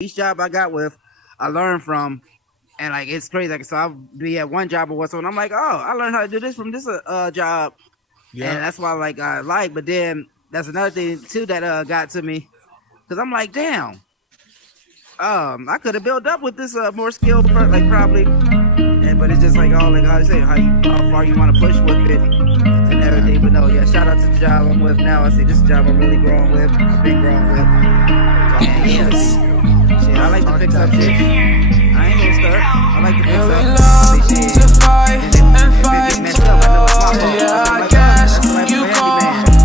Each job I got with, I learned from, and like it's crazy. Like so, I'll be at one job or what's on. I'm like, oh, I learned how to do this from this job, and that's why I like. But then that's another thing too that got to me because I'm like, damn, I could have built up with this more skill, like probably, and but it's just like all like how I say how far you want to push with it and everything. But no, yeah, shout out to the job I'm with now. I see this job I'm really growing with. I've been growing with. Yes. Shit, I like to fix up shit. I ain't gonna start. I like to fix up. We love to fight and fight to love. Yeah, I guess you call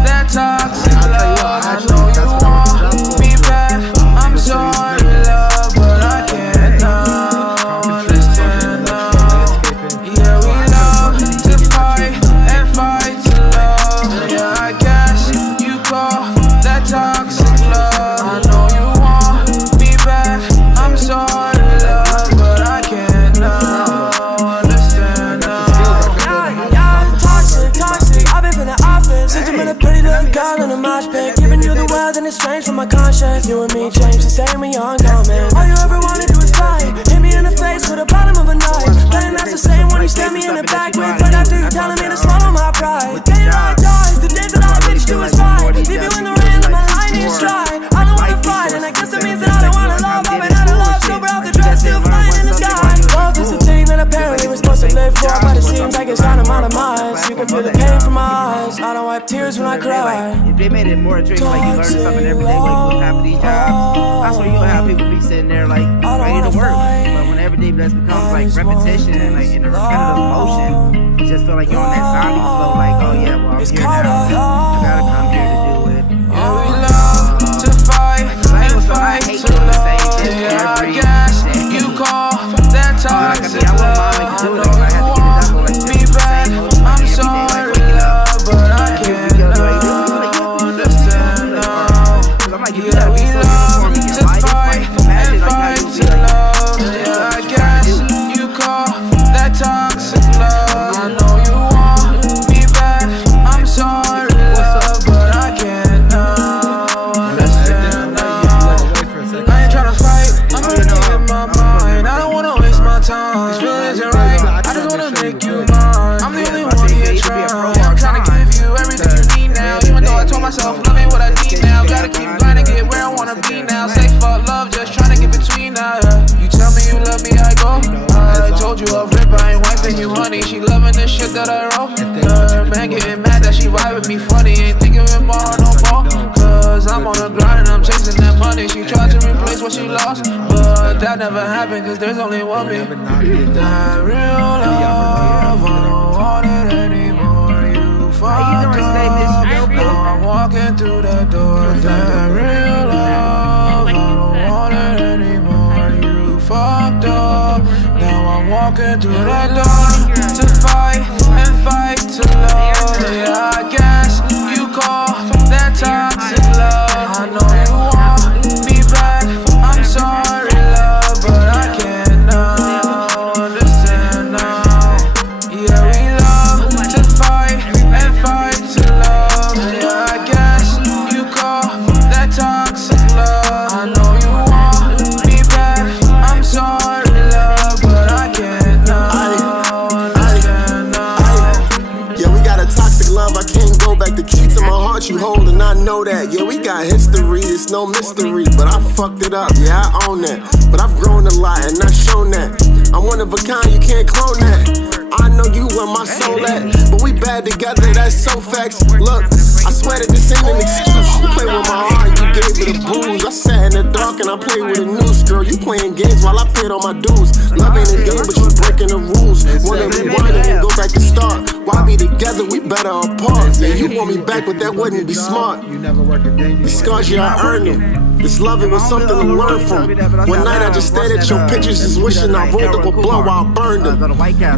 that toxic love. I know you want me back. I'm sorry, love, but I can't understand now. Yeah, we love to fight and fight to love. Yeah, I guess you call that toxic love. I know you want me back. I'm sorry, love, but I can't understand now. Yeah, I'm toxic. I've been in the office. Since I'm in a pretty little girl in a mosh pit, giving you the world and it's strange from my conscience. You and me change the same when you're uncommon. All you ever wanna do is fight. Hit me in the face with the bottom of a knife. Playing that's the same when you stab me in the back. Wait right after you telling me to swallow my pride. The day that I die, the day that I bitch do is fine. Leave you in the rain, let my line is dry. I don't wanna fight, and I guess that means that I don't wanna love. I've been out of love, sober off the drugs, still flying in the sky. Love is a thing that apparently we're supposed to live for, but it seems like it's out of my mind. You can feel the pain from my eyes. I don't wipe tears when I cry. If they made it more attractive, like you learn something every day, like with half of these jobs, that's where you'll have people be sitting there like ready to work. But when every day just becomes like repetition and like in a repetitive motion, you just feel like you're on that zombie flow. Like, oh yeah, well I'm here now. I gotta come here to do it. Yeah, we love to fight and fight to love. Yeah, I guess you call that toxic love. I know you want me back. I'm sorry, love, but I can't understand now. Yeah, we love to fight and fight to love. Yeah, I guess you call that toxic love. I know you want me back. I'm sorry, love, but I can't understand now. I ain't tryna fight, I'm really in my mind. I don't wanna waste my time. This feeling isn't right. I just wanna make you mine. I'm the only one here trying. I'm trying to give you everything you need now. Even though I told myself love ain't what I need now. Gotta keep trying to get where I wanna be now. Say fuck love, just trying to get between now. You tell me you love me, I go. I told you off rip, I ain't wifing you, honey. She loving this shit that I wrote. Man getting mad that she vibe with me funny. Ain't thinking with my heart no more. Cause I'm on the grind and I'm chasing that money. She tried to replace what she lost, but that never happened cause there's only one me. That real love, I don't want it anymore. You fucked up, now I'm walking through that door. That real love, I don't want it anymore. You fucked up, now I'm walking through that door. To fight and fight to love. Yeah, I guess you call that toxic love. I know you want me back. I'm sorry, love, but I can't understand now. Yeah, we love to fight and fight to love. Yeah, I guess you call that toxic love. I know you want me back. I'm sorry, love, but I can't understand now. Yeah, we got a toxic love, I can't go back. The key to my heart you hold, and I know that. Yeah, we got history, it's no mystery, but I fucked it up, yeah, I own that. But I've grown a lot and I've shown that. I'm one of a kind, you can't clone that. I know you where my soul at, but we bad together, that's so facts. Look, I swear that this ain't an excuse. You play with my heart, you gave it a bruise. I sat in the dark and I played with a noose, girl. You playing games while I paid all my dues. Love ain't a game, but you breaking the rules. Wanna rewind and go back and start. Why be together? We better apart. Yeah, you want me back, but that wouldn't be smart. These scars, yeah, I earned them. This love, it was something to learn from. One night I just stared at your pictures, just wishing I rolled up a blunt while I burned them.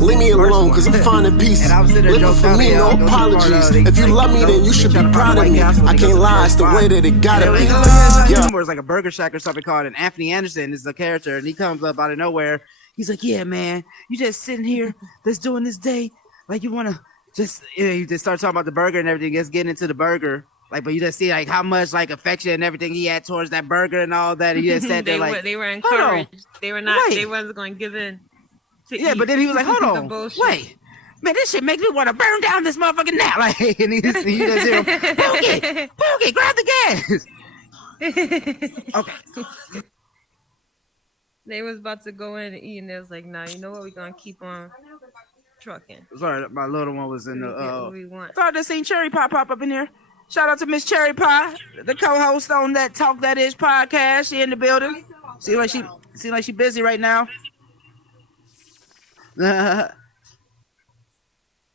Leave me alone, cause I'm finding peace. Living for me, no apologies. If you love me, then you should be proud of me. I can't lie, it's the way that it gotta be. Yeah. It's like a burger shack or something called, and Anthony Anderson is the character, and he comes up out of nowhere. He's like, yeah, man, you just sitting here, just doing this day, like you wanna just, you just start talking about the burger and everything, just getting into the burger. Like, but you just see like how much like affection and everything he had towards that burger and all that. He just said they were encouraged. They were not. Wait. They wasn't going to give in. Eat. But then he was like, "Hold on, wait, man, this shit makes me want to burn down this motherfucking now." Like, and he just hear him, Pookie, grab the gas. Okay. They was about to go in and eat, and they was like, "Nah, you know what? We're gonna keep on trucking." Sorry, my little one was in the. Thought I just seen Cherry Pie pop up in here. Shout out to Miss Cherry Pie, the co-host on that Talk That Ish podcast. She in the building. Seems like she busy right now. But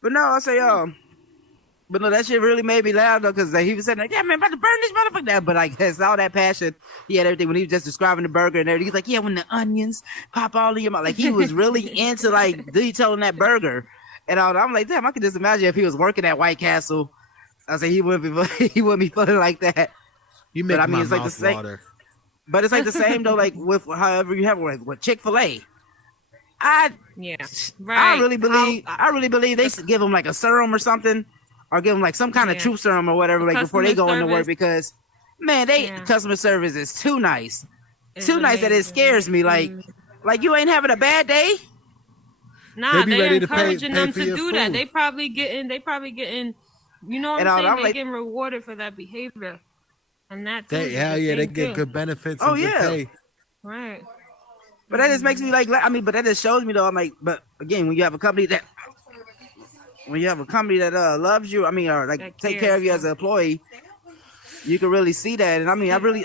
no, I say but no, that shit really made me laugh though, because he was saying like, "Yeah, man, about to burn this motherfucker down." But like, that's all that passion he had, everything when he was just describing the burger and everything. He's like, "Yeah, when the onions pop all in your mouth," like he was really into like detailing that burger. And I'm like, damn, I could just imagine if he was working at White Castle. I say he wouldn't be feeling like that. You make my mouth the same. Water. But it's like the same though, like with however you have it, like with Chick-fil-A. I really believe they should give him like a serum or something, or give them like some kind of truth serum or whatever, like before they go into work, because man, customer service is too nice. It's too nice that it scares me. Like you ain't having a bad day. Nah, they're encouraging them to do that. They probably getting, you know what I'm saying? They getting rewarded for that behavior. And that too. They get good benefits. Oh yeah. Pay. Right. But that just makes me like, but that just shows me though. I'm like, but again, when you have a company that loves you, or like take care of you as an employee, you can really see that. And I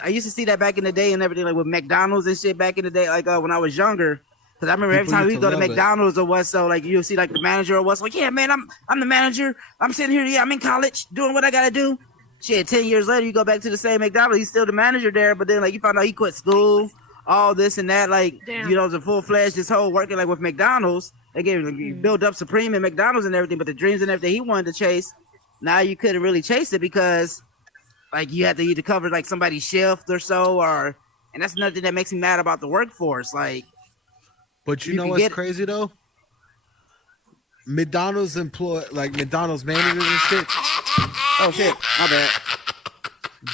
used to see that back in the day and everything, like with McDonald's and shit back in the day, like when I was younger. Because I remember every time we go to McDonald's or what, so like you'll see like the manager or what's like, yeah, man, I'm the manager. I'm sitting here, I'm in college doing what I gotta do. Shit, 10 years later, you go back to the same McDonald's, he's still the manager there, but then like you find out he quit school. All this and that, like, the full-fledged, this whole working, like, with McDonald's. Again, like, you build up Supreme and McDonald's and everything, but the dreams and everything he wanted to chase, now you couldn't really chase it because, like, you had to either cover, like, somebody's shift or so, and that's another thing that makes me mad about the workforce, like. But you know what's crazy, though? McDonald's McDonald's managers and shit. Oh, shit, my bad.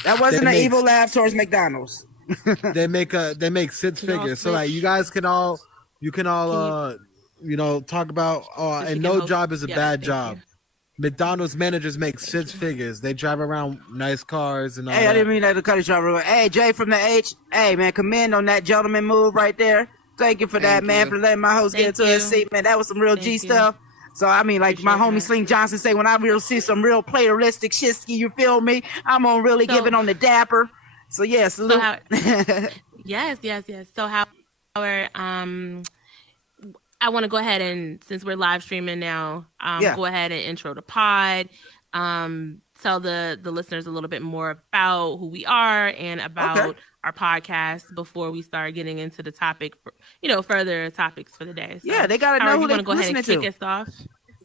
That wasn't an evil laugh towards McDonald's. they make six figures, so like you can all talk about and no job is a bad job. McDonald's managers make six figures. They drive around nice cars and all I didn't mean that to cut each other. Hey, Jay from the H. Hey man, commend on that gentleman move right there. Thank you for that, man, for letting my host get into his seat, man. That was some real G stuff. So like appreciate my homie Sling Johnson say, when I really see some real playeristic shit, you feel me? I'm gonna really give it on the dapper. So yes, yes. So Howard, I want to go ahead and, since we're live streaming now, go ahead and intro the pod. Tell the listeners a little bit more about who we are and about our podcast before we start getting into the topic, further topics for the day. So, they gotta know who they're listening to. You want to go ahead and kick us off?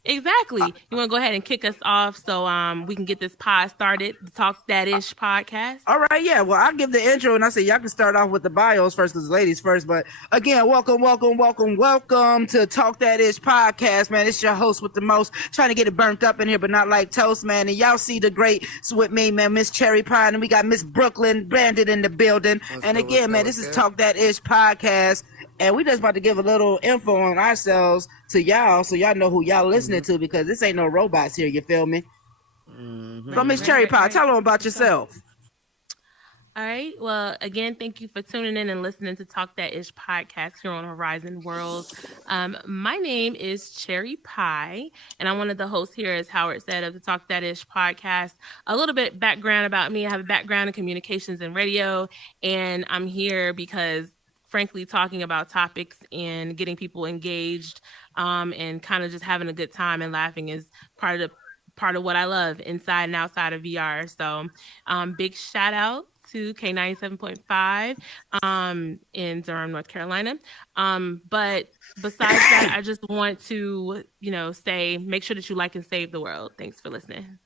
Exactly. You want to go ahead and kick us off so we can get this pod started, the Talk That Ish podcast. All right, yeah. Well, I'll give the intro and I say y'all can start off with the bios first because ladies first. But again, welcome to Talk That Ish podcast, man. It's your host with the most, trying to get it burnt up in here, but not like toast, man. And y'all see the great with me, man, Miss Cherry Pie, and we got Miss Brooklyn Bandit in the building. This is Talk That Ish podcast. And we just about to give a little info on ourselves to y'all so y'all know who y'all listening to, because this ain't no robots here, you feel me? So Miss Cherry Pie, tell them about yourself. All right. Well, again, thank you for tuning in and listening to Talk That Ish podcast here on Horizon World. My name is Cherry Pie, and I'm one of the hosts here, as Howard said, of the Talk That Ish podcast. A little bit background about me. I have a background in communications and radio, and I'm here because frankly, talking about topics and getting people engaged and kind of just having a good time and laughing is part of what I love inside and outside of VR. So big shout out to K97.5 in Durham, North Carolina. But besides that, I just want to, say, make sure that you like and save the world. Thanks for listening.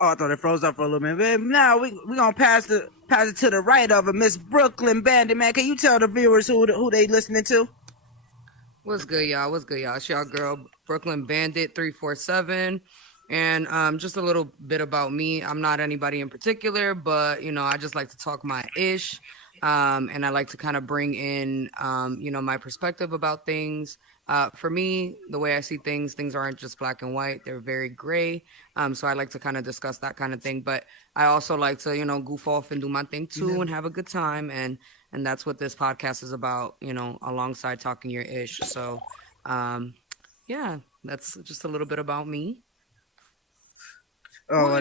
Oh, I thought it froze up for a little bit. Now we're gonna pass it to the right of Miss Brooklyn Bandit, man. Can you tell the viewers who they listening to? What's good, y'all? What's good, y'all? It's y'all girl, Brooklyn Bandit 347. And just a little bit about me. I'm not anybody in particular, but, I just like to talk my ish. And I like to kind of bring in, my perspective about things. For me, the way I see things aren't just black and white. They're very gray. So I like to kind of discuss that kind of thing. But I also like to, goof off and do my thing too and have a good time. And that's what this podcast is about, alongside talking your ish. So, yeah, that's just a little bit about me. Oh,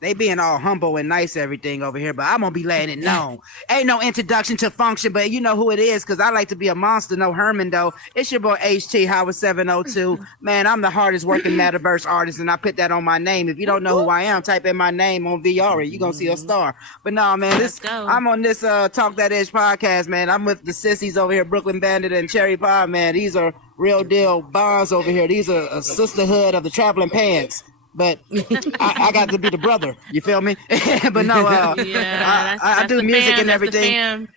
they being all humble and nice, everything over here, but I'm gonna be letting it known. Ain't no introduction to function, but you know who it is, because I like to be a monster. No Herman, though. It's your boy HT, Howard702. Man, I'm the hardest working metaverse artist, and I put that on my name. If you don't know who I am, type in my name on VR, and you're gonna see a star. But no, man, I'm on this Talk That Ish podcast, man. I'm with the sissies over here, Brooklyn Bandit and Cherry Pie, man. These are real deal bonds over here. These are a sisterhood of the traveling pants. But I got to be the brother. You feel me? But no, I do music and everything.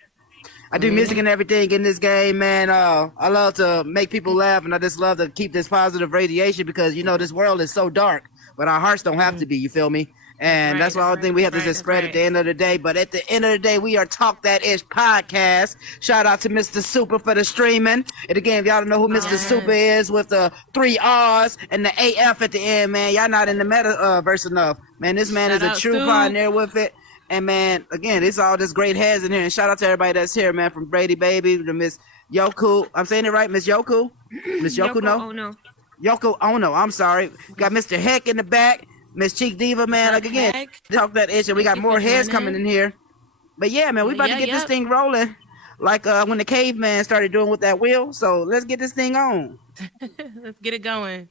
I do music and everything in this game, man. I love to make people laugh, and I just love to keep this positive radiation because, this world is so dark, but our hearts don't have to be. You feel me? And that's why I think we have to just spread at the end of the day. But at the end of the day, we are Talk That Ish podcast. Shout out to Mr. Super for the streaming. And again, if y'all don't know who Mr. Super is with the 3 R's and the AF at the end, man, y'all not in the metaverse enough. Man, this man is a true pioneer with it. And man, again, it's all just great heads in here. And shout out to everybody that's here, man, from Brady Baby to Miss Yoku. I'm saying it right, Miss Yoku? Miss Yoku, no? Ono. Yoko Ono, I'm sorry. Got Mr. Heck in the back. Miss Cheek Diva, man, like again, Talk That Ish, and we got more heads coming in here. But yeah, man, we about to get this thing rolling, like when the caveman started doing with that wheel. So let's get this thing on. Let's get it going.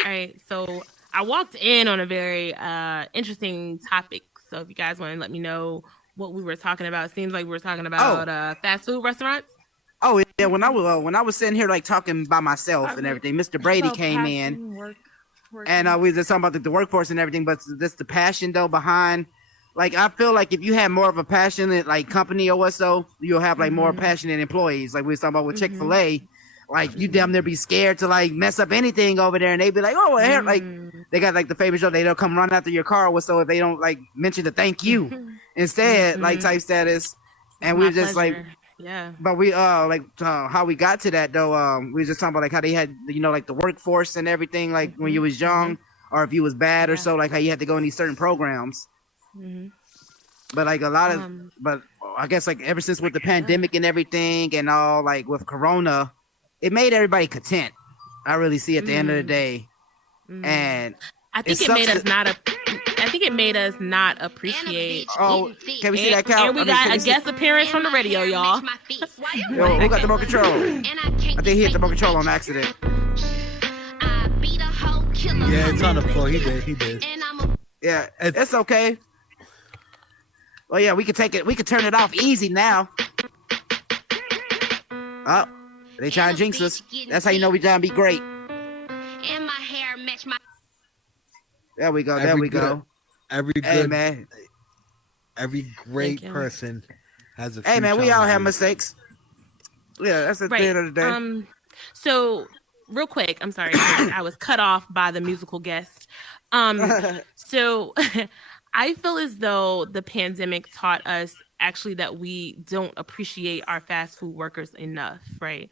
All right, so I walked in on a very interesting topic. So if you guys want to let me know what we were talking about, it seems like we were talking about fast food restaurants. Oh yeah, when I was sitting here like talking by myself and everything, Mr. Brady came in. And we were just talking about the workforce and everything, but just the passion though behind, like I feel like if you have more of a passionate like company or what so, you'll have like more passionate employees. Like we was talking about with Chick-fil-A, like you damn near be scared to like mess up anything over there, and they'd be like, oh, well, here, like they got like the famous show, they'll come run after your car or so if they don't like mention the thank you instead, like type status, and we just like. Yeah, but we how we got to that though. We was just talking about like how they had like the workforce and everything like when you was young or if you was bad or so like how you had to go in these certain programs. But like a lot of but I guess like ever since with the pandemic and everything and all like with Corona, it made everybody content. I really see at the end of the day, and I think it made us not appreciate. Oh, can we see that count? And we got a guest appearance from the radio, y'all. Yo, who got the remote control? I think he hit the remote control on accident. Yeah, it's on the floor. He did. Yeah, it's okay. Well, yeah, we could take it. We could turn it off easy now. Oh, they trying to jinx us. That's how you know we trying to be great. There we go. There we go. Every great person has a few. Hey man, we all have mistakes. Yeah, that's at the end of the day. So real quick, I'm sorry, I was cut off by the musical guest. So I feel as though the pandemic taught us actually that we don't appreciate our fast food workers enough, right?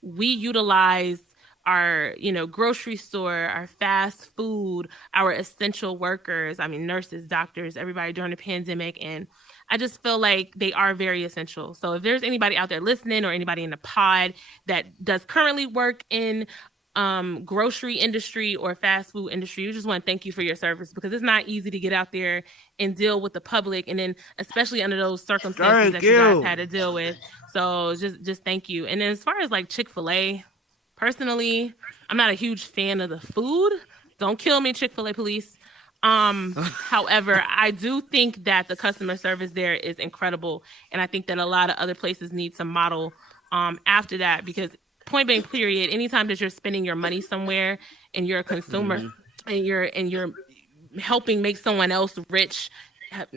We utilize our, grocery store, our fast food, our essential workers, nurses, doctors, everybody during the pandemic. And I just feel like they are very essential. So if there's anybody out there listening or anybody in the pod that does currently work in grocery industry or fast food industry, we just want to thank you for your service because it's not easy to get out there and deal with the public. And then especially under those circumstances that you guys had to deal with. So just thank you. And then as far as like Chick-fil-A, personally, I'm not a huge fan of the food. Don't kill me, Chick-fil-A police. However, I do think that the customer service there is incredible. And I think that a lot of other places need to model after that because point blank period, anytime that you're spending your money somewhere and you're a consumer and you're helping make someone else rich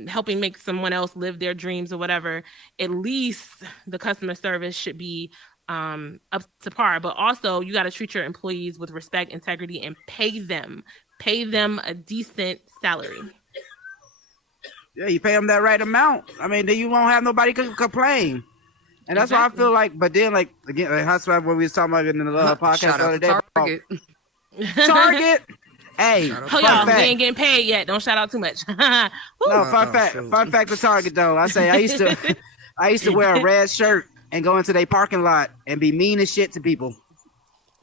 helping make someone else live their dreams or whatever, at least the customer service should be up to par. But also you got to treat your employees with respect, integrity, and pay them a decent salary. Yeah, you pay them that right amount. I mean, then you won't have nobody complain. And that's why I feel like, but then like again, like, that's what we was talking about in the podcast the other day. Target. Target. Hey, hold y'all, we ain't getting paid yet. Don't shout out too much. No, fun fact of Target though. I say I used to wear a red shirt and go into their parking lot and be mean as shit to people.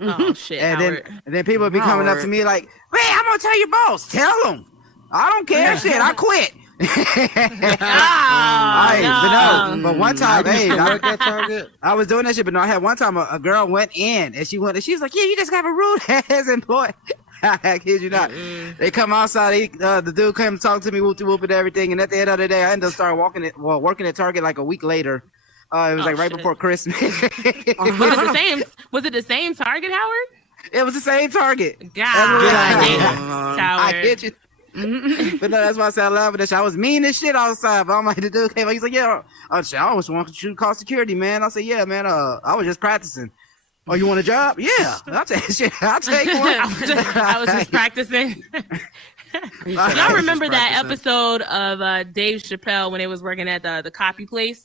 Oh shit! and then people would be coming up to me like, "Man, I'm gonna tell your boss. Tell them. I don't care. Shit, I quit." But one time, I was doing that shit, but no, I had one time a girl went in and she was like, "Yeah, you just have a rude ass employee." I kid you not. They come outside. The dude came to talk to me, whoop and everything. And at the end of the day, I ended up working at Target like a week later. It was right before Christmas. Was it the same Target, Howard? It was the same Target. God, I get you. But no, that's why I said I love it. I was mean as shit outside. But I'm like, the dude came. He's like, "Yeah, I always want you to call security, man." I said, "Yeah, man. I was just practicing." "Oh, you want a job?" "Yeah, I'll take shit. I'll take one." I was just practicing. Y'all remember that episode of Dave Chappelle when they was working at the copy place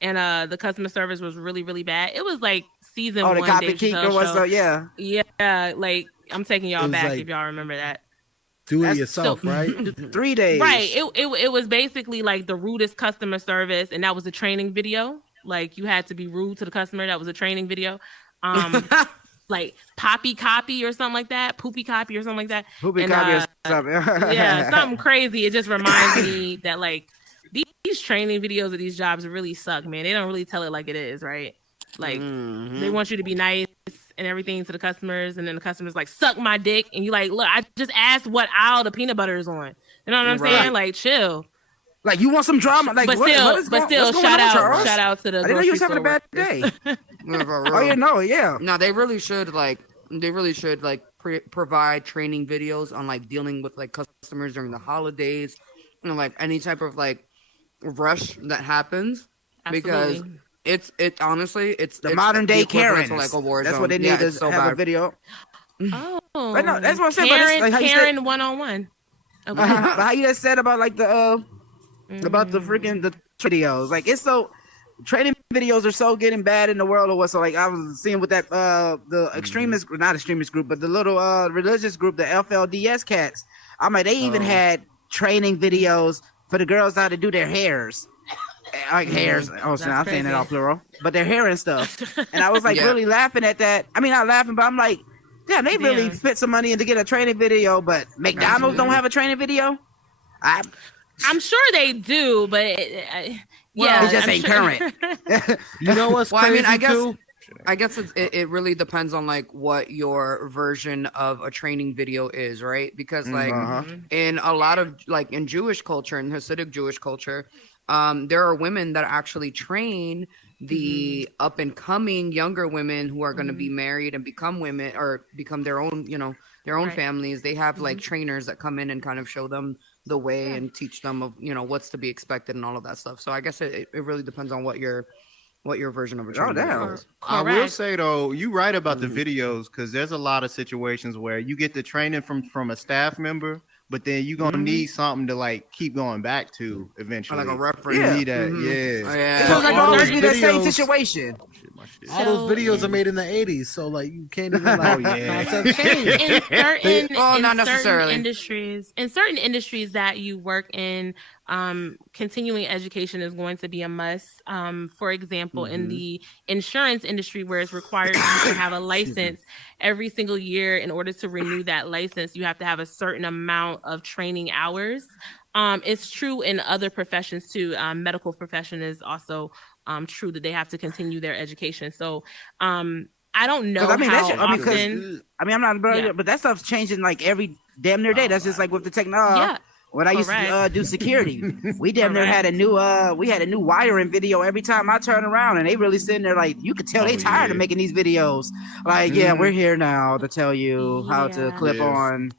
and the customer service was really, really bad? It was like season 1. Oh, the copy geek or what's up? Yeah. Yeah, like I'm taking y'all back like, if y'all remember that. Do it yourself, right? 3 days. Right. It was basically like the rudest customer service, and that was a training video. Like you had to be rude to the customer. That was a training video. Like poppy copy or something like that, poopy copy or something like that. Poopy copy or something. Yeah, something crazy. It just reminds me that like these training videos of these jobs really suck, man. They don't really tell it like it is, right? Like they want you to be nice and everything to the customers, and then the customers like suck my dick, and you like, look, I just asked what aisle the peanut butter is on. You know what I'm saying? Like chill. Like you want some drama, like but still, shout out to the. I didn't know you was having a bad day. Oh yeah, no, they really should provide training videos on like dealing with like customers during the holidays, and like any type of like rush that happens. Absolutely. Because it's honestly the modern day Karens. Like a war that's zone. What they need to have a video. Oh, but no, that's what I'm saying. Karen 101. Okay. But how you just said about like the about the freaking the videos, like it's so training videos are so getting bad in the world or what. So like I was seeing with that the extremist, not extremist group, but the little religious group, the FLDS cats. I mean, they even had training videos for the girls how to do their hairs. Like hairs. Oh, so I'm saying that all plural, but their hair and stuff. And I was like really laughing at that. I mean, not laughing, but I'm like, damn, they really spent some money in to get a training video, but McDonald's don't have a training video. I'm sure they do, but it just ain't current. You know what's crazy too? I guess it really depends on like what your version of a training video is, right? Because like in a lot of like in Jewish culture, in Hasidic Jewish culture, there are women that actually train the up and coming younger women who are going to be married and become women or become their own, their own families. They have like trainers that come in and kind of show them the way and teach them of, what's to be expected and all of that stuff. So I guess it really depends on what your version of a training video is. I will say though, you right about the videos, because there's a lot of situations where you get the training from a staff member, but then you're gonna need something to like keep going back to eventually. Like a reference. You need that, So like always be the same situation. All those videos are made in the 80s, so like you can't even like in certain industries that you work in, continuing education is going to be a must. For example, in the insurance industry, where it's required you to have a license every single year. In order to renew that license, you have to have a certain amount of training hours. It's true in other professions too. Medical profession is also true that they have to continue their education. So I don't know I'm not, but that stuff's changing like every damn near day. That's just like with the technology. When I used to do security, we damn near had a new wiring video every time I turn around, and they really sitting there like you could tell they tired of making these videos. Like, we're here now to tell you how to clip on.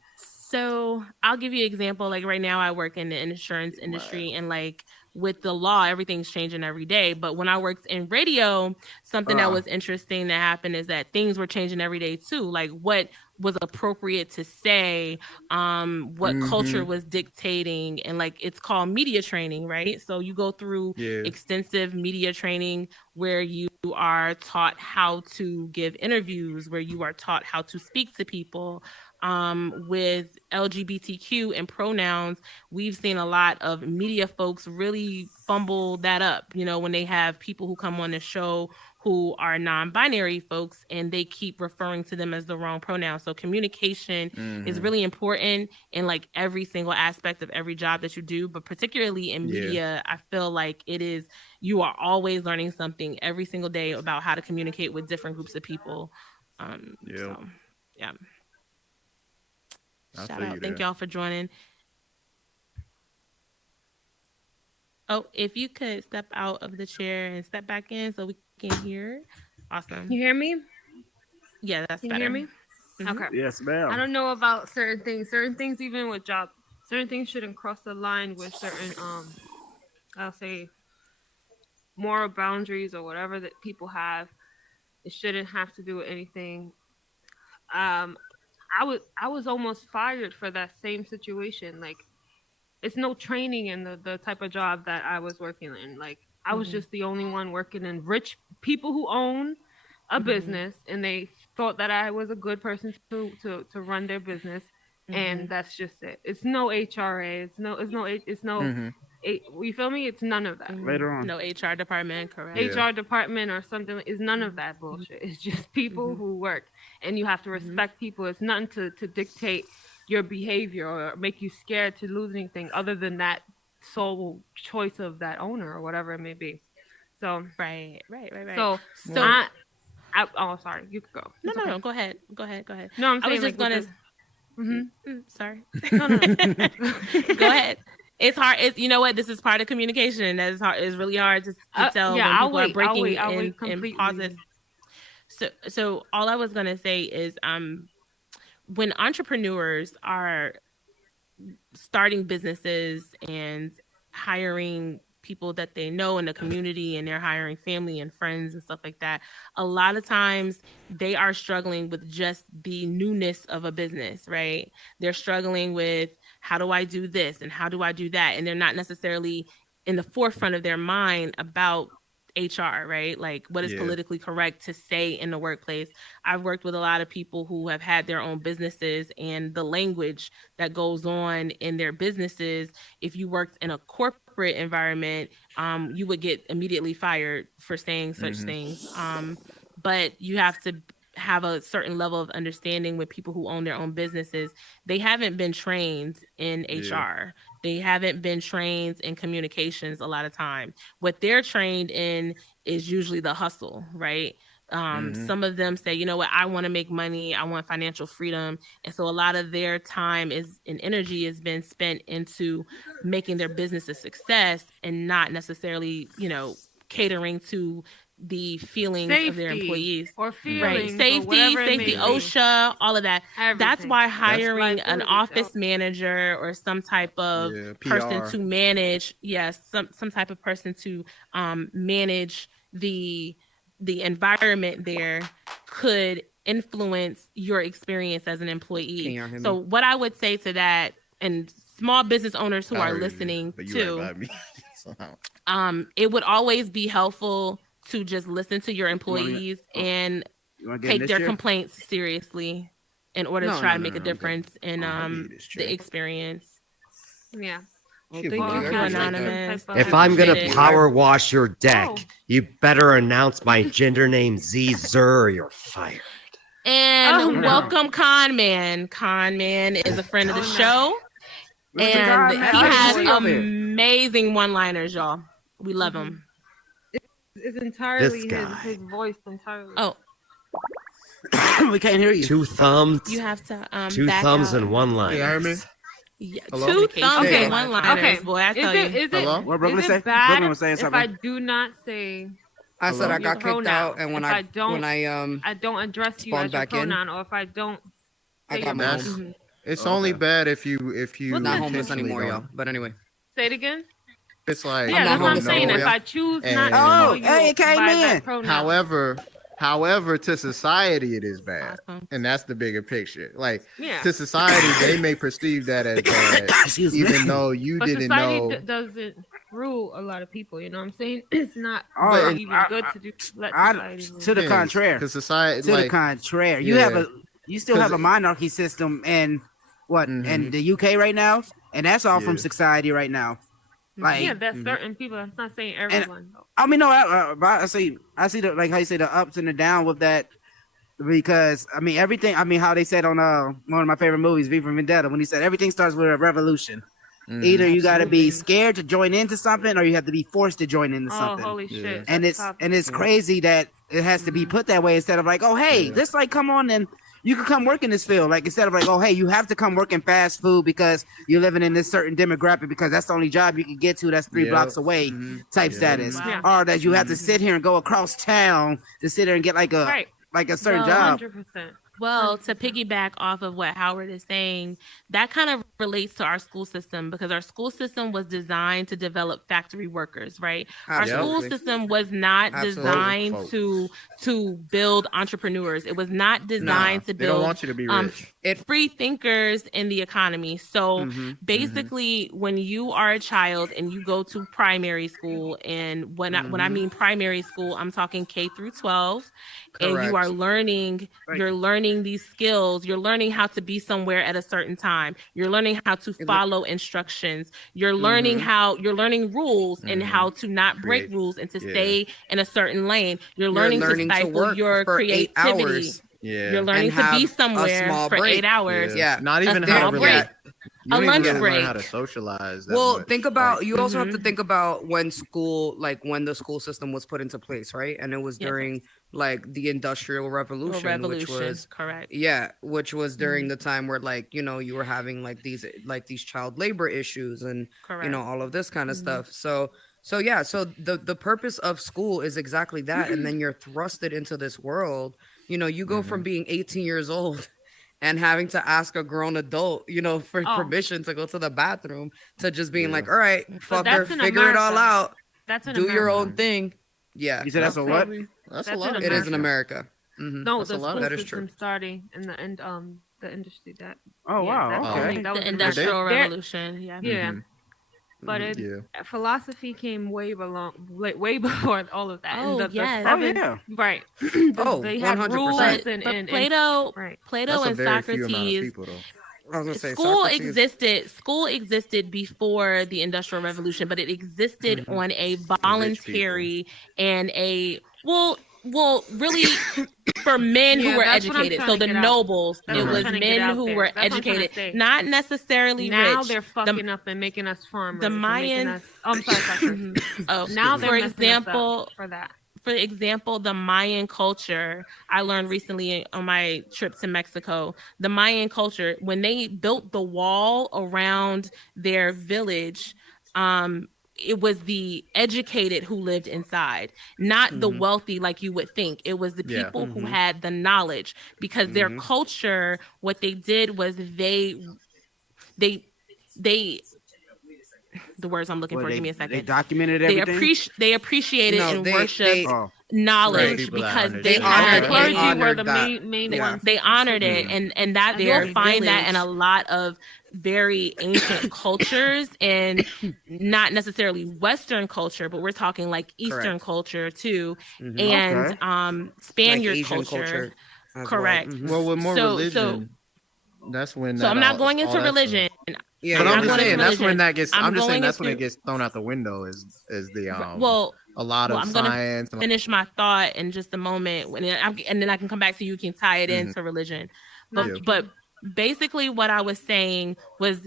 So I'll give you an example. Like right now I work in the insurance industry, and like with the law, everything's changing every day. But when I worked in radio, something that was interesting that happened is that things were changing every day too. Like what was appropriate to say, what culture was dictating, and like it's called media training, right? So you go through extensive media training where you are taught how to give interviews, where you are taught how to speak to people. With LGBTQ and pronouns, we've seen a lot of media folks really fumble that up, you know, when they have people who come on the show who are non-binary folks and they keep referring to them as the wrong pronoun. So communication is really important in like every single aspect of every job that you do, but particularly in media, I feel like you are always learning something every single day about how to communicate with different groups of people. So, yeah. Shout out. Thank y'all for joining. Oh, if you could step out of the chair and step back in so we can hear. Awesome. You hear me? Yeah, that's better. You hear me? Mm-hmm. Okay. Yes, ma'am. I don't know about certain things. Certain things, even with jobs, certain things shouldn't cross the line with certain, I'll say, moral boundaries or whatever that people have. It shouldn't have to do with anything. I was almost fired for that same situation. Like, it's no training in the type of job that I was working in. Like, I was just the only one working in rich people who own a business, and they thought that I was a good person to run their business, and that's just it. It's no HRA. You feel me? It's none of that. Later on. No HR department, correct? HR department or something is none of that bullshit. It's just people who work, and you have to respect people. It's nothing to dictate your behavior or make you scared to lose anything other than that sole choice of that owner or whatever it may be. So right. So oh, sorry, you could go. No, go ahead. No, I'm saying I was just like gonna. Sorry. No. Go ahead. It's hard. You know what? This is part of communication. That is hard. It's really hard to tell when people are breaking in pauses. So all I was gonna say is, when entrepreneurs are starting businesses and hiring people that they know in the community, and they're hiring family and friends and stuff like that, a lot of times they are struggling with just the newness of a business, right? They're struggling with, how do I do this and how do I do that? And they're not necessarily in the forefront of their mind about HR, right? Like, what is politically correct to say in the workplace? I've worked with a lot of people who have had their own businesses, and the language that goes on in their businesses, if you worked in a corporate environment, you would get immediately fired for saying such things. But you have to have a certain level of understanding with people who own their own businesses. They haven't been trained in HR. They haven't been trained in communications a lot of time. What they're trained in is usually the hustle, right? Some of them say, you know what, I want to make money. I want financial freedom. And so a lot of their time and energy has been spent into making their business a success, and not necessarily, catering to the feelings of their employees or feelings, right? Safety, OSHA, all of that. Everything. That's why hiring an office manager or some type of person to manage, some type of person to manage the environment there could influence your experience as an employee. So what I would say to that, and small business owners who are listening too, it would always be helpful to just listen to your employees and take their complaints seriously in order to try to make a difference in the experience. Yeah. Well, thank you, Anonymous. If I'm gonna power wash your deck, you better announce my gender name Zer, or you're fired. And welcome Con Man. Con Man is a friend of the show. And he has amazing one-liners, y'all. We love him. It's entirely his voice entirely. Oh. We can't hear you. Two thumbs. You have to two thumbs and one line. Can you hear me? Yeah, two thumbs and one liners. Okay. Boy, I tell you. Is it bad if I do not say? I said I got kicked out, and when I don't address you as your pronoun, or if I don't. I got my It's only bad if you not homeless intentionally anymore, yo. don't. But anyway, Say it again. It's like Yeah, that's what I'm homeless saying. anymore, If yo. I choose not to And- call Oh, you hey, it came by in. that pronoun. However, to society it is bad, Awesome. and that's the bigger picture. Like Yeah. to society, they may perceive that as bad, Excuse me. even though you But didn't society know. doesn't rule a lot of people. You know what I'm saying? It's not Oh, really even good to let society rule. To the contrary. Because society, To the like, contrary. You yeah. you still have a 'Cause- monarchy system in in the UK right now, and that's all from Yeah. society right now. Like, Yeah, that's certain people. I'm not saying everyone. Though. I mean, no, I see the, like how you say, the ups and the down with that, because I mean everything. I mean how they said on one of my favorite movies, V for Vendetta, when he said everything starts with a revolution. Either you got to be scared to join into something, or you have to be forced to join into something. Oh, holy shit! And it's crazy that it has to be put that way, instead of like, oh hey, this, like, come on and you can come work in this field. Like, instead of like, oh hey, you have to come work in fast food because you're living in this certain demographic because that's the only job you can get to that's 3 blocks away type status. Wow. Or that you have to sit here and go across town to sit here and get like a certain job. 100%. Well, to piggyback off of what Howard is saying, that kind of relates to our school system, because our school system was designed to develop factory workers, right? Our school system was not designed to build entrepreneurs. It was not designed to build they don't want you to be rich. Free thinkers in the economy. So basically, when you are a child and you go to primary school, and when I mean primary school, I'm talking K through 12, and you are learning, you're learning these skills. You're learning how to be somewhere at a certain time. You're learning how to follow instructions. You're learning you're learning rules and how to not break rules and to stay in a certain lane. You're learning to stifle your creativity. You're learning to be somewhere for 8 hours. Not even a small break. You A don't lunch even break. learn how to socialize. That Well, much. think about, you also have to think about when when the school system was put into place, right? And it was during like the Industrial Revolution, which was correct. Yeah, which was during the time where, like, you know, you were having like these child labor issues and you know, all of this kind of stuff. So the purpose of school is exactly that. And then you're thrusted into this world. You know, you go from being 18 years old and having to ask a grown adult, you know, for permission to go to the bathroom, to just being like, all right, fucker, figure it all out. That's do your own thing. Yeah. You said that's a what? That's a lot. It is in America. No, that's the school that is system true. starting in the end, the industry that. Oh wow, that's okay. The Industrial Revolution. Yeah. But philosophy came way before all of that. Oh, yes. Right. They had 100%. rules But Plato and Socrates. School existed before the Industrial Revolution, but it existed on a voluntary and a really for men who were educated. So the nobles, it was men who were educated, not necessarily now rich. They're fucking up and making us farmers. The Mayan. I'm sorry. Now they're for example, the Mayan culture, I learned recently on my trip to Mexico, the Mayan culture, when they built the wall around their village, it was the educated who lived inside, not the wealthy like you would think. It was the people who had the knowledge, because their culture, what they did was they the words I'm looking for. Give me a second. They documented everything. They appreciated and worshipped knowledge because they honored honored were the main ones. They honored it, and that you'll find that in a lot of very ancient cultures, and not necessarily Western culture, but we're talking like Eastern culture too, and Spaniard like culture. Correct. Well, with more religion, that's when. So I'm not going into religion. Yeah, but I'm just saying that's when that gets. I'm just saying that's into, when it gets thrown out the window. Is the a lot of I'm science. Gonna finish my thought in just a moment, and then I can come back to you. You can tie it into religion, but basically what I was saying was,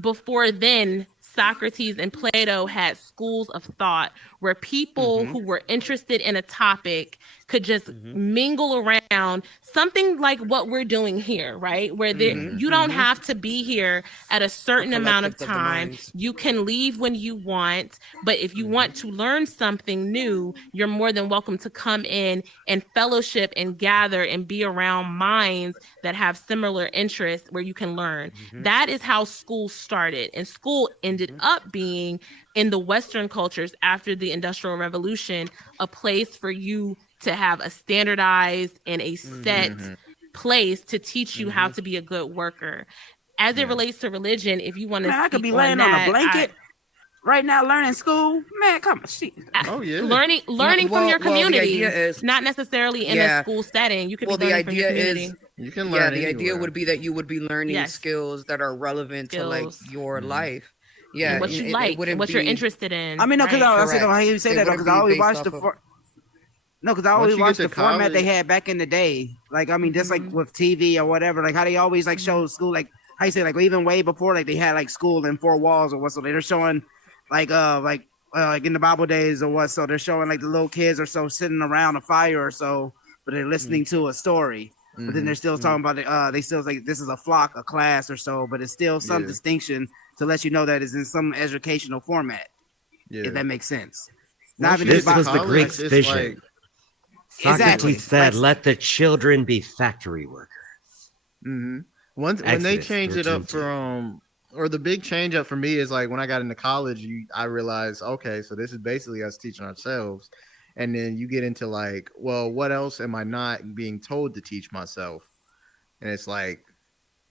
before then, Socrates and Plato had schools of thought where people who were interested in a topic could just mingle around, something like what we're doing here, right? Where you don't have to be here at a certain amount of time. You can leave when you want, but if you want to learn something new, you're more than welcome to come in and fellowship and gather and be around minds that have similar interests where you can learn. That is how school started, and school ended up being, in the Western cultures after the Industrial Revolution, a place for you to have a standardized and a set place to teach you how to be a good worker. As it relates to religion, if you want to, I could be laying on a blanket right now, learning school. Man, come on, shit. Oh yeah, learning from your community. The idea is, not necessarily in a school setting. You could be learning from your community. You can learn. The idea would be that you would be learning skills that are relevant to like your life. Yeah, and what you like, and what you're interested in. I mean, no, because I said, how you say that? Because I always watched the format they had back in the day. Like, I mean, just like with TV or whatever, like how they always like show school, like how you say, like even way before, like they had like school in four walls or what. So they're showing like in the Bible days or what. So they're showing like the little kids or so sitting around a fire or so, but they're listening to a story. But then they're still talking about they still like this is a flock, a class or so, but it's still some distinction to let you know that it's in some educational format. If that makes sense. This was the Greeks' vision. Socrates said, "Let the children be factory workers." When they changed it up from, or the big change up for me is like when I got into college, I realized, okay, so this is basically us teaching ourselves. And then you get into like, well, what else am I not being told to teach myself? And it's like,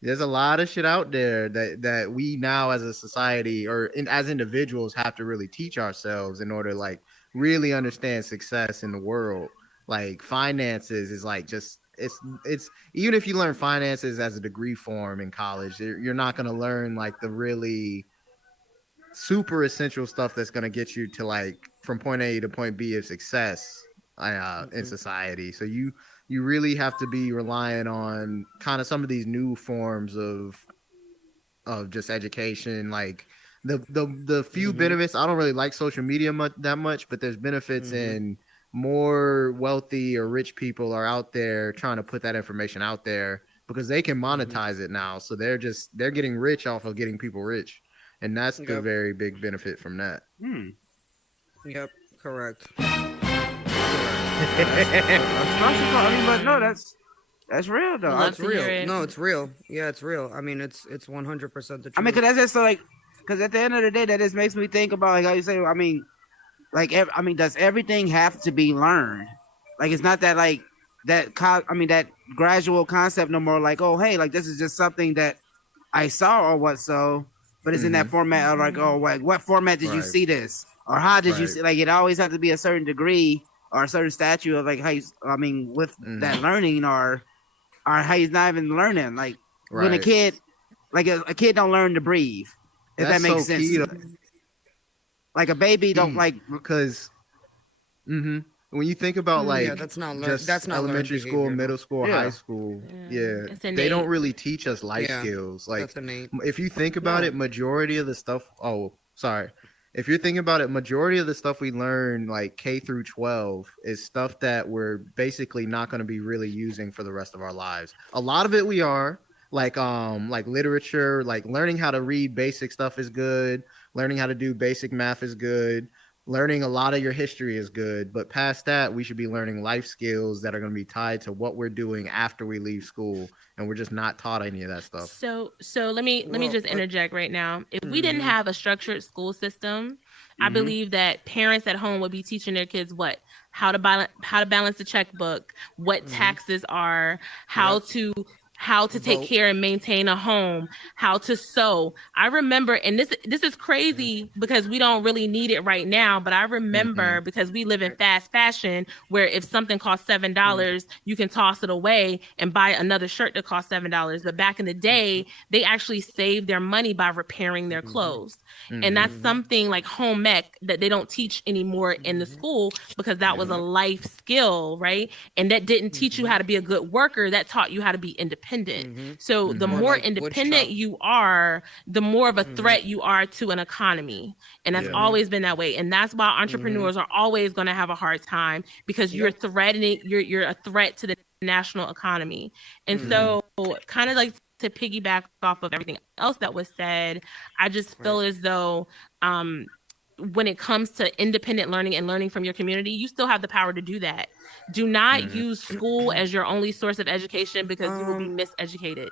there's a lot of shit out there that we now as a society or as individuals have to really teach ourselves in order to like really understand success in the world. Like finances is like just, it's even if you learn finances as a degree form in college, you're not going to learn like the really super essential stuff that's going to get you to like from point A to point B of success in society. So you really have to be relying on kind of some of these new forms of just education, like the few benefits. I don't really like social media that much, but there's benefits in more wealthy or rich people are out there trying to put that information out there because they can monetize it now. So they're getting rich off of getting people rich. And that's the very big benefit from that. Yep, correct. But no, that's real though. That's real. No, it's real. Yeah, it's real. I mean, it's 100% the truth. I mean, because that's just like, because at the end of the day, that just makes me think about like how you say. I mean, does everything have to be learned? Like, it's not that like that. That gradual concept no more. Like, oh, hey, like this is just something that I saw or what so. But it's in that format of like, oh, like what format did you see this, or how did you see? Like, it always has to be a certain degree or a certain statute of like how you. I mean, with that learning or how he's not even learning. Like when a kid, like a kid don't learn to breathe. If that makes sense. Like a baby don't like because. When you think about like that's not elementary school, middle school, high school, they don't really teach us life skills. Like if you think about it, majority of the stuff. If you're thinking about it, majority of the stuff we learn like K through 12 is stuff that we're basically not going to be really using for the rest of our lives. A lot of it we are like literature, like learning how to read basic stuff is good. Learning how to do basic math is good. Learning a lot of your history is good, but past that, we should be learning life skills that are going to be tied to what we're doing after we leave school, and we're just not taught any of that stuff. So let me just interject right now. If we didn't have a structured school system, I believe that parents at home would be teaching their kids how to balance the checkbook, what taxes are, how to take care and maintain a home, how to sew. I remember, and this is crazy because we don't really need it right now, but I remember because we live in fast fashion where if something costs $7, you can toss it away and buy another shirt that costs $7. But back in the day, they actually saved their money by repairing their clothes. And that's something like home ec that they don't teach anymore in the school, because that was a life skill, right? And that didn't teach you how to be a good worker. That taught you how to be independent. So the more like independent you are, the more of a threat you are to an economy. And that's always been that way. And that's why entrepreneurs are always going to have a hard time, because you're threatening, you're a threat to the national economy. And so kind of like to piggyback off of everything else that was said, I just feel as though when it comes to independent learning and learning from your community, you still have the power to do that. Do not use school as your only source of education, because you will be miseducated.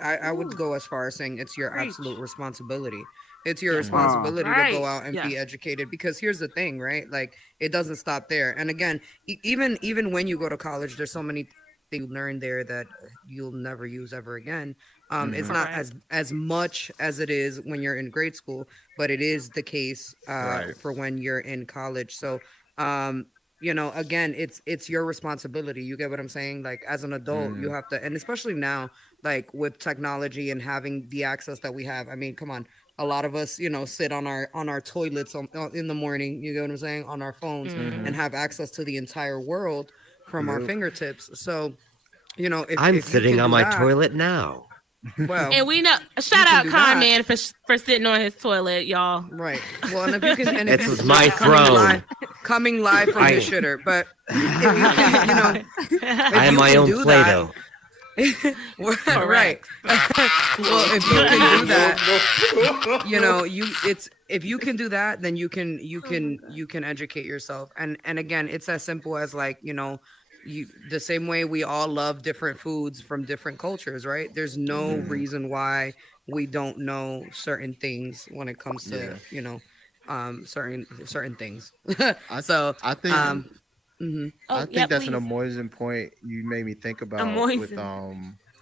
I would go as far as saying it's your absolute responsibility. It's your responsibility to go out and be educated, because here's the thing, right? Like, it doesn't stop there. And again, even when you go to college, there's so many things you learn there that you'll never use ever again. It's not as much as it is when you're in grade school, but it is the case for when you're in college. So, again, it's your responsibility. You get what I'm saying? Like, as an adult, you have to, and especially now, like with technology and having the access that we have. I mean, come on. A lot of us, sit on our toilets in the morning, you get what I'm saying, on our phones, and have access to the entire world from our fingertips. So, if I'm if sitting on my toilet now. Well, and we know, shout out Carman for sitting on his toilet, y'all. Right. Well, and if you can, and this is my throne. Coming live from his shitter, but if you can, I am my own Play-Doh. Right. Well, if you can do that, if you can do that, then you can educate yourself. And again, it's as simple as like, the same way we all love different foods from different cultures, right? There's no reason why we don't know certain things when it comes to, certain things. I think I think that's an amazing point you made me think about.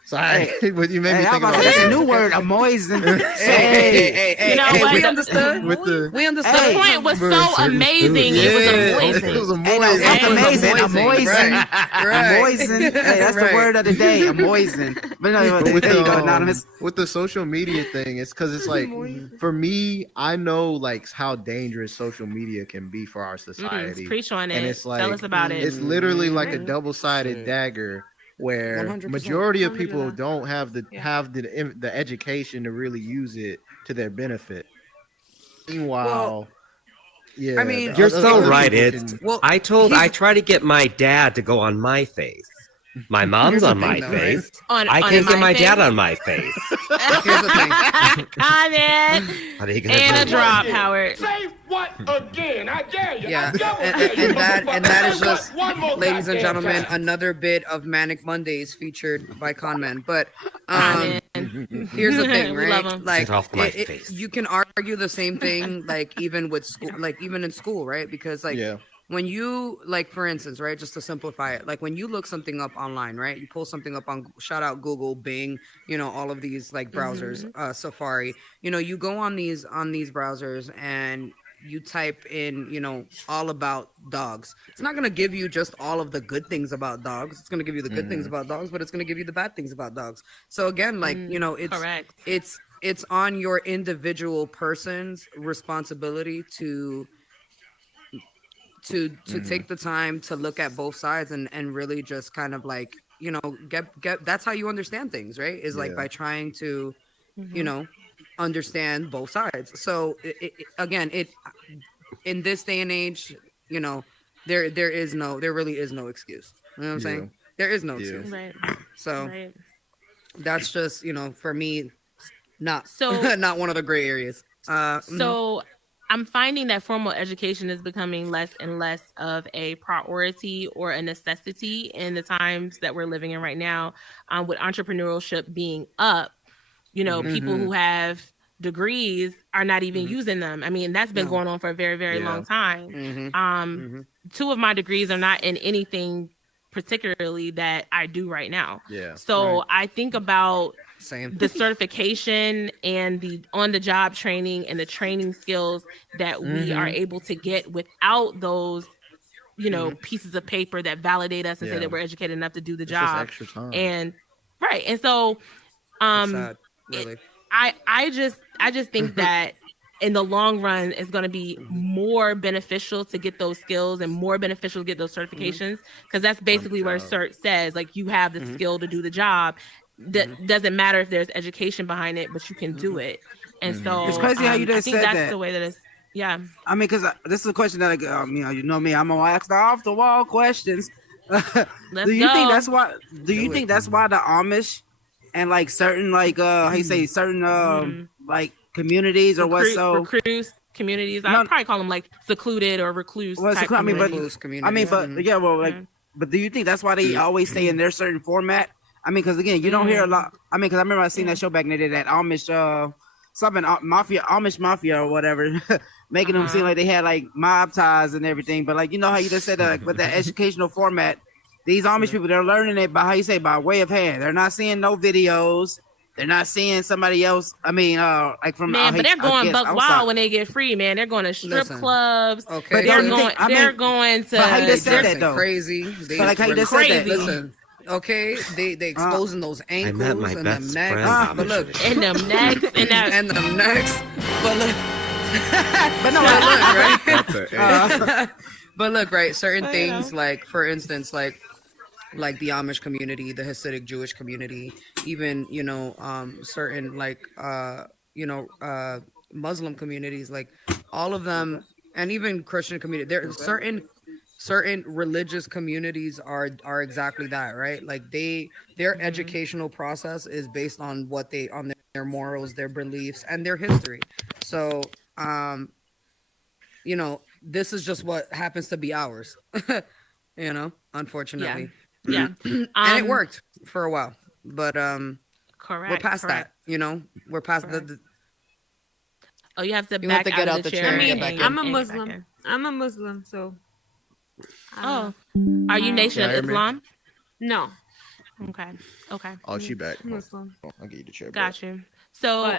Sorry, but you made me think about. That's a new word, amazing. Hey, we understood. We understood. The point was so amazing. It was amazing. Amazing. Hey, that's the word of the day. Amazing. But there you go, Anonymous. With the social media thing, it's because it's like, for me, I know like how dangerous social media can be for our society. Preach on it. And it's like, tell us about it. It's literally like a double-sided dagger, where 100%, majority of people don't have the education to really use it to their benefit. Meanwhile, I mean, you're so right. I try to get my dad to go on my face. My mom's on my face. I can't get my dad on my face. Here's the thing. And a drop, Howard. Say what again? I dare you. Yeah, and that is just, ladies and gentlemen, another bit of Manic Mondays featured by Conman. But here's the thing, right? Like, you can argue the same thing, like even with school, like even in school, right? Because like. Yeah. When you, like, for instance, right, just to simplify it, like when you look something up online, right, you pull something up on, shout out Google, Bing, all of these like browsers, Safari, you go on these browsers and you type in, all about dogs. It's not going to give you just all of the good things about dogs. It's going to give you the good things about dogs, but it's going to give you the bad things about dogs. So again, like, it's on your individual person's responsibility to take the time to look at both sides and really just kind of like, get that's how you understand things, right? Is like by trying to, understand both sides. So again, in this day and age, there really is no excuse. You know what I'm saying? There is no excuse. Right. So that's just, for me, not one of the gray areas. So I'm finding that formal education is becoming less and less of a priority or a necessity in the times that we're living in right now, with entrepreneurship being up. People who have degrees are not even using them. I mean, that's been going on for a very, very long time. 2 of my degrees are not in anything particularly that I do right now. So I think about the certification and the on-the-job training and the training skills that we are able to get without those, pieces of paper that validate us and say that we're educated enough to do the job. Just extra time. And so, sad, really. I just think that in the long run, it's going to be more beneficial to get those skills and more beneficial to get those certifications, because that's basically where cert says, like, you have the skill to do the job. That doesn't matter if there's education behind it, but you can do it. And so it's crazy how you just said that's that. the way that it's. Yeah. I mean, because this is a question that you know me, I'm gonna ask the off the wall questions. Do you think that's why? Do you think that's why the Amish and like certain like how you say certain like communities or what recluse communities? I'd probably call them like secluded or recluse. Well, type I mean, but yeah, well, like, but do you think that's why they always stay in their certain format? I mean, because again, you don't hear a lot. I mean, because I remember I seen that show back in the day, that Amish something Amish mafia or whatever, making them seem like they had like mob ties and everything. But like, you know how you just said with that educational format, these Amish people, they're learning it by, how you say, by way of hand. They're not seeing no videos. They're not seeing somebody else. I mean, like from but they're going buck wild when they get free, man. They're going to strip clubs. Okay, but they're going to. But how you just said that though? Crazy. But like how you just said that. Listen. Okay, they exposing those ankles and them necks, but look, and them necks and them necks, but look, but no, look, right? But look, right, certain things, like for instance, like the Amish community, the Hasidic Jewish community, even certain like Muslim communities, like all of them, and even Christian community, there are certain religious communities are exactly that, right? Like their educational process is based on on their morals, their beliefs, and their history. So this is just what happens to be ours. Unfortunately. Yeah. And it worked for a while. But correct. We're past that, We're past the Oh, you have to get out the chair. I mean, I'm a Muslim, so are you Nation of Islam? No. Okay. Oh, she back. Muslim. I'll get you the chair. Got you. So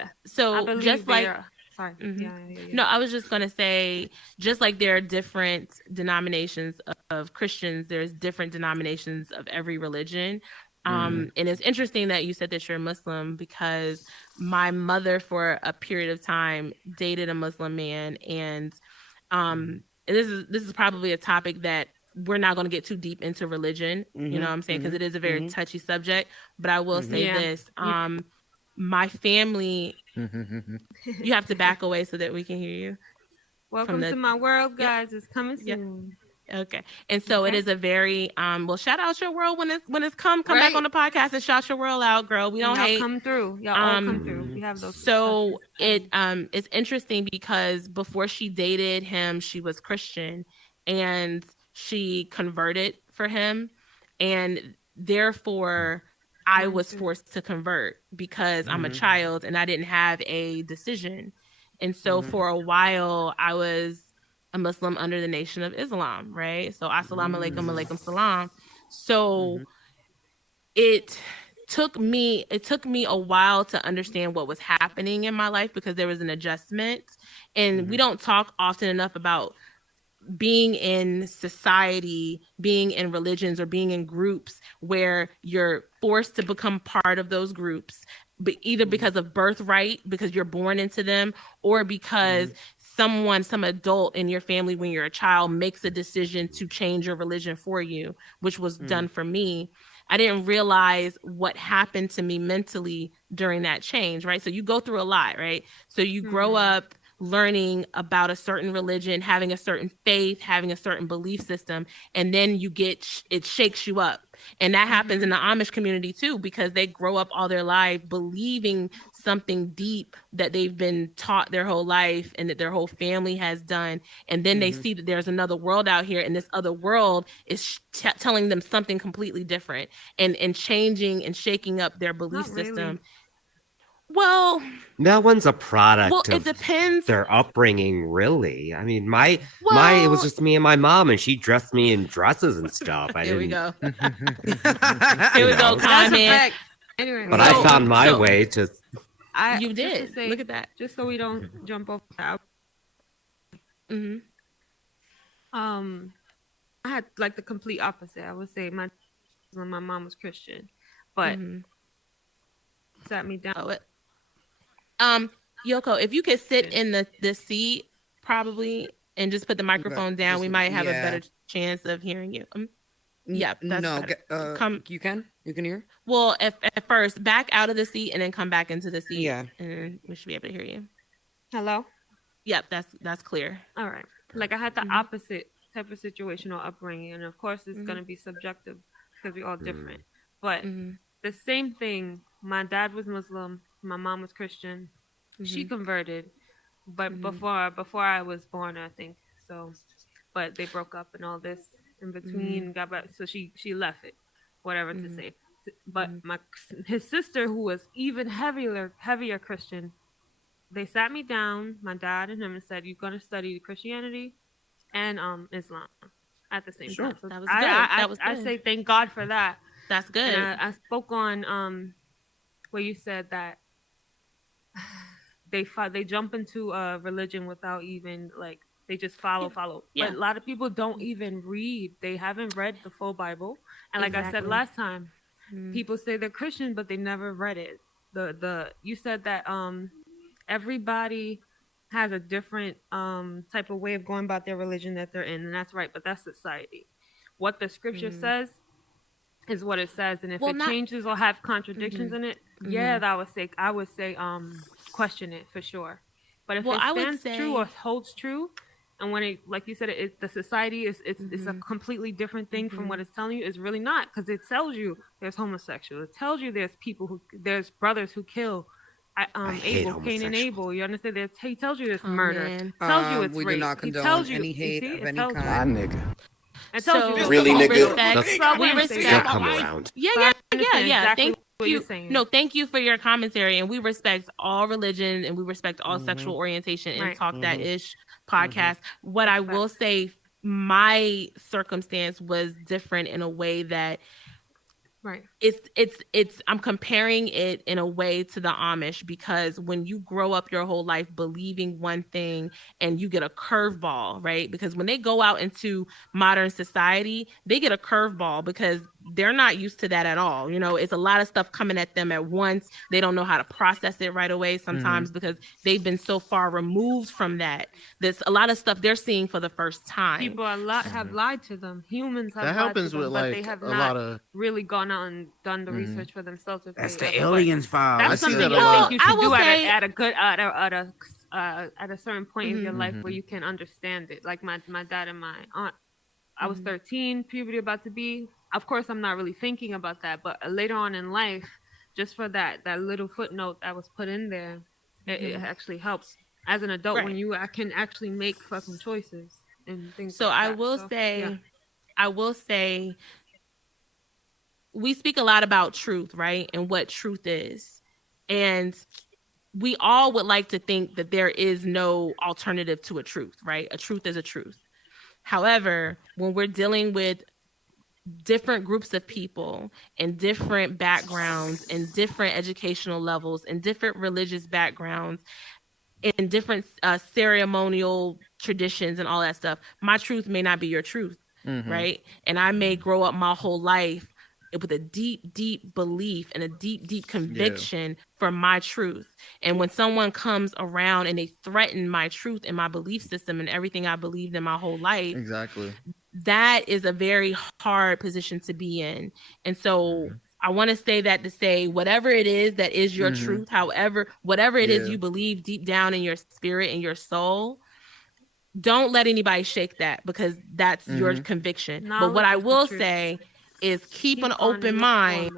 just like sorry. Yeah. No, I was just gonna say, just like there are different denominations of Christians, there's different denominations of every religion. And it's interesting that you said that you're Muslim, because my mother for a period of time dated a Muslim man, and this is probably a topic that we're not going to get too deep into religion, you know what I'm saying? Because it is a very touchy subject. But I will say this, my family, you have to back away so that we can hear you. Welcome to my world, guys. It's coming soon. Okay. And so it is a very well, shout out your world when it's come back on the podcast and shout your world out, girl. We don't hate. Come through. Y'all all come through. We have those. So it's interesting because before she dated him, she was Christian, and she converted for him, and therefore I was forced to convert because I'm a child and I didn't have a decision. And so for a while I was a Muslim under the Nation of Islam, right? So assalamu alaikum, alaikum salam. So it took me a while to understand what was happening in my life, because there was an adjustment. And we don't talk often enough about being in society, being in religions, or being in groups where you're forced to become part of those groups, but either because of birthright, because you're born into them, or because some adult in your family when you're a child makes a decision to change your religion for you, which was done for me. I didn't realize what happened to me mentally during that change, right? So you go through a lot, right? So you grow up learning about a certain religion, having a certain faith, having a certain belief system, and then it shakes you up. And that happens in the Amish community too, because they grow up all their life believing something deep that they've been taught their whole life and that their whole family has done. And then they see that there's another world out here, and this other world is telling them something completely different and changing and shaking up their belief system. Well, no one's a product it of depends. Their upbringing, really. I mean, it was just me and my mom, and she dressed me in dresses and stuff. Here we go. Here we go, comment. Anyway, but I found my way to. You did. Look at that. Just so we don't jump off that. I had like the complete opposite. I would say my mom was Christian, but sat me down. Yoko, if you could sit in the seat probably and just put the microphone down, we might have a better chance of hearing you. Yeah, that's better. You can hear. Well, at first back out of the seat and then come back into the seat. Yeah, and we should be able to hear you. Hello. Yep, that's clear. All right. Like I had the opposite type of situational upbringing, and of course it's going to be subjective because we're all different. But the same thing. My dad was Muslim. My mom was Christian. She converted, but before I was born, I think so. But they broke up and all this in between. Got back, so she left it, whatever to say. But his sister, who was even heavier Christian, they sat me down, my dad and him, and said, "You're gonna study Christianity and Islam at the same time." So that was good. I say thank God for that. That's good. And I spoke on where you said that they jump into a religion without even like they just follow. Yeah. But a lot of people don't even read. They haven't read the full Bible. And like I said last time, people say they're Christian, but they never read it. You said that everybody has a different type of way of going about their religion that they're in, and that's right. But that's society. What the scripture says is what it says, and if it changes or have contradictions in it, I would say question it for sure. But if it stands true or holds true, and when it, like you said, the society is it's a completely different thing from what it's telling you, it's really not, because it tells you there's homosexual, it tells you there's brothers who kill Abel, Cain and Abel. You understand? He tells you there's murder. It tells you it's we rape. do not condone any hate of any kind. Nigga. It tells you really, nigga. We respect. Come around. Yeah. Exactly Thank you. No, thank you for your commentary, and we respect all religion and we respect all sexual orientation and Talk That Ish podcast. What I will say, my circumstance was different in a way that it's I'm comparing it in a way to the Amish, because when you grow up your whole life believing one thing and you get a curveball, right? Because when they go out into modern society, they get a curveball because they're not used to that at all. You know, it's a lot of stuff coming at them at once. They don't know how to process it right away sometimes because they've been so far removed from that. There's a lot of stuff they're seeing for the first time. People have lied to them. Humans have that lied happens to them, with but like they have a not lot of really gone out and done the research for themselves. That's the aliens file. That's something you think you should do at a certain point in your life where you can understand it. Like my dad and my aunt. I was 13, puberty about to be. Of course, I'm not really thinking about that, but later on in life, just for that little footnote that was put in there, it actually helps as an adult when I can actually make fucking choices and things. So I will say, we speak a lot about truth, right? And what truth is. And we all would like to think that there is no alternative to a truth, right? A truth is a truth. However, when we're dealing with different groups of people and different backgrounds and different educational levels and different religious backgrounds and different ceremonial traditions and all that stuff, my truth may not be your truth, right? And I may grow up my whole life with a deep, deep belief and a deep, deep conviction for my truth. And when someone comes around and they threaten my truth and my belief system and everything I believed in my whole life, that is a very hard position to be in. And so I want to say that to say whatever it is that is your truth, whatever it is you believe deep down in your spirit and your soul, don't let anybody shake that, because that's your conviction. But what I will say is keep an open mind.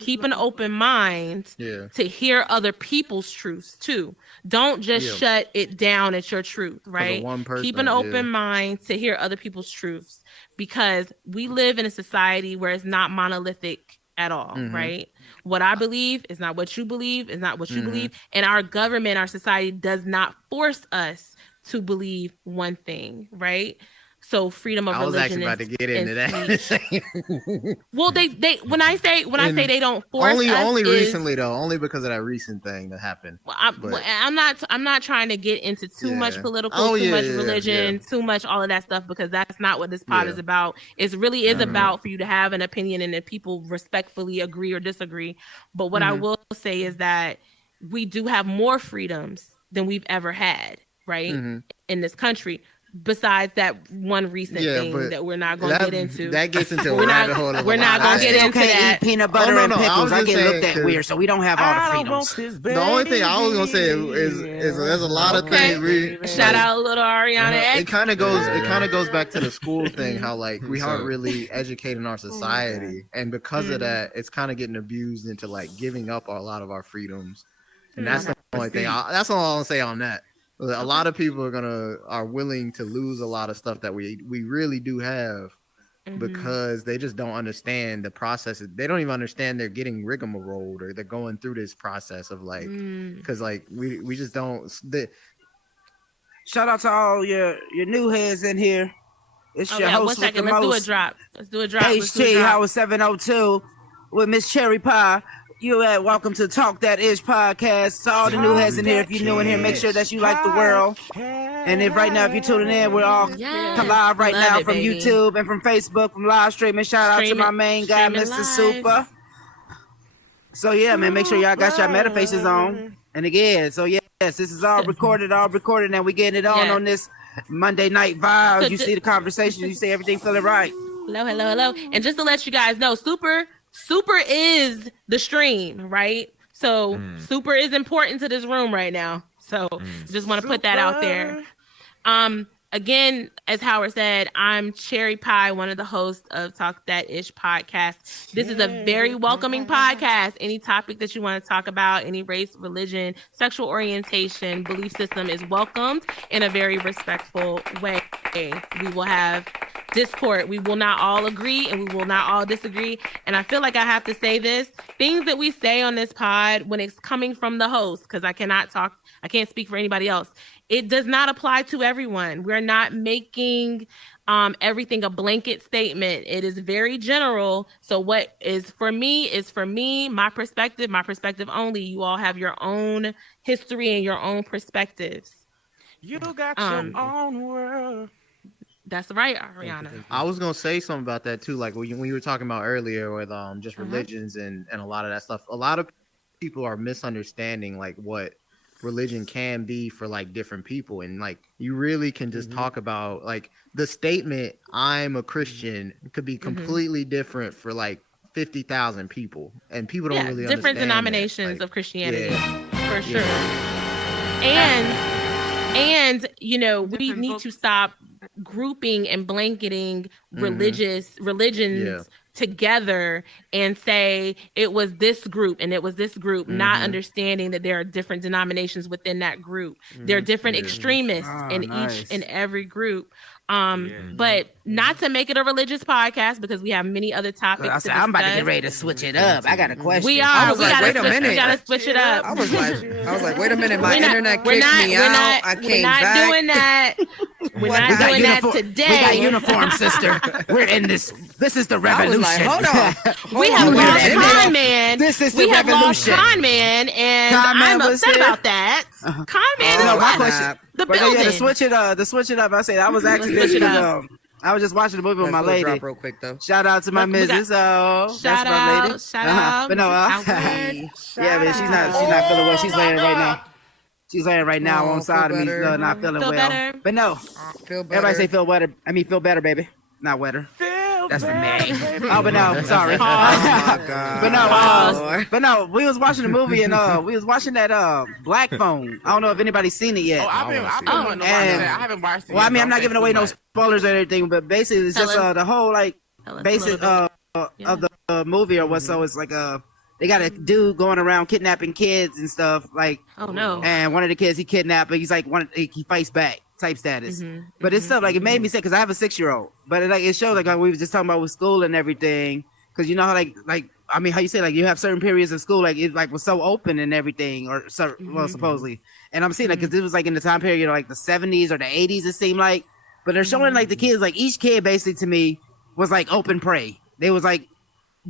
Keep an open mind to hear other people's truths too. Don't just shut it down at your truth, right? Keep an open mind to hear other people's truths, because we live in a society where it's not monolithic at all, right? What I believe is not what you believe, is not what you believe. And our government, our society does not force us to believe one thing, right? So freedom of religion. I was actually about to get into that. Well, they when I say they don't force us, only recently though, only because of that recent thing that happened. Well, I'm not trying to get into too much political, too much religion, too much all of that stuff, because that's not what this pod is about. It really is about for you to have an opinion and that people respectfully agree or disagree. But what I will say is that we do have more freedoms than we've ever had, right? In this country. Besides that one recent thing that we're not going to get into. That gets into a rabbit hole. We're not going to get into that. Eat peanut butter and pickles. I get looked at weird, so we don't have all the freedoms. The only thing I was going to say is there's a lot of things. Shout out little Ariana X. It kind of goes back to the school thing, how like we aren't really educating our society. And because of that, it's kind of getting abused into like giving up a lot of our freedoms. And that's the only thing. That's all I'll say on that. A lot of people are willing to lose a lot of stuff that we really do have because they just don't understand the process. They don't even understand they're getting rigmarolled or they're going through this process of like, because like we just don't. Shout out to all your new heads in here. It's your host with the most. Let's do a drop. HT Howard702 with Miss Cherry Pie. You at welcome to Talk That Ish podcast. To all the new heads in here, if you're new in here, make sure that you like the world. And if right now, if you're tuning in, we're all live right now from YouTube and from Facebook, from live streaming. Shout out to my main guy, Mr. Super. So yeah, man, make sure y'all got your meta faces on. And again, so yes, this is all recorded, and we getting it on this Monday night vibes. So you see the conversation, you see everything feeling right. Hello. And just to let you guys know, Super is the stream, right? So Super is important to this room right now. So just want to put that out there. Again, as Howard said, I'm Cherry Pie, one of the hosts of Talk That Ish podcast. This is a very welcoming podcast. Any topic that you want to talk about, any race, religion, sexual orientation, belief system is welcomed in a very respectful way. We will have discord. We will not all agree and we will not all disagree. And I feel like I have to say this. Things that we say on this pod when it's coming from the host, because I can't speak for anybody else. It does not apply to everyone. We're not making everything a blanket statement. It is very general. So what is for me, my perspective only. You all have your own history and your own perspectives. You got your own world. That's right, Ariana. I was gonna say something about that too, like when you were talking about earlier with just religions and a lot of that stuff. A lot of people are misunderstanding like what religion can be for like different people, and like you really can just talk about like the statement "I'm a Christian" could be completely different for like 50,000 people, and people don't really understand different denominations of Christianity for sure. And you know, we need to stop grouping and blanketing religions together and say it was this group and it was this group, not understanding that there are different denominations within that group. There are different extremists in each and every group. But not to make it a religious podcast because we have many other topics. I'm about to get ready to switch it up. I got a question. We are. I was like, wait a minute. We gotta switch it up. I was like, wait a minute. My internet kicked me out. I came back. We're not doing that. We're not doing that today. We got uniform, sister. We're in this. This is the revolution. I was like, hold on. We have lost Con Man. This is the revolution. We have lost Con Man, and I'm upset about that. Con Man is my question. The building. Yeah, to switch it up. I say I was actually listening. I was just watching the movie with my lady. Real quick though. Shout out to my missus. Shout out. But no, yeah, but she's not feeling well. She's laying right now. She's laying right now on side of me, not feeling well. Better. But no, feel better. Everybody say feel better. I mean feel better, baby, not wetter. That's for me. Oh, but no, sorry. Oh my God. But no, we was watching the movie and we was watching that Black Phone. I don't know if anybody's seen it yet. I've been wanting to watch that. I haven't watched it. Well, I mean, I'm not giving away no spoilers or anything, but basically it's just the whole like basic of the movie or what. So it's like they got a dude going around kidnapping kids and stuff like. Oh no. And one of the kids he kidnapped, but he's like he fights back. Type status, but it's stuff like it made me sick because I have a 6-year-old. But it shows like we was just talking about with school and everything, because you know how like I mean how you say like you have certain periods of school like it like was so open and everything or so well supposedly, and I'm seeing like because this was like in the time period of like the 70s or the 80s it seemed like, but they're showing like the kids like each kid basically to me was like open prey. They was like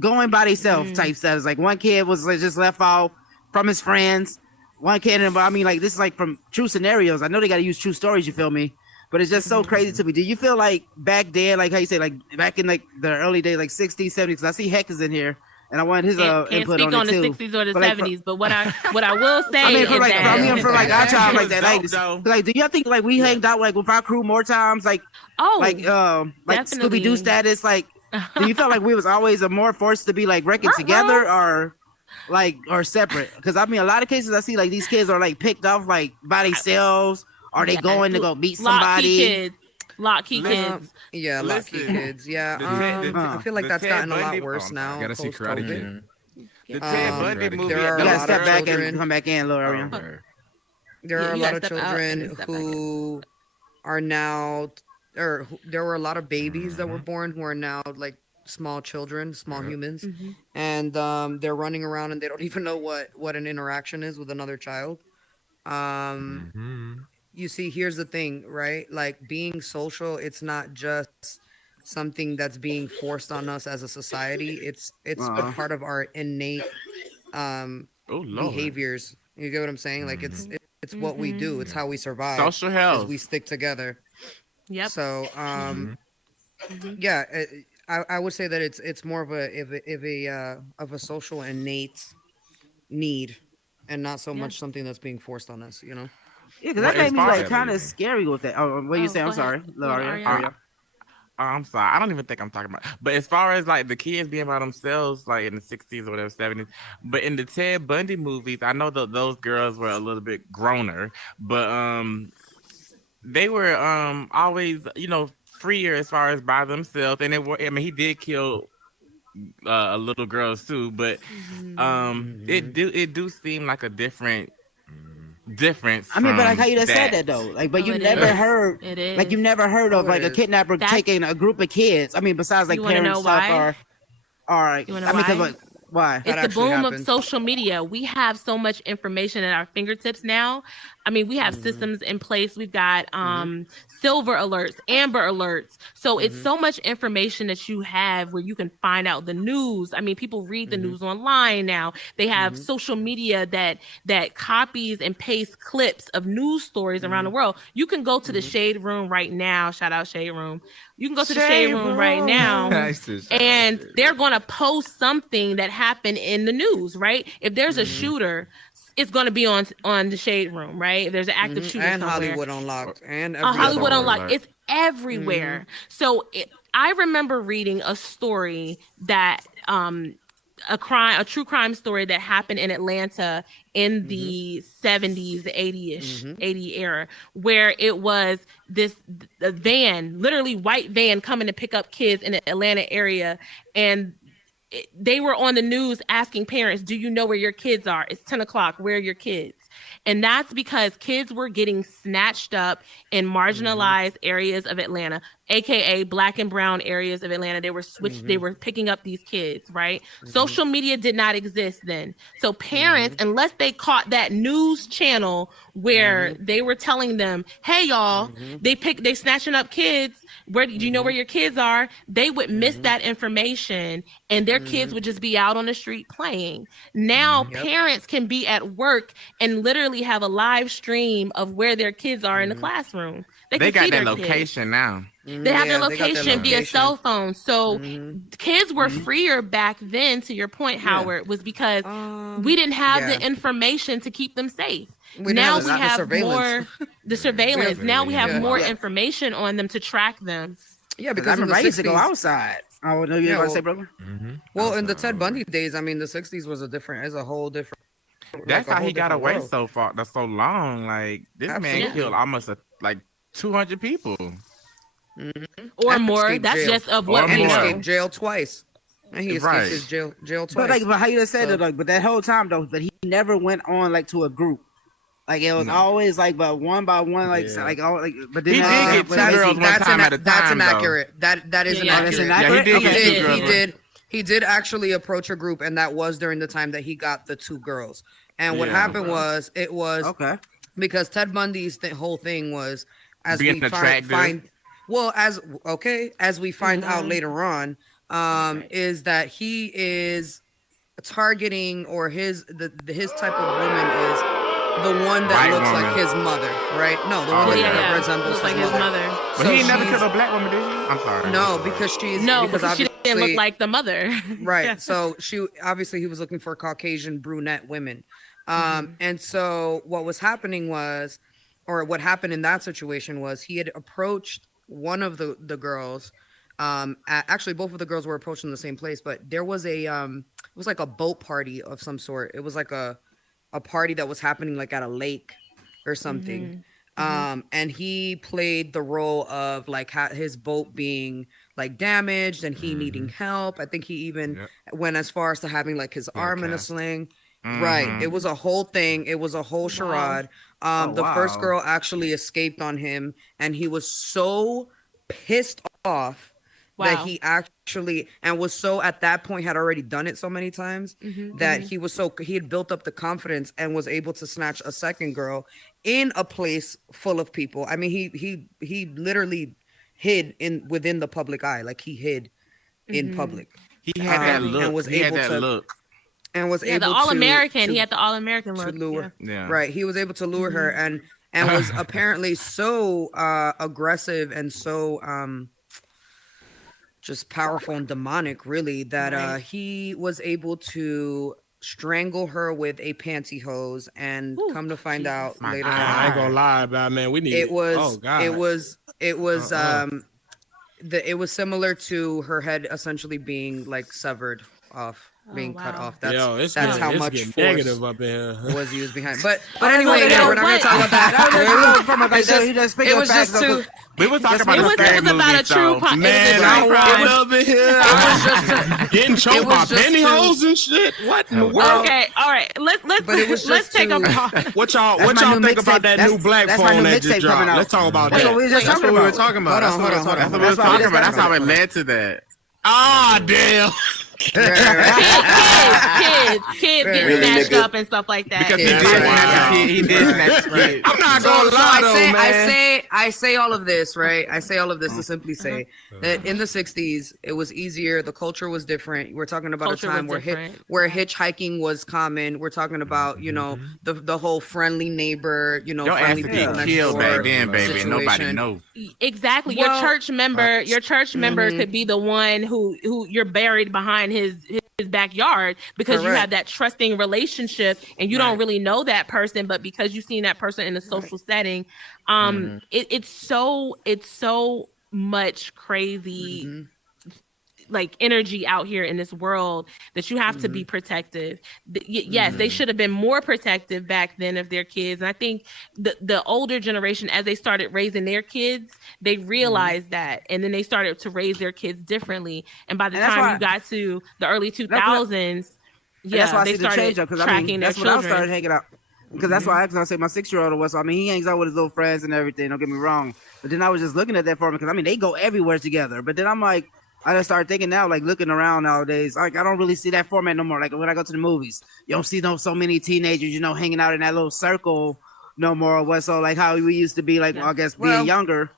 going by themselves type status. Like one kid was like just left off from his friends. One kid, I mean, like this is like from true scenarios. I know they got to use true stories. You feel me? But it's just so crazy to me. Do you feel like back then, like how you say, like back in like the early days, like 60s, 70s? Because I see Heck is in here. and I want his can't input speak on it the too. 60s or the But 70s, but what I will say I mean, is that from like our time like that, like do y'all think like we hanged out like with our crew more times, like Scooby Doo status, like do you feel like we was always a more forced to be like working together or separate? Because I mean, a lot of cases I see like these kids are like picked off like by themselves, or they going to go meet somebody. Lock-key kids. Yeah, lock-key kids. Yeah. I feel like that's gotten a lot worse now. Gotta see Karate Kid. The Ted Bundy movie. You gotta step back and come back in, little area. There are a lot of children who are now, or there were a lot of babies that were born who are now like small children, small humans, and they're running around and they don't even know what an interaction is with another child. You see, here's the thing, right? Like being social, it's not just something that's being forced on us as a society. It's a part of our innate behaviors. You get what I'm saying? Like it's what we do. It's how we survive. Social health. We stick together. Yep. So yeah, I would say that it's more of a social innate need, and not so much something that's being forced on us. You know. Yeah, because that made me like kind of scary with that. Oh, what you say? I'm sorry, Aria. I'm sorry. I don't even think I'm talking about. But as far as like the kids being by themselves, like in the 60s or whatever, 70s, but in the Ted Bundy movies, I know that those girls were a little bit growner, but they were always, freer as far as by themselves. And he did kill little girls too, but it do seem like a difference. I mean, but like how you just said that though, like, but you never heard, like you never heard of like a kidnapper taking a group of kids. I mean, besides like parents stuff or, all right. I mean, because why? It's the boom of social media. We have so much information at our fingertips now. I mean, we have systems in place. We've got silver alerts, amber alerts. So it's so much information that you have where you can find out the news. I mean, people read the news online now. They have social media that copies and pastes clips of news stories around the world. You can go to the Shade Room right now. Shout out Shade Room. You can go to the Shade Room right now, and they're going to post something that happened in the news, right? If there's a shooter, it's going to be on the Shade Room, right? If there's an active shooter and somewhere. Hollywood Unlocked and Hollywood Unlocked. It's everywhere. So I remember reading a story that a true crime story that happened in Atlanta in the 70s, 80 era, where it was this van, literally white van, coming to pick up kids in the Atlanta area, and they were on the news asking parents, do you know where your kids are? It's 10 o'clock. Where are your kids? And that's because kids were getting snatched up in marginalized areas of Atlanta, AKA black and brown areas of Atlanta. They were they were picking up these kids, right? Social media did not exist then. So parents, unless they caught that news channel where they were telling them, hey y'all, they snatching up kids. Where do you know where your kids are? They would miss that information, and their kids would just be out on the street playing. Now parents can be at work and literally have a live stream of where their kids are in the classroom. They got their location now. They have their location via cell phone. So kids were freer back then, to your point, Howard, was because we didn't have the information to keep them safe. Now we have more the surveillance. Now we have more information on them to track them. Yeah, because I used to go outside. Oh, no, you want to say, brother? Well, in the Ted Bundy days, I mean, the 60s was a whole different. That's how he got away so far. That's so long. Like this man killed almost 200 people. Or more. That's just of what we know. Escaped jail twice. And he escaped his jail twice. But how you just said it, but that whole time though, but he never went on like to a group. Like it was always like but one by one, but then he did get two girls one time at a time. That's inaccurate. That is inaccurate. Yeah, he did actually approach a group, and that was during the time that he got the two girls. And what happened was because Ted Bundy's whole thing was as we find out later on, is that he is targeting, or his type of woman is the one that looks like his mother, right? No, the one that resembles like his mother. But he never killed a black woman, did he? I'm sorry. No, because she's didn't look like the mother. Right. Yeah. So he was looking for Caucasian brunette women. And so what happened in that situation was he had approached one of the girls. Actually, both of the girls were approached in the same place, but there was it was like a boat party of some sort. It was like a party that was happening like at a lake or something. And he played the role of like his boat being like damaged and he needing help. I think he even went as far as to having like his arm in a sling. Right. It was a whole thing. It was a whole charade. The first girl actually escaped on him, and he was so pissed off that he actually, and was so at that point had already done it so many times that he had built up the confidence and was able to snatch a second girl in a place full of people. I mean, he literally hid within the public eye, like he hid in public. He had that look. And was he able had that to look. And was able the All-American. to He had the All-American look. Lure. Yeah. Right. He was able to lure her and was apparently so aggressive and so just powerful and demonic, really, that he was able to strangle her with a pantyhose, and come to find out later on, I ain't gonna lie about, man, we need it was oh god it was similar to her head essentially being like severed off, being cut off. That's how much force negative up in here. was used behind. But anyway, we're not gonna talk about that. It was just too. We were talking about a scary movie, man. I love it here. Getting choked by pantyhose and shit. What in the world? Okay, all right. Let's take a pause. What y'all think about that new black phone that just dropped? Let's talk about that. That's what we were talking about. That's what we were talking about. That's how it led to that. Ah, damn. Kids getting snatched up and stuff like that. Because he did snatch a kid. I'm not gonna lie though, man. I say all of this, right? I say all of this to simply say that in the 60s, it was easier. The culture was different. We're talking about a time where hitchhiking was common. We're talking about, the whole friendly neighbor, friendly people next killed door back then, baby. Nobody knows. Exactly. Your church member could be the one who you're buried behind his backyard because you have that trusting relationship and you don't really know that person, but because you've seen that person in a social setting, it's so much crazy like energy out here in this world that you have to be protective. Yes, they should have been more protective back then of their kids. And I think the older generation, as they started raising their kids, they realized that, and then they started to raise their kids differently. And by the time you got to the early 2000s, that's why they started tracking their children. That's when I started hanging out. Because that's why I say my 6-year-old was. I mean, he hangs out with his little friends and everything. Don't get me wrong. But then I was just looking at that for me because they go everywhere together. But then I'm like, I just started thinking now, like looking around nowadays, like I don't really see that format no more. Like when I go to the movies, you don't see so many teenagers, hanging out in that little circle no more. What so like how we used to be, like I guess being younger.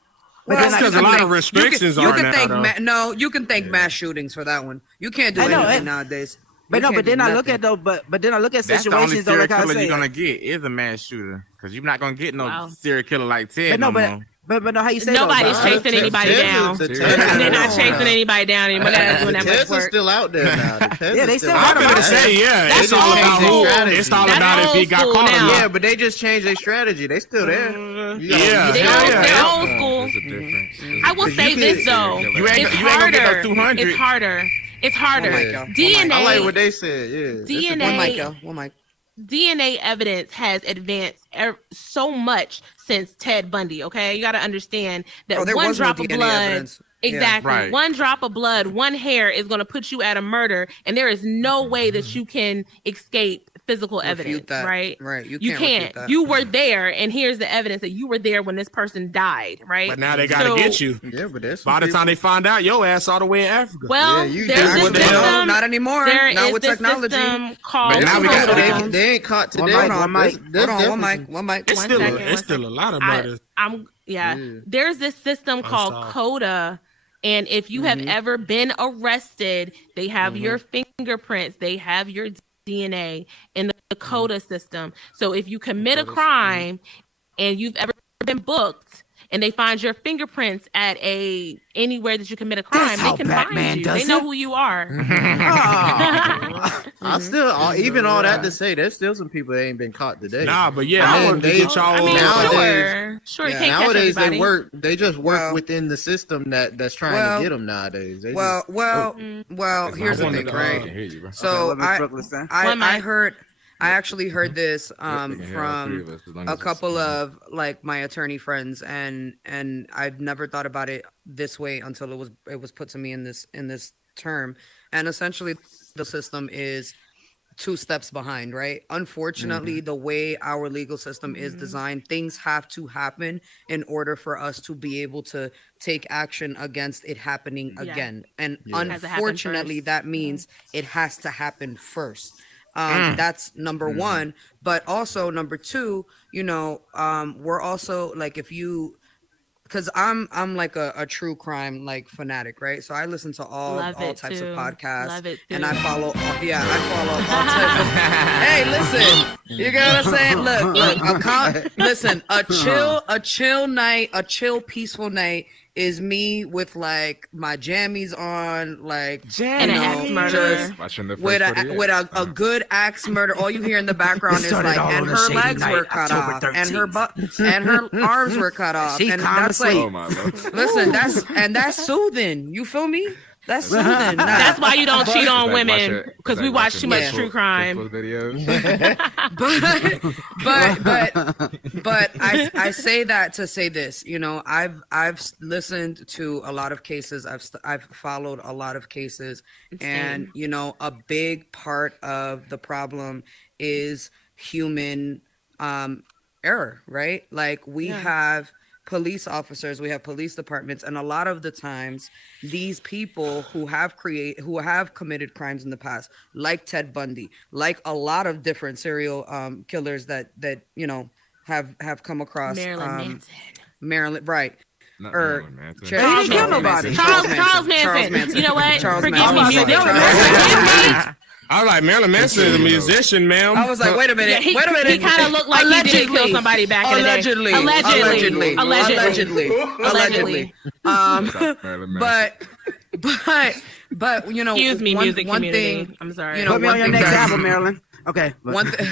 But that's because a lot of restrictions are now. You can thank mass shootings for that one. You can't do anything nowadays. But then I look at situations. That's the only serial like killer you're gonna get is a mass shooter, because you're not gonna get no serial killer like Ted no more. But no, how you say nobody's chasing anybody down. They're not chasing anybody down anymore. Ted's are still out there now. They still. I'm gonna say it's all about who. It's all about if he got caught or not. Yeah, but they just changed their strategy. They still there. They're old school. I will say this though, it's harder. It's harder. DNA. I like what they said. Yeah. One mic. DNA evidence has advanced so much since Ted Bundy. Okay, you got to understand that one drop of blood. Exactly. One drop of blood, one hair is going to put you at a murder, and there is no way that you can escape physical evidence. Right. You can't. You were there, and here's the evidence that you were there when this person died. Right. But now they got to get you. Yeah, but that's by the time they find out, your ass all the way in Africa. Well, there's this system. Not anymore. Now with technology. Called now we got they ain't caught today. One mic. It's still a lot of murders. There's this system called CODA. And if you have ever been arrested, they have your fingerprints, they have your DNA in the CODA system. So if you commit a crime and you've ever been booked and they find your fingerprints at anywhere that you commit a crime, they can find you. They know who you are. I still, even all that to say, there's still some people that ain't been caught today. Nah, but yeah, they get y'all. Sure. Yeah. Nowadays they just work within the system that's trying to get them nowadays. Here's the thing, right? So I actually heard this from a couple of like my attorney friends, and I've never thought about it this way until it was put to me in this term. And essentially, the system is 2 steps behind, right? Unfortunately, the way our legal system is designed, things have to happen in order for us to be able to take action against it happening again. And unfortunately, that means it has to happen first. That's number one. But also number two, we're also like, because I'm like a true crime like fanatic, right? So I listen to all types of podcasts, and I follow all types of. Hey, listen, you get what I'm saying? Look, a chill night, a chill peaceful night is me with like my jammies on, like and an axe murder, with a good axe murder. All you hear in the background is like, and her legs were cut off, and her butt and her arms were cut off, and that's like, listen, that's soothing. You feel me? That's soothing. That's why you don't cheat on women, because we watch too much true crime. but I say that to say this. I've listened to a lot of cases. I've followed a lot of cases, and a big part of the problem is human error, right? Like we have police officers, we have police departments, and a lot of the times these people who have committed crimes in the past, like Ted Bundy, like a lot of different serial killers that have come across Marilyn, right? Charles Manson. You know what? Forgive me, music. I was like, Marilyn Manson is a musician, ma'am. I was like, wait a minute. He kind of looked like he didn't kill somebody back in the day. Allegedly. But excuse me, music one community. thing. I'm sorry. Put me on your next album, Marilyn. Okay. One thing.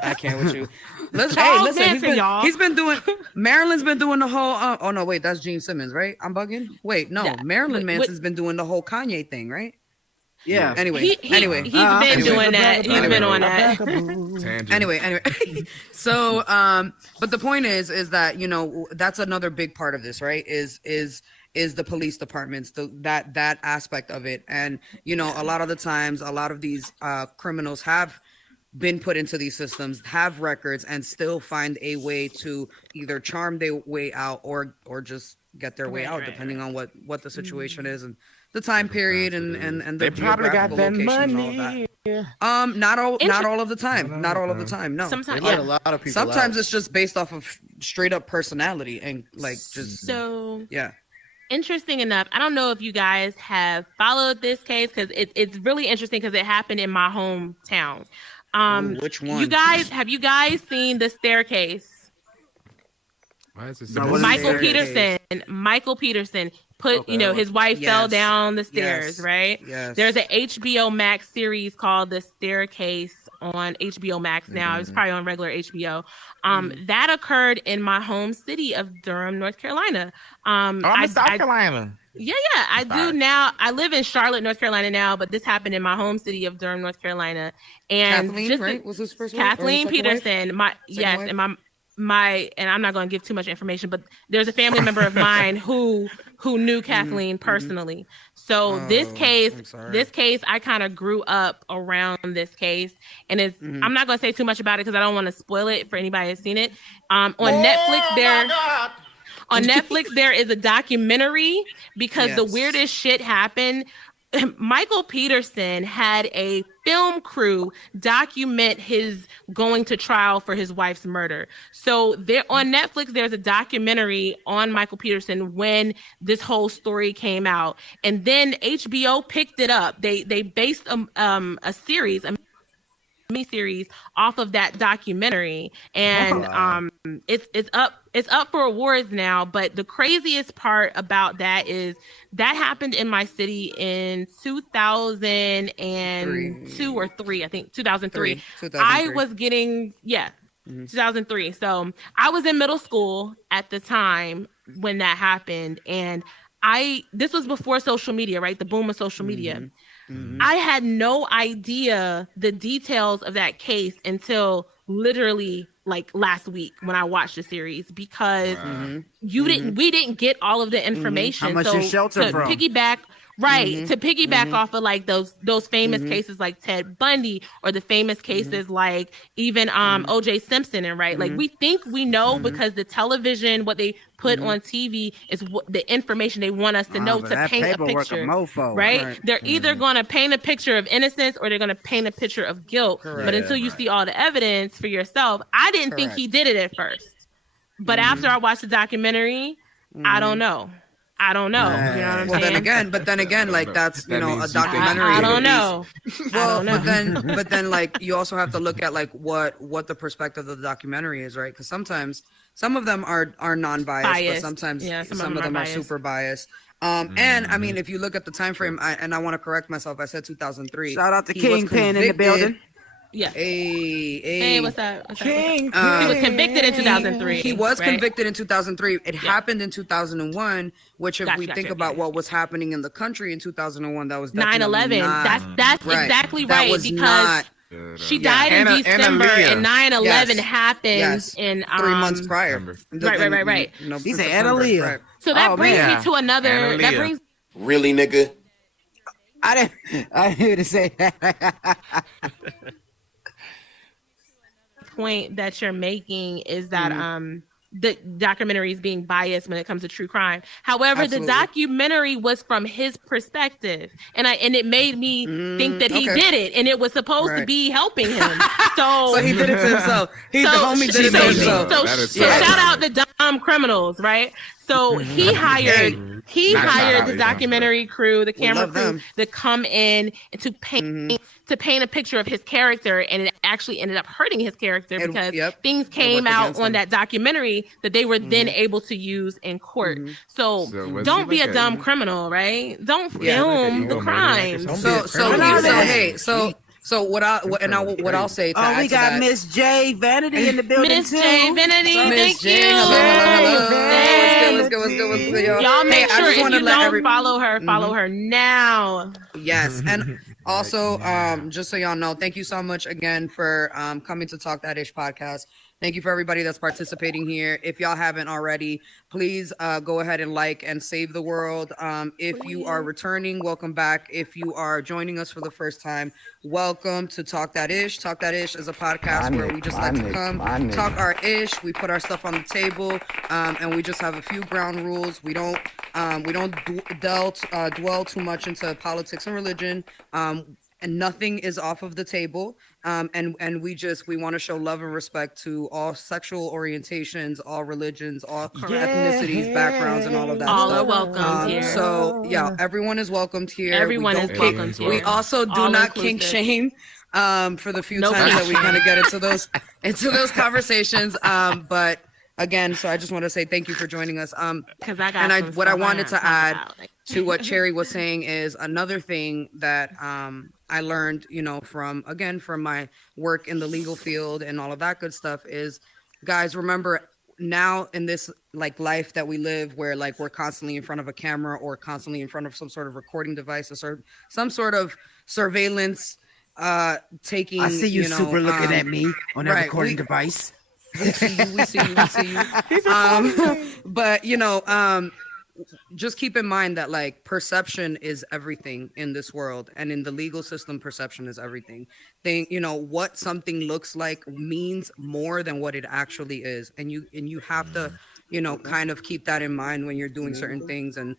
I can't with you. Listen, y'all. He's been doing. Marilyn's been doing the whole. Oh no, wait, that's Gene Simmons, right? I'm bugging. Wait, no, Marilyn Manson's been doing the whole Kanye thing, right? Yeah. Anyway, he's been doing that. He's been on that. Anyway. So, but the point is that that's another big part of this, right? Is the police departments, that aspect of it, and a lot of the times, a lot of these criminals have been put into these systems, have records, and still find a way to either charm their way out or just get their way out, depending on what the situation is and the time period and the geographical location and all that. Not all of the time. Not all of the time. No. Sometimes, a lot of people. Sometimes it's just based off of straight up personality and like just Interesting enough, I don't know if you guys have followed this case because it's really interesting because it happened in my hometown. Which one? Have you guys seen The Staircase? Why is this Michael Peterson put, his wife fell down the stairs, right? Yes. There's an HBO Max series called The Staircase on HBO Max now. It's probably on regular HBO. That occurred in my home city of Durham, North Carolina. I'm in South Carolina. Yeah, I do now. I live in Charlotte, North Carolina now, but this happened in my home city of Durham, North Carolina. And Kathleen, right? Was his first Kathleen Peterson, and I'm not going to give too much information, but there's a family member of mine who knew Kathleen personally. So this case, I kind of grew up around this case, and it's. I'm not going to say too much about it because I don't want to spoil it for anybody who's seen it. On Netflix, there is a documentary because the weirdest shit happened. Michael Peterson had a film crew document his going to trial for his wife's murder. So there on Netflix, there's a documentary on Michael Peterson when this whole story came out. And then HBO picked it up. They based a series, a miniseries off of that documentary. And it's up it's up for awards now. But the craziest part about that is that happened in my city in 2002 or 3, I think 2003. I was getting 2003. So I was in middle school at the time when that happened, and this was before social media, right? The boom of social media. I had no idea the details of that case until literally like last week when I watched the series, because we didn't get all of the information. How much so is shelter to from? piggyback to piggyback off of like those famous cases like Ted Bundy, or the famous cases like even OJ Simpson, and like we think we know because the television, what they put on TV is what the information they want us to know to paint a picture, right? They're either going to paint a picture of innocence or they're going to paint a picture of guilt. But until you see all the evidence for yourself, I didn't think he did it at first. But after I watched the documentary, I don't know. You know what I'm saying? But then again, like that's a documentary. I don't know. Well, but then like you also have to look at like what the perspective of the documentary is, right? Because sometimes some of them are non-biased, but sometimes some of them are super biased. And I mean, if you look at the time frame, I want to correct myself. I said 2003. Shout out to Kingpin in the building. Yeah. Hey, what's that? He was convicted in 2003. He was convicted in 2003. It happened in 2001, which if we think about what was happening in the country in 2001, that was 9/11. That's exactly right, because she died in December and 9/11 happened in 3 months prior. Right. He said Analia. So that brings me to another. That brings really, nigga. I didn't hear to say that. Point that you're making is that the documentary is being biased when it comes to true crime. However, the documentary was from his perspective, and it made me think that he did it, and it was supposed to be helping him. So he did it to himself. The homie did it to himself. So shout out the dumb criminals, right? So he hired the documentary crew, the camera crew, to come in and to paint a picture of his character, and it actually ended up hurting his character because things came out on that documentary that they were then able to use in court. So don't be a dumb criminal, right? Don't film the crimes. So what I'll say to add we to got that, Miss J Vanity in the building Miss too. J Vanity, thank you. Let's go, y'all. Y'all make sure if you don't follow her now. Yes, and also, just so y'all know, thank you so much again for coming to Talk That Ish podcast. Thank you for everybody that's participating here. If y'all haven't already, please go ahead and like and save the world. If you are returning, welcome back. If you are joining us for the first time, welcome to Talk That Ish. Talk That Ish is a podcast where we just like to come, talk our ish. We put our stuff on the table, and we just have a few ground rules. We don't dwell too much into politics and religion. And nothing is off of the table. And we want to show love and respect to all sexual orientations, all religions, all ethnicities, backgrounds, and all of that all stuff. All are welcomed here. So yeah, everyone is welcomed here. Everyone is welcomed here. We also do not kink shame. For the few times that we kind of get into those conversations. But again, so I just want to say thank you for joining us. What I wanted to add to what Cherry was saying is another thing that I learned, from my work in the legal field and all of that good stuff is, guys, remember now in this like life that we live where like we're constantly in front of a camera or constantly in front of some sort of recording device or some sort of surveillance taking. I see you super looking at me on that recording device. We see you. But just keep in mind that like perception is everything in this world, and in the legal system, perception is everything. What something looks like means more than what it actually is, and you have to kind of keep that in mind when you're doing certain things, and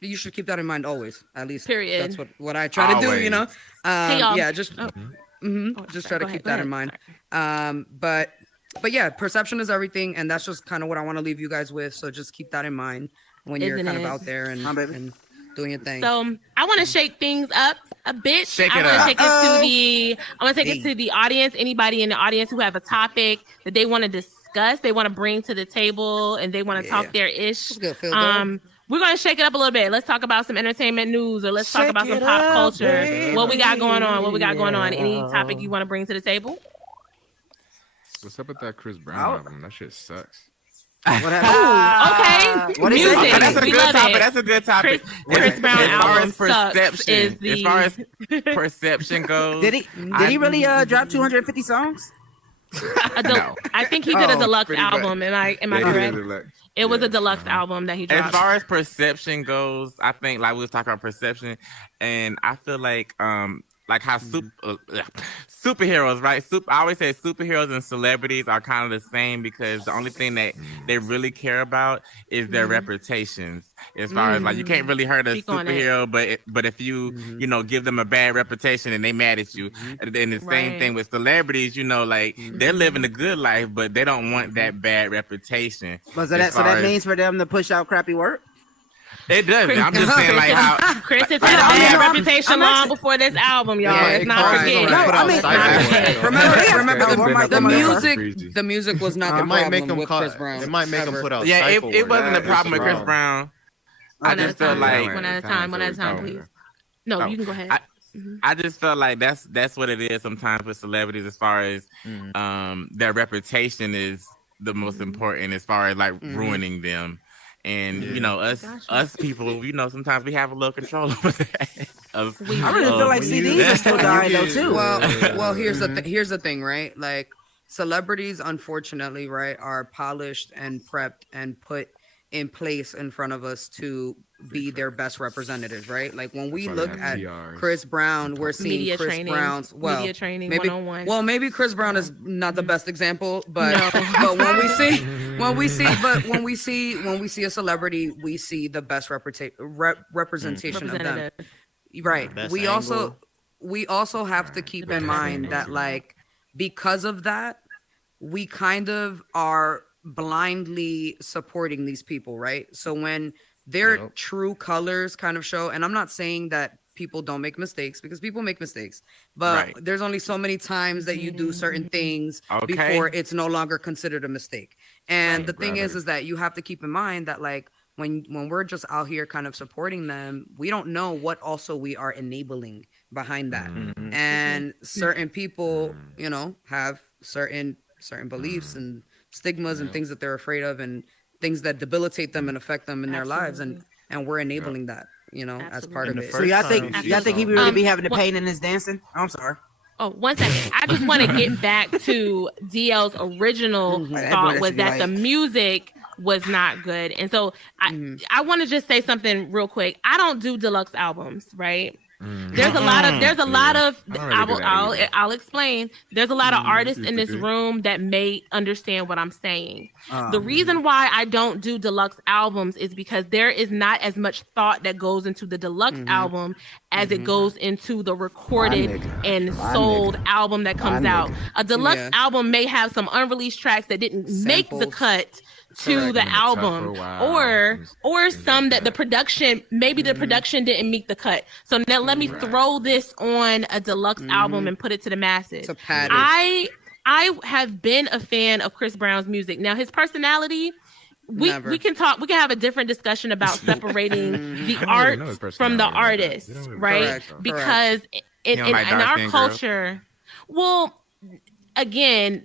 you should keep that in mind always. At least that's what I try to do. Just try to keep that in mind. But yeah, perception is everything, and that's just kind of what I want to leave you guys with. So just keep that in mind when you're kind of out there and Doing your thing. So I want to shake things up a bit. Shake I it want up. to take it to the audience. Anybody in the audience who have a topic that they want to discuss, they want to bring to the table, and they want to talk their ish. That's good, Phil. We're going to shake it up a little bit. Let's talk about some entertainment news, or let's talk about some pop culture. Baby. What we got going on? Any topic you want to bring to the table? What's up with that Chris Brown album? That shit sucks. What happened? Okay. What is Music. it? That's a good topic. That's a good topic. Chris Brown album perception. As far as perception goes, did he really drop 250 songs? No. I think he did a deluxe album. Am I correct? It was a deluxe album that he dropped. As far as perception goes, I think like we was talking about perception, and I feel like how superheroes, right? I always say superheroes and celebrities are kind of the same because the only thing that they really care about is their reputations. As far as like, you can't really hurt a superhero, but if you give them a bad reputation and they mad at you, and then the same thing with celebrities, like they're living a good life, but they don't want that bad reputation. So that means for them to push out crappy work. It doesn't. I'm just saying, like how Chris has had a bad reputation long before this album, y'all. Yeah, it's not forgetting. Remember the music was not the problem with Chris Brown. It might make him put out. Yeah, it wasn't a problem with Chris Brown. I just felt like one at a time, please. No, you can go ahead. I just felt like that's what it is sometimes with celebrities, as far as their reputation is the most important, as far as like ruining them. And us people, sometimes we have a little control over that. I really feel like CDs are still dying though too. Well, here's the thing, right? Like celebrities, unfortunately, right, are polished and prepped and put in place in front of us to be their best representatives, right? Like when we look at Chris Brown, we're seeing Chris Brown's media training maybe 101. Well, maybe Chris Brown is not the best example, but when we see a celebrity, we see the best representation of them. Right. We also have to keep in mind that like because of that, we kind of are blindly supporting these people, right? So when their true colors kind of show, and I'm not saying that people don't make mistakes, because people make mistakes, but there's only so many times that you do certain things before it's no longer considered a mistake. And the thing is that you have to keep in mind that like when we're just out here kind of supporting them, we don't know what also we are enabling behind that. And certain people, have certain beliefs and stigmas and things that they're afraid of and things that debilitate them and affect them in their lives, and we're enabling that, as part of it. So y'all think he really be having the pain in his dancing? I'm sorry. Oh, 1 second. I just want to get back to DL's original thought was that the music was not good. And so I want to just say something real quick. I don't do deluxe albums, right? There's a lot of I'll explain. There's a lot of artists in this room that may understand what I'm saying. The reason why I don't do deluxe albums is because there is not as much thought that goes into the deluxe album as it goes into the recorded and sold album that comes out. A deluxe album may have some unreleased tracks that didn't make the cut to the album, or some that the production didn't meet the cut. So now let me throw this on a deluxe album and put it to the masses. I have been a fan of Chris Brown's music. Now his personality, we can have a different discussion about separating the art from the artist, right? Because in our culture, again,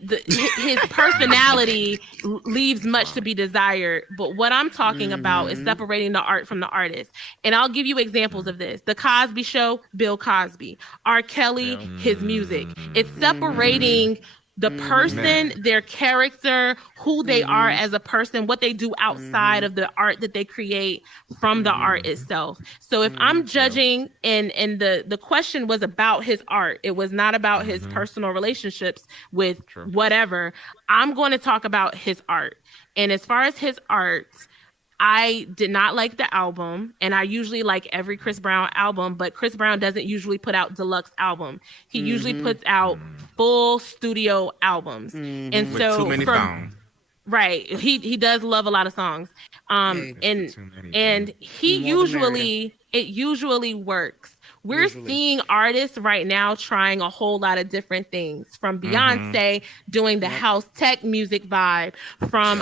his personality leaves much to be desired. But what I'm talking about is separating the art from the artist. And I'll give you examples of this. The Cosby Show, Bill Cosby. R. Kelly, his music. It's separating the person, their character, who they are as a person, what they do outside of the art that they create from the art itself. So if I'm judging, and the question was about his art, it was not about his personal relationships with whatever. I'm going to talk about his art. And as far as his art, I did not like the album, and I usually like every Chris Brown album, but Chris Brown doesn't usually put out deluxe album. He usually puts out full studio albums. And with too many songs. Right. He does love a lot of songs. And he usually works. We're seeing artists right now trying a whole lot of different things, from Beyonce doing the house tech music vibe, from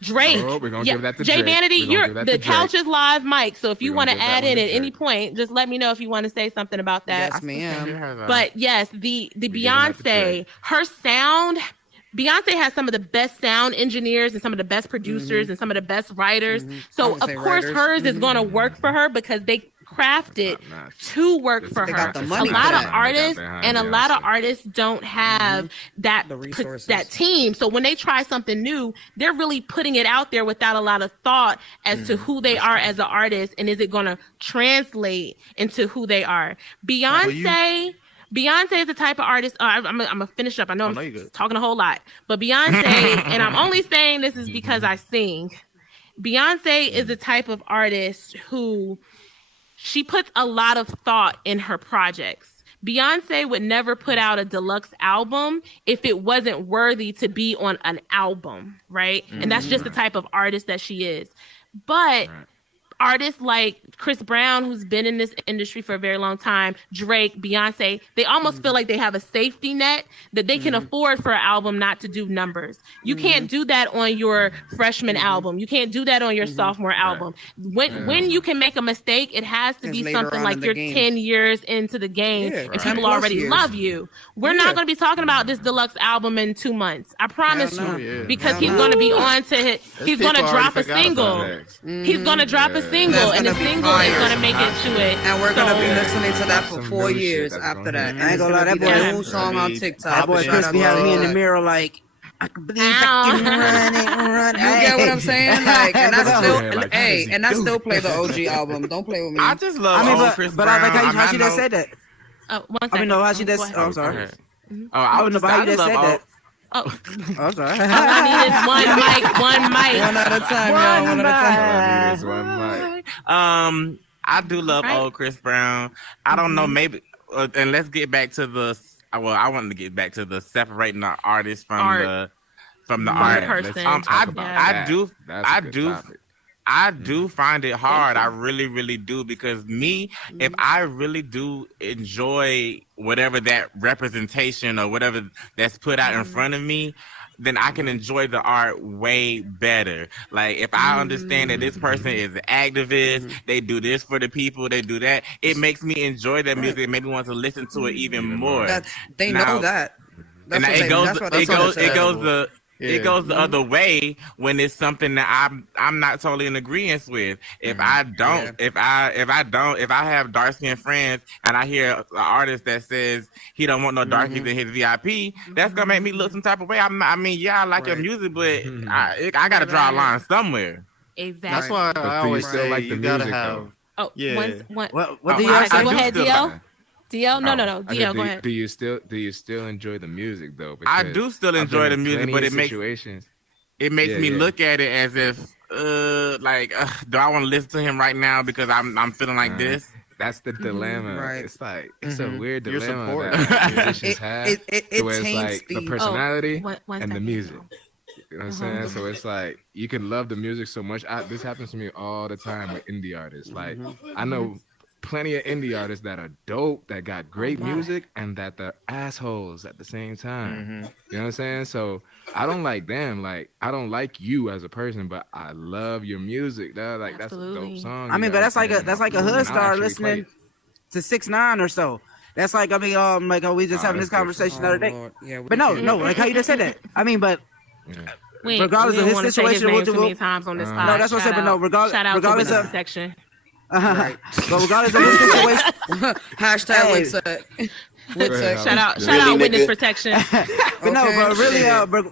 Drake. Oh, we're gonna give that to Jay Drake. Vanity, the couch is live, Mike. So if you want to add in at any point, just let me know if you want to say something about that. Yes, ma'am. But yes, the Beyonce, her sound. Beyonce has some of the best sound engineers and some of the best producers and some of the best writers. So of course hers is going to work for her because they craft it to work for her. A lot of artists don't have that team. So when they try something new, they're really putting it out there without a lot of thought as to who they are as an artist, and is it going to translate into who they are. Beyonce is the type of artist. I'm gonna finish up. I know I'm talking a whole lot, but Beyonce, and I'm only saying this is because I sing. Beyonce is the type of artist who she puts a lot of thought in her projects. Beyonce would never put out a deluxe album if it wasn't worthy to be on an album, right? And that's just the type of artist that she is. But artists like Chris Brown, who's been in this industry for a very long time, Drake, Beyonce, they almost feel like they have a safety net that they can afford for an album not to do numbers. You can't do that on your freshman album. You can't do that on your sophomore album. When you can make a mistake, it has to be something like you're 10 years into the game and people already love you. We're not going to be talking about this deluxe album in 2 months. I promise you. Because he's going to be on to he's going to drop a single. He's going to drop a single, and the single is going to make it to it. And we're going to be listening to that for 4 years after that. I ain't gonna lie, that boy a new song on TikTok. That boy Chris be having me in the mirror like, I can believe I can run. You get what I'm saying? Like, and I still play the OG album. Don't play with me. I just love old Chris Brown. But I like how she just said that. Oh, 1 second. I mean, no, how she just. Oh, I'm sorry. I don't know how you just said that. Oh, I'm sorry. all I need is one mic. One at a time, y'all. One at a time. One mic. I do love old Chris Brown. I don't know, maybe, and let's get back to the. Well, I wanted to get back to the separating the artist from the art person. I do find it hard. I really, really do, because if I really do enjoy whatever that representation or whatever that's put out in front of me, then I can enjoy the art way better. Like, if I understand that this person is an activist, they do this for the people, they do that, it makes me enjoy that music and make me want to listen to it even more. They know that. It goes the other way when it's something that I'm not totally in agreement with. If I have dark skinned friends and I hear an artist that says he don't want no darkies in his VIP, that's gonna make me look some type of way. I like your music, but I gotta draw a line somewhere. Exactly. That's why I always say like you gotta have. Oh, yeah. What do you say? Go ahead, Dio. Dio, no. Dio, go ahead. Do you still enjoy the music though? I do still enjoy the music, but it makes me look at it as if, do I want to listen to him right now because I'm feeling like this? That's the dilemma. Right. It's like it's a weird dilemma that musicians have. It's like the personality and the music. You know what I'm saying? So it's like you can love the music so much. This happens to me all the time with indie artists. Like I know plenty of indie artists that are dope, that got great music, and that they're assholes at the same time. You know what I'm saying? So I don't like them. Like, I don't like you as a person, but I love your music. Like, that's a dope song. I mean, but that's like a hood star listening to 6ix9ine or so. That's like, like how we just having this conversation the other day. But no, like how you just said that. I mean, but regardless of his situation, we'll do it. Times on this pod. No, that's what I said. But no, regardless of section. Right. But regardless of his situation, hashtag shout out witness protection. But no, but really,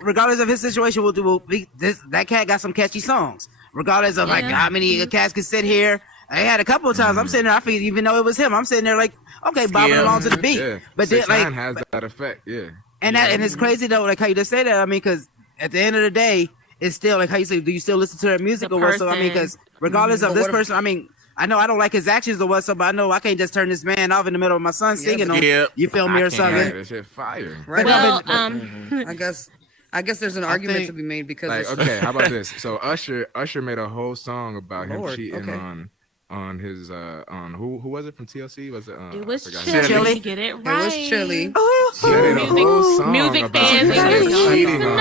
regardless of his situation, that cat got some catchy songs. Regardless of like how many cats could sit here, I had a couple of times. I'm sitting there, I feel even though it was him, I'm sitting there like, okay, bobbing along to the beat. But then like has that effect, and it's crazy though, like how you just say that. I mean, because at the end of the day, it's still like how you say, do you still listen to their music or what? So I mean, because regardless of this person, I mean, I know I don't like his actions or what, so but I know I can't just turn this man off in the middle of my son singing on. You feel me or something? That shit fire. Right. Well, I guess I guess there's an argument to be made because like, okay, how about this? So Usher made a whole song about him cheating on his on who was it from TLC? Was it? It was Chili. Get it right. It was Chili. He made a whole song music about fans him cheating on know.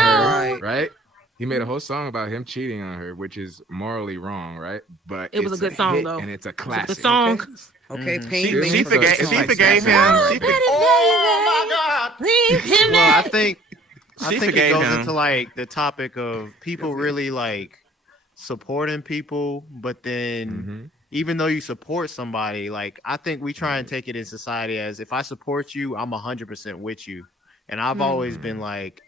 her, right? He made a whole song about him cheating on her, which is morally wrong, right? But it was a good song, though. And it's a classic. It's a good song. Okay, she forgave him. Oh my God! Leave him. Well, I think it goes into like the topic of people really like supporting people, but then even though you support somebody, like I think we try and take it in society as if I support you, I'm 100% with you, and I've always been like,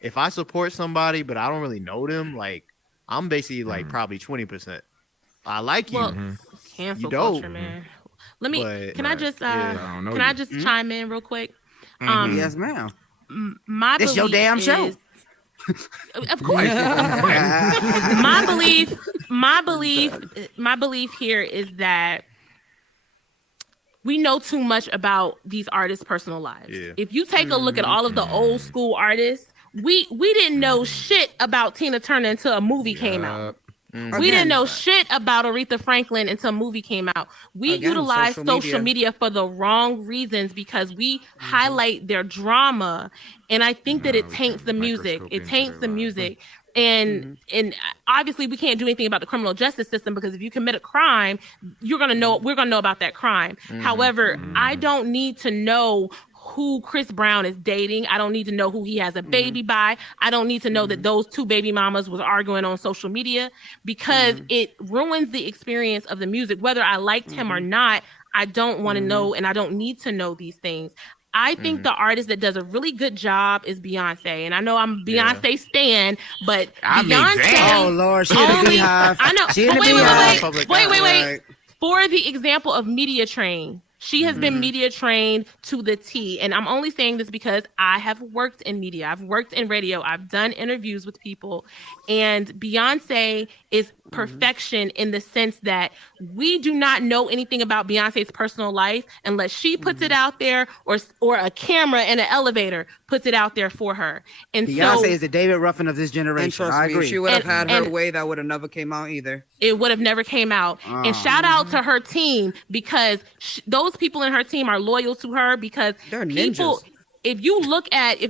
if I support somebody but I don't really know them, like I'm basically like probably 20%. I like you. Cancel culture, man. Let me. Can I just chime in real quick? Yes, ma'am. My it's your damn show. Of course. my belief here is that we know too much about these artists' personal lives. Yeah. If you take a look at all of the old school artists, we didn't know shit about Tina Turner until a movie came out. We didn't know shit about Aretha Franklin until a movie came out. We utilize social media for the wrong reasons because we highlight their drama. And I think that it taints the music. It taints the music. And obviously we can't do anything about the criminal justice system because if you commit a crime, we're gonna know about that crime. However, I don't need to know who Chris Brown is dating. I don't need to know who he has a baby by. I don't need to know that those two baby mamas was arguing on social media because it ruins the experience of the music. Whether I liked him or not, I don't want to know, and I don't need to know these things. I think the artist that does a really good job is Beyonce, and I know I'm Beyonce stan, but Beyonce. Oh Lord, she in the Beehive. I know. She in the Beehive. Wait. For the example of Media Train. She has been media trained to the T. And I'm only saying this because I have worked in media. I've worked in radio. I've done interviews with people. And Beyonce is perfection in the sense that we do not know anything about Beyonce's personal life unless she puts it out there or a camera in an elevator puts it out there for her. And Beyonce is the David Ruffin of this generation. And trust me, if she would have had her way, that would have never came out either. It would have never came out. And shout out to her team because those people in her team are loyal to her because they're people ninjas. If you look at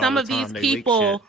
some of these people,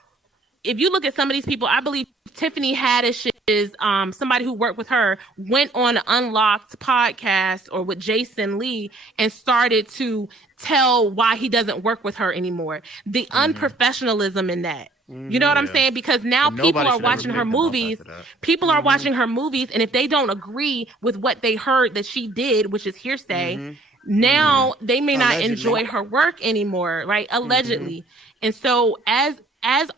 I believe Tiffany Haddish is somebody who worked with her, went on an Unlocked podcast or with Jason Lee and started to tell why he doesn't work with her anymore. The unprofessionalism in that. You know what I'm saying? Because now people are watching her movies. People are watching her movies, and if they don't agree with what they heard that she did, which is hearsay, now they may not enjoy her work anymore, right? Allegedly. And so as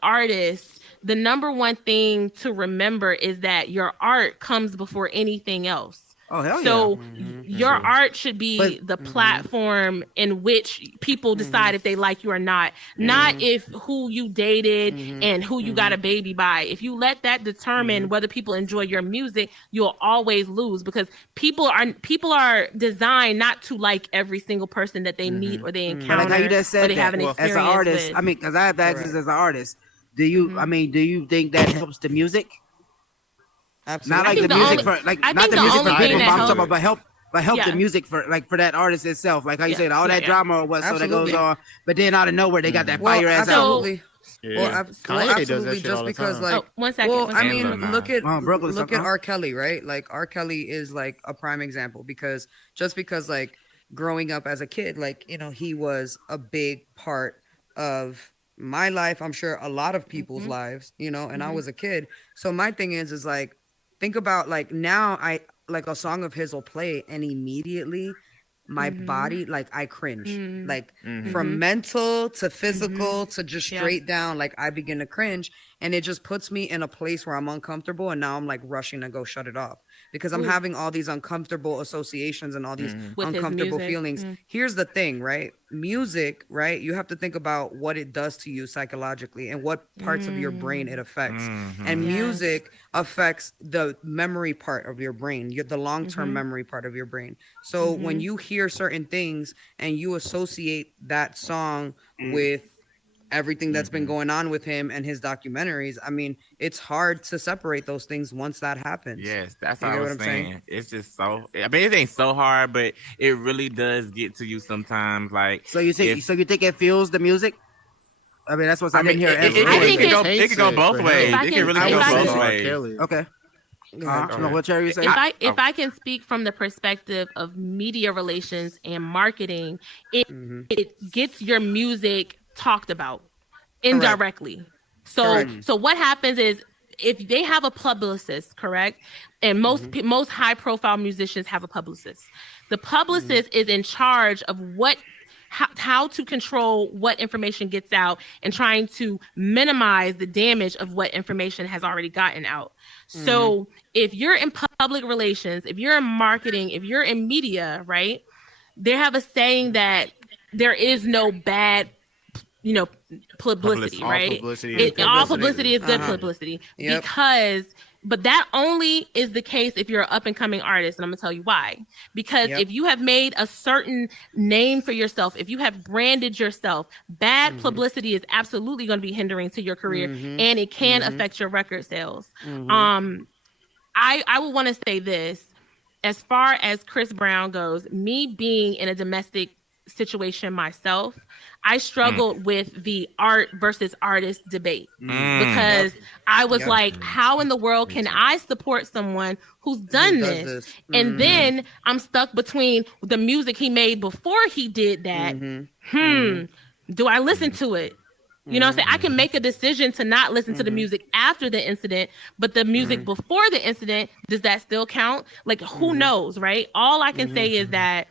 artists, the number one thing to remember is that your art comes before anything else. Oh, hell so your art should be the platform in which people decide if they like you or not, not if who you dated and who you got a baby by. If you let that determine whether people enjoy your music, you'll always lose because people are designed not to like every single person that they meet or they encounter. Like how you just said or they have an experience as an artist, with. I mean, because I have to ask this as an artist. Do you think that helps the music? Absolutely. Not like the music for not the music for people, but I'm talking about help the music for that artist itself. Like how you said all that drama or what so that goes on, but then out of nowhere they got that fire ass out. Absolutely. Just because, like, 1 second. Well, I mean, look at R. Kelly, right? Like R. Kelly is like a prime example because like growing up as a kid, like he was a big part of my life. I'm sure a lot of people's lives, and I was a kid. So my thing is like. Think about like now like a song of his will play and immediately my body, like I cringe, like from mental to physical to just straight down. Like I begin to cringe and it just puts me in a place where I'm uncomfortable. And now I'm like rushing to go shut it off because I'm having all these uncomfortable associations and all these uncomfortable feelings. Here's the thing, right? Music, right? You have to think about what it does to you psychologically and what parts of your brain it affects. And music affects the memory part of your brain, the long-term memory part of your brain. So when you hear certain things and you associate that song with everything that's been going on with him and his documentaries. I mean, it's hard to separate those things once that happens. Yes, that's what I was saying. It's just so. I mean, it ain't so hard, but it really does get to you sometimes. Like, so you think it fuels the music? I mean, that's what I didn't hear. It could go both ways. It can really go both ways. Okay. What Cherry you say? If I can speak from the perspective of media relations and marketing, it gets your music talked about indirectly. So what happens is, if they have a publicist, correct, and most high profile musicians have a publicist, the publicist is in charge of how to control what information gets out and trying to minimize the damage of what information has already gotten out. So if you're in public relations, if you're in marketing, if you're in media, right, they have a saying that there is no bad, publicity, right? All publicity is good publicity. Yep. But that only is the case if you're an up and coming artist. And I'm gonna tell you why. Because if you have made a certain name for yourself, if you have branded yourself, bad publicity is absolutely going to be hindering to your career, and it can affect your record sales. I would want to say this, as far as Chris Brown goes, me being in a domestic situation myself, I struggled with the art versus artist debate because I was like, how in the world can I support someone who's done this? And then I'm stuck between the music he made before he did that. Do I listen to it? You know what I'm saying? I can make a decision to not listen to the music after the incident, but the music before the incident, does that still count? Like, who knows, right? All I can say is that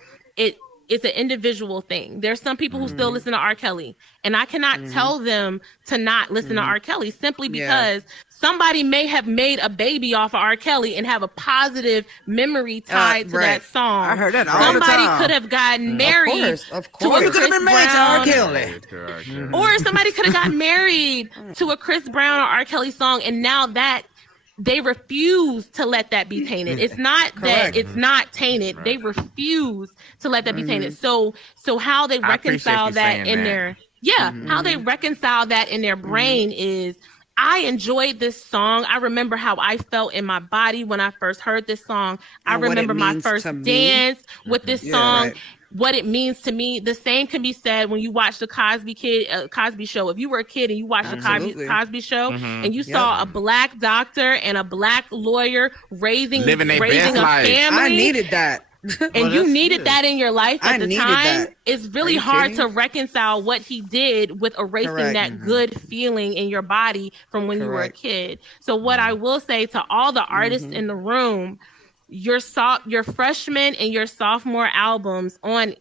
it's an individual thing. There's some people who still listen to R. Kelly, and I cannot tell them to not listen to R. Kelly simply because somebody may have made a baby off of R. Kelly and have a positive memory tied to that song. I heard that all the time. Somebody could have gotten married to a Chris Brown, or somebody could have gotten married to a Chris Brown or R. Kelly song, and now that they refuse to let that be tainted. It's not that it's not tainted. They refuse to let that be tainted. So how they reconcile that in their how they reconcile that in their brain is, I enjoyed this song. I remember how I felt in my body when I first heard this song. I remember my first dance with this song. What it means to me. The same can be said when you watch the Cosby Show. If you were a kid and you watched the Cosby Show and you saw a black doctor and a black lawyer raising a family, I needed that. And you needed that in your life at the time. It's really hard to reconcile what he did with erasing that good feeling in your body from when you were a kid. So what I will say to all the artists in the room, your freshman and your sophomore albums on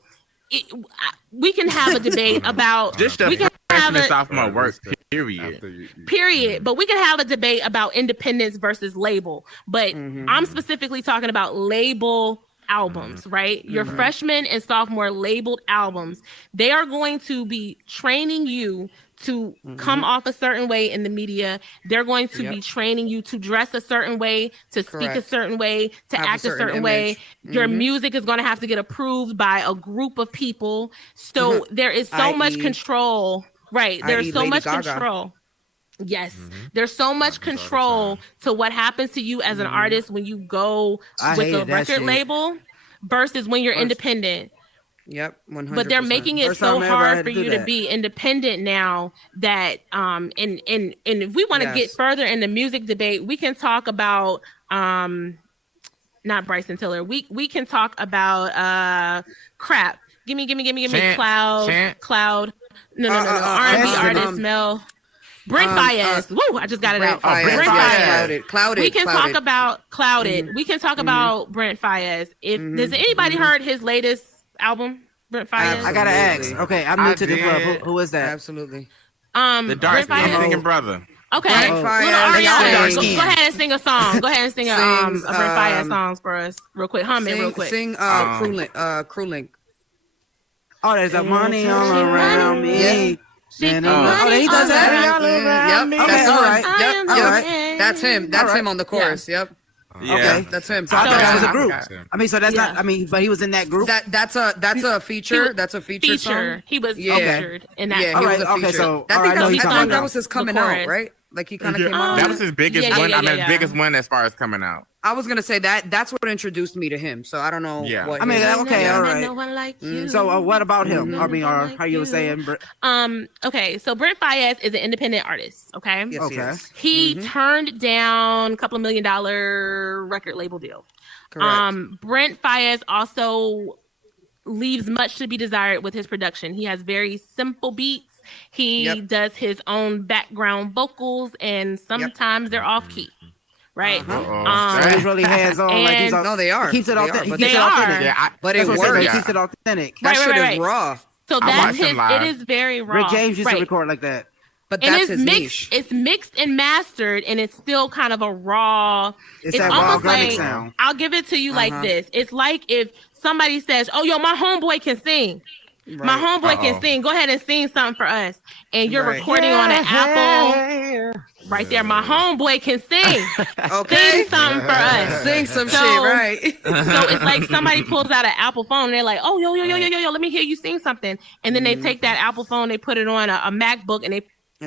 it, we can have a debate about just we can have a sophomore work period, but we can have a debate about independence versus label, but I'm specifically talking about label albums, right? Your freshman and sophomore labeled albums, they are going to be training you to come off a certain way in the media. They're going to be training you to dress a certain way, to speak a certain way, to act a certain way. Your music is going to have to get approved by a group of people. So there is so much control, right? There's so much control. Yes, there's so much control to what happens to you as an artist when you go with a record label versus when you're independent. Yep, 100%. But they're making it so hard for you to be independent now that and if we want to get further in the music debate, we can talk about not Bryson Tiller. We can talk about crap. Give me Cloud. No. R&B artist Mel. Brent Fayez. Woo! I just got it out. Brent Fayez. Clouded. We can talk about Clouded. We can talk about Brent Fayez. Does anybody heard his latest album, Brent Fayez? I gotta ask. Okay, I'm new to the club. Who is that? Absolutely. The dark singing brother. Okay. Go ahead and sing a song. Go ahead and sing a Brent Fayez songs for us, real quick. Hum it real quick. Sing Crew Link. Oh, there's a money all around me. He does that. Yep. That's him. That's him on the chorus. Yep. Okay, that's him. So I thought that was a group. I mean, so that's not. I mean, but he was in that group. That's a feature. That's a feature song. He was featured in that. All right. Okay. So I think that was his coming out, right? Like he kind of came out. That was his biggest one. I mean, biggest one as far as coming out. I was gonna say that's what introduced me to him. So I don't know. Yeah. What I mean, okay, all right. No one like you. So what about him? I mean, or how you were saying? Okay. So Brent Faiyaz is an independent artist. Okay. Yes, okay. He turned down a couple of $1 million record label deal. Correct. Brent Faiyaz also leaves much to be desired with his production. He has very simple beats. He does his own background vocals, and sometimes they're off key. Right? So he's really hands on. Like he's no, they are. He keeps it authentic. Yeah, but it works. He keeps it authentic. That shit is raw. So that's his. It is very raw. Rick James used to record like that. But that's his niche. It's mixed and mastered, and it's still kind of a raw. It's that raw organic sound. I'll give it to you like this. It's like if somebody says, "Oh, yo, my homeboy can sing." Right. My homeboy can sing. Go ahead and sing something for us. And you're recording on an Apple. Right there. My homeboy can sing. Okay. Sing something for us. Sing some shit, right? So it's like somebody pulls out an Apple phone and they're like, oh, yo, let me hear you sing something. And then they take that Apple phone, they put it on a MacBook, and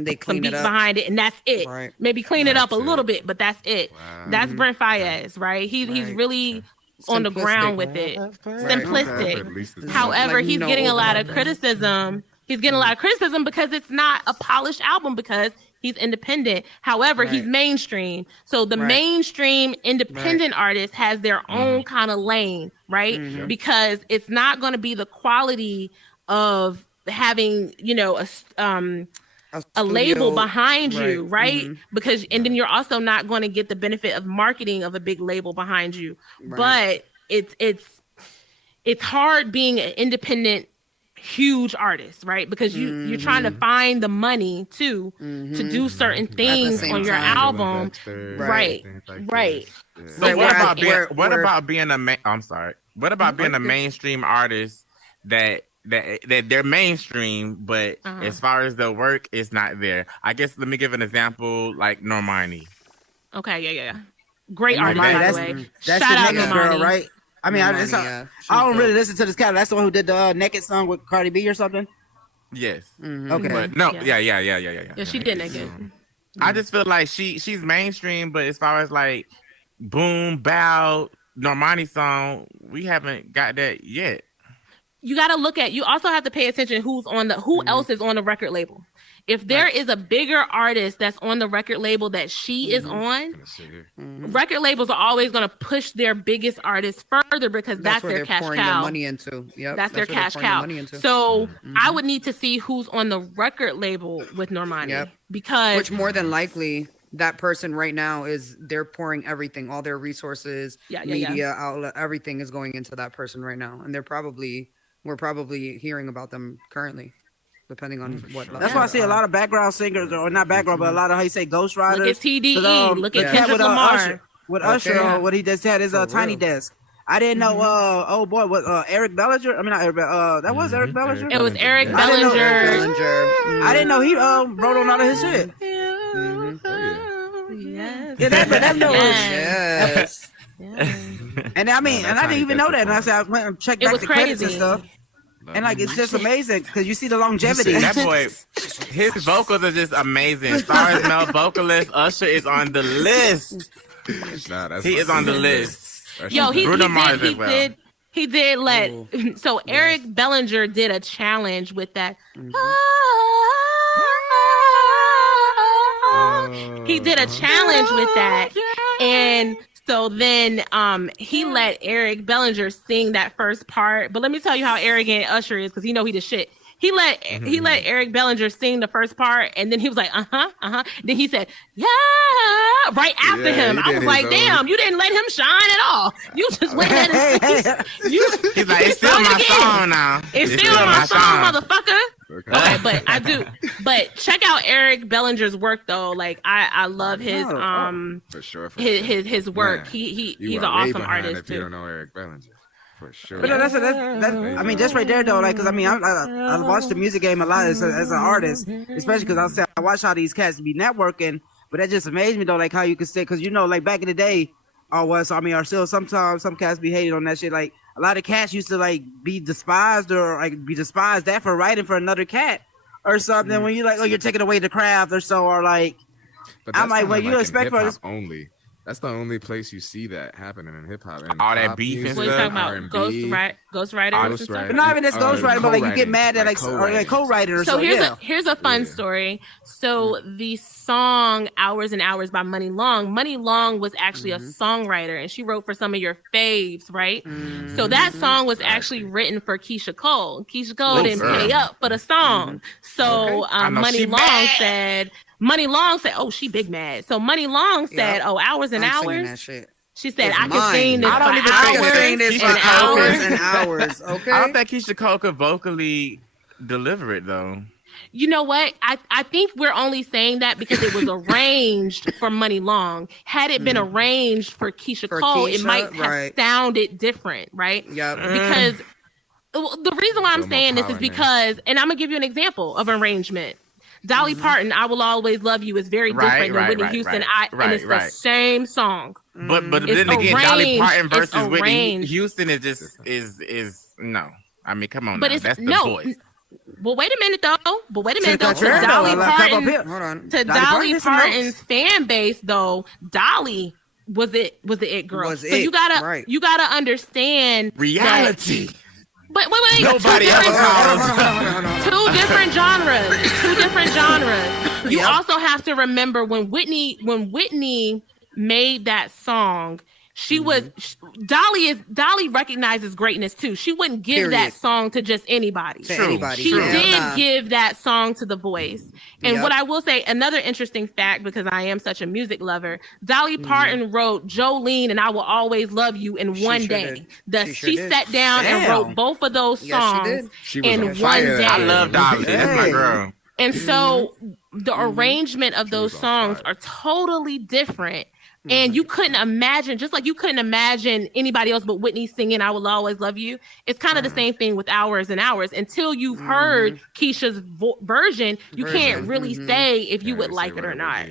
they clean some beats it up behind it, and that's it. Right. Maybe clean it up a little bit, but that's it. Wow. That's Brent Faiyaz, right? He's really on the ground with it. Simplistic. However, he's getting a lot of criticism. He's getting a lot of criticism because it's not a polished album because he's independent. However, he's mainstream. So the mainstream independent artist has their own kind of lane, right? Because it's not going to be the quality of having, a label behind you, right? Because and then you're also not going to get the benefit of marketing of a big label behind you. But it's hard being an independent huge artist, right? Because you're trying to find the money to do certain things on your album. Right. So what about being a mainstream artist that they're mainstream, but as far as the work, it's not there. I guess let me give an example, like Normani. Okay, yeah. Great artist, by the way. That's Shout the out Naked Normani. girl, right? I mean, I don't really listen to this cat. That's the one who did the Naked song with Cardi B or something. Yes. Okay. But no, yeah. Yeah, she did Naked. I just feel like she's mainstream, but as far as like boom, bow, Normani song, we haven't got that yet. You got to look at. You also have to pay attention who else is on the record label. If there is a bigger artist that's on the record label that she is on, record labels are always going to push their biggest artists further because that's their cash cow. Their money into. Yep, that's their cash cow. So I would need to see who's on the record label with Normani because which more than likely that person right now they're pouring everything, all their resources, media outlet, everything is going into that person right now, and we're probably hearing about them currently. Depending on what. That's why I see a lot of background singers, or not background, but a lot of how you say ghostwriters. Look at TDE. Look at Kendrick Lamar. Usher, what he just had is a Tiny Desk. I didn't know. Oh boy, what Eric Bellinger? I mean, not Eric. That was Eric Bellinger. It was Eric Bellinger. I didn't know he wrote on all of his shit. Yes. Yeah, that knows. Yes. And I mean, and I didn't even know that. And I said I went and checked back the credits and stuff. And like it's just amazing because you see the longevity. That boy, his vocals are just amazing. Stars male vocalist Usher is on the list. He is on the list. Yo, he did let. So Eric Bellinger did a challenge with that. He did a challenge with that, and. So then he let Eric Bellinger sing that first part. But let me tell you how arrogant Usher is because he the shit. He let Eric Bellinger sing the first part, and then he was like, Then he said, yeah, right after him. I was like, damn, you didn't let him shine at all. You just went ahead and he's like, it's still my song now. It's still my song, motherfucker. Okay, but check out Eric Bellinger's work though. Like I love his for sure. His work. Man, he's an awesome artist if too. You don't know Eric Bellinger. For sure. But no, that's I mean, just right there though, like, cause I mean, I watch the music game a lot as an artist, especially cause I watch how these cats be networking. But that just amazed me though, like how you could say, cause like back in the day, or was. I mean, or still sometimes some cats be hated on that shit. Like a lot of cats used to like be despised or like be despised that for writing for another cat or something. When you like, oh, you're taking away the craft or so, or like, but I'm like, what you expect for this only. That's the only place you see that happening in hip hop. All that beef and stuff. What are you talking about? Ghostwriters. But not even this ghostwriting, but like you get mad at like co-writing or something. So here's a fun story. So the song "Hours and Hours" by Money Long was actually a songwriter, and she wrote for some of your faves, right? So that song was actually written for Keisha Cole. Keisha Cole didn't pay up for the song, so Money Long said, "Oh, she big mad." So Money Long said, "Oh, Hours and Hours." She said, "I can sing this for hours and hours." Okay. I don't think Keisha Cole could vocally deliver it though. You know what? I think we're only saying that because it was arranged for Money Long. Had it been arranged for Keisha Cole, it might have sounded different, right? Yeah. Because the reason why I'm saying this is because, and I'm gonna give you an example of arrangement. Dolly Parton, "I Will Always Love You" is very different than Whitney Houston. And it's the same song. But then again, Dolly Parton versus Whitney Houston is just is no. I mean, come on, but now. That's the voice. Well, wait a minute though. To Dolly Parton's fan base though, Dolly was the it girl. So you gotta understand reality. But wait. Nobody ever calls. Two different genres. You also have to remember when Whitney made that song, she was Dolly recognizes greatness too. She wouldn't give that song to just anybody. She did give that song to The Voice. And what I will say, another interesting fact, because I am such a music lover, Dolly Parton wrote Jolene and "I Will Always Love You" in one day. She sat down and wrote both of those songs in one day. I love Dolly. That's my girl. And so the arrangement of those songs are totally different. And you couldn't imagine, just like you couldn't imagine anybody else but Whitney singing "I Will Always Love You." It's kind of the same thing with "Hours and Hours." Until you've heard Keisha's version, you can't really say if you would like it or not.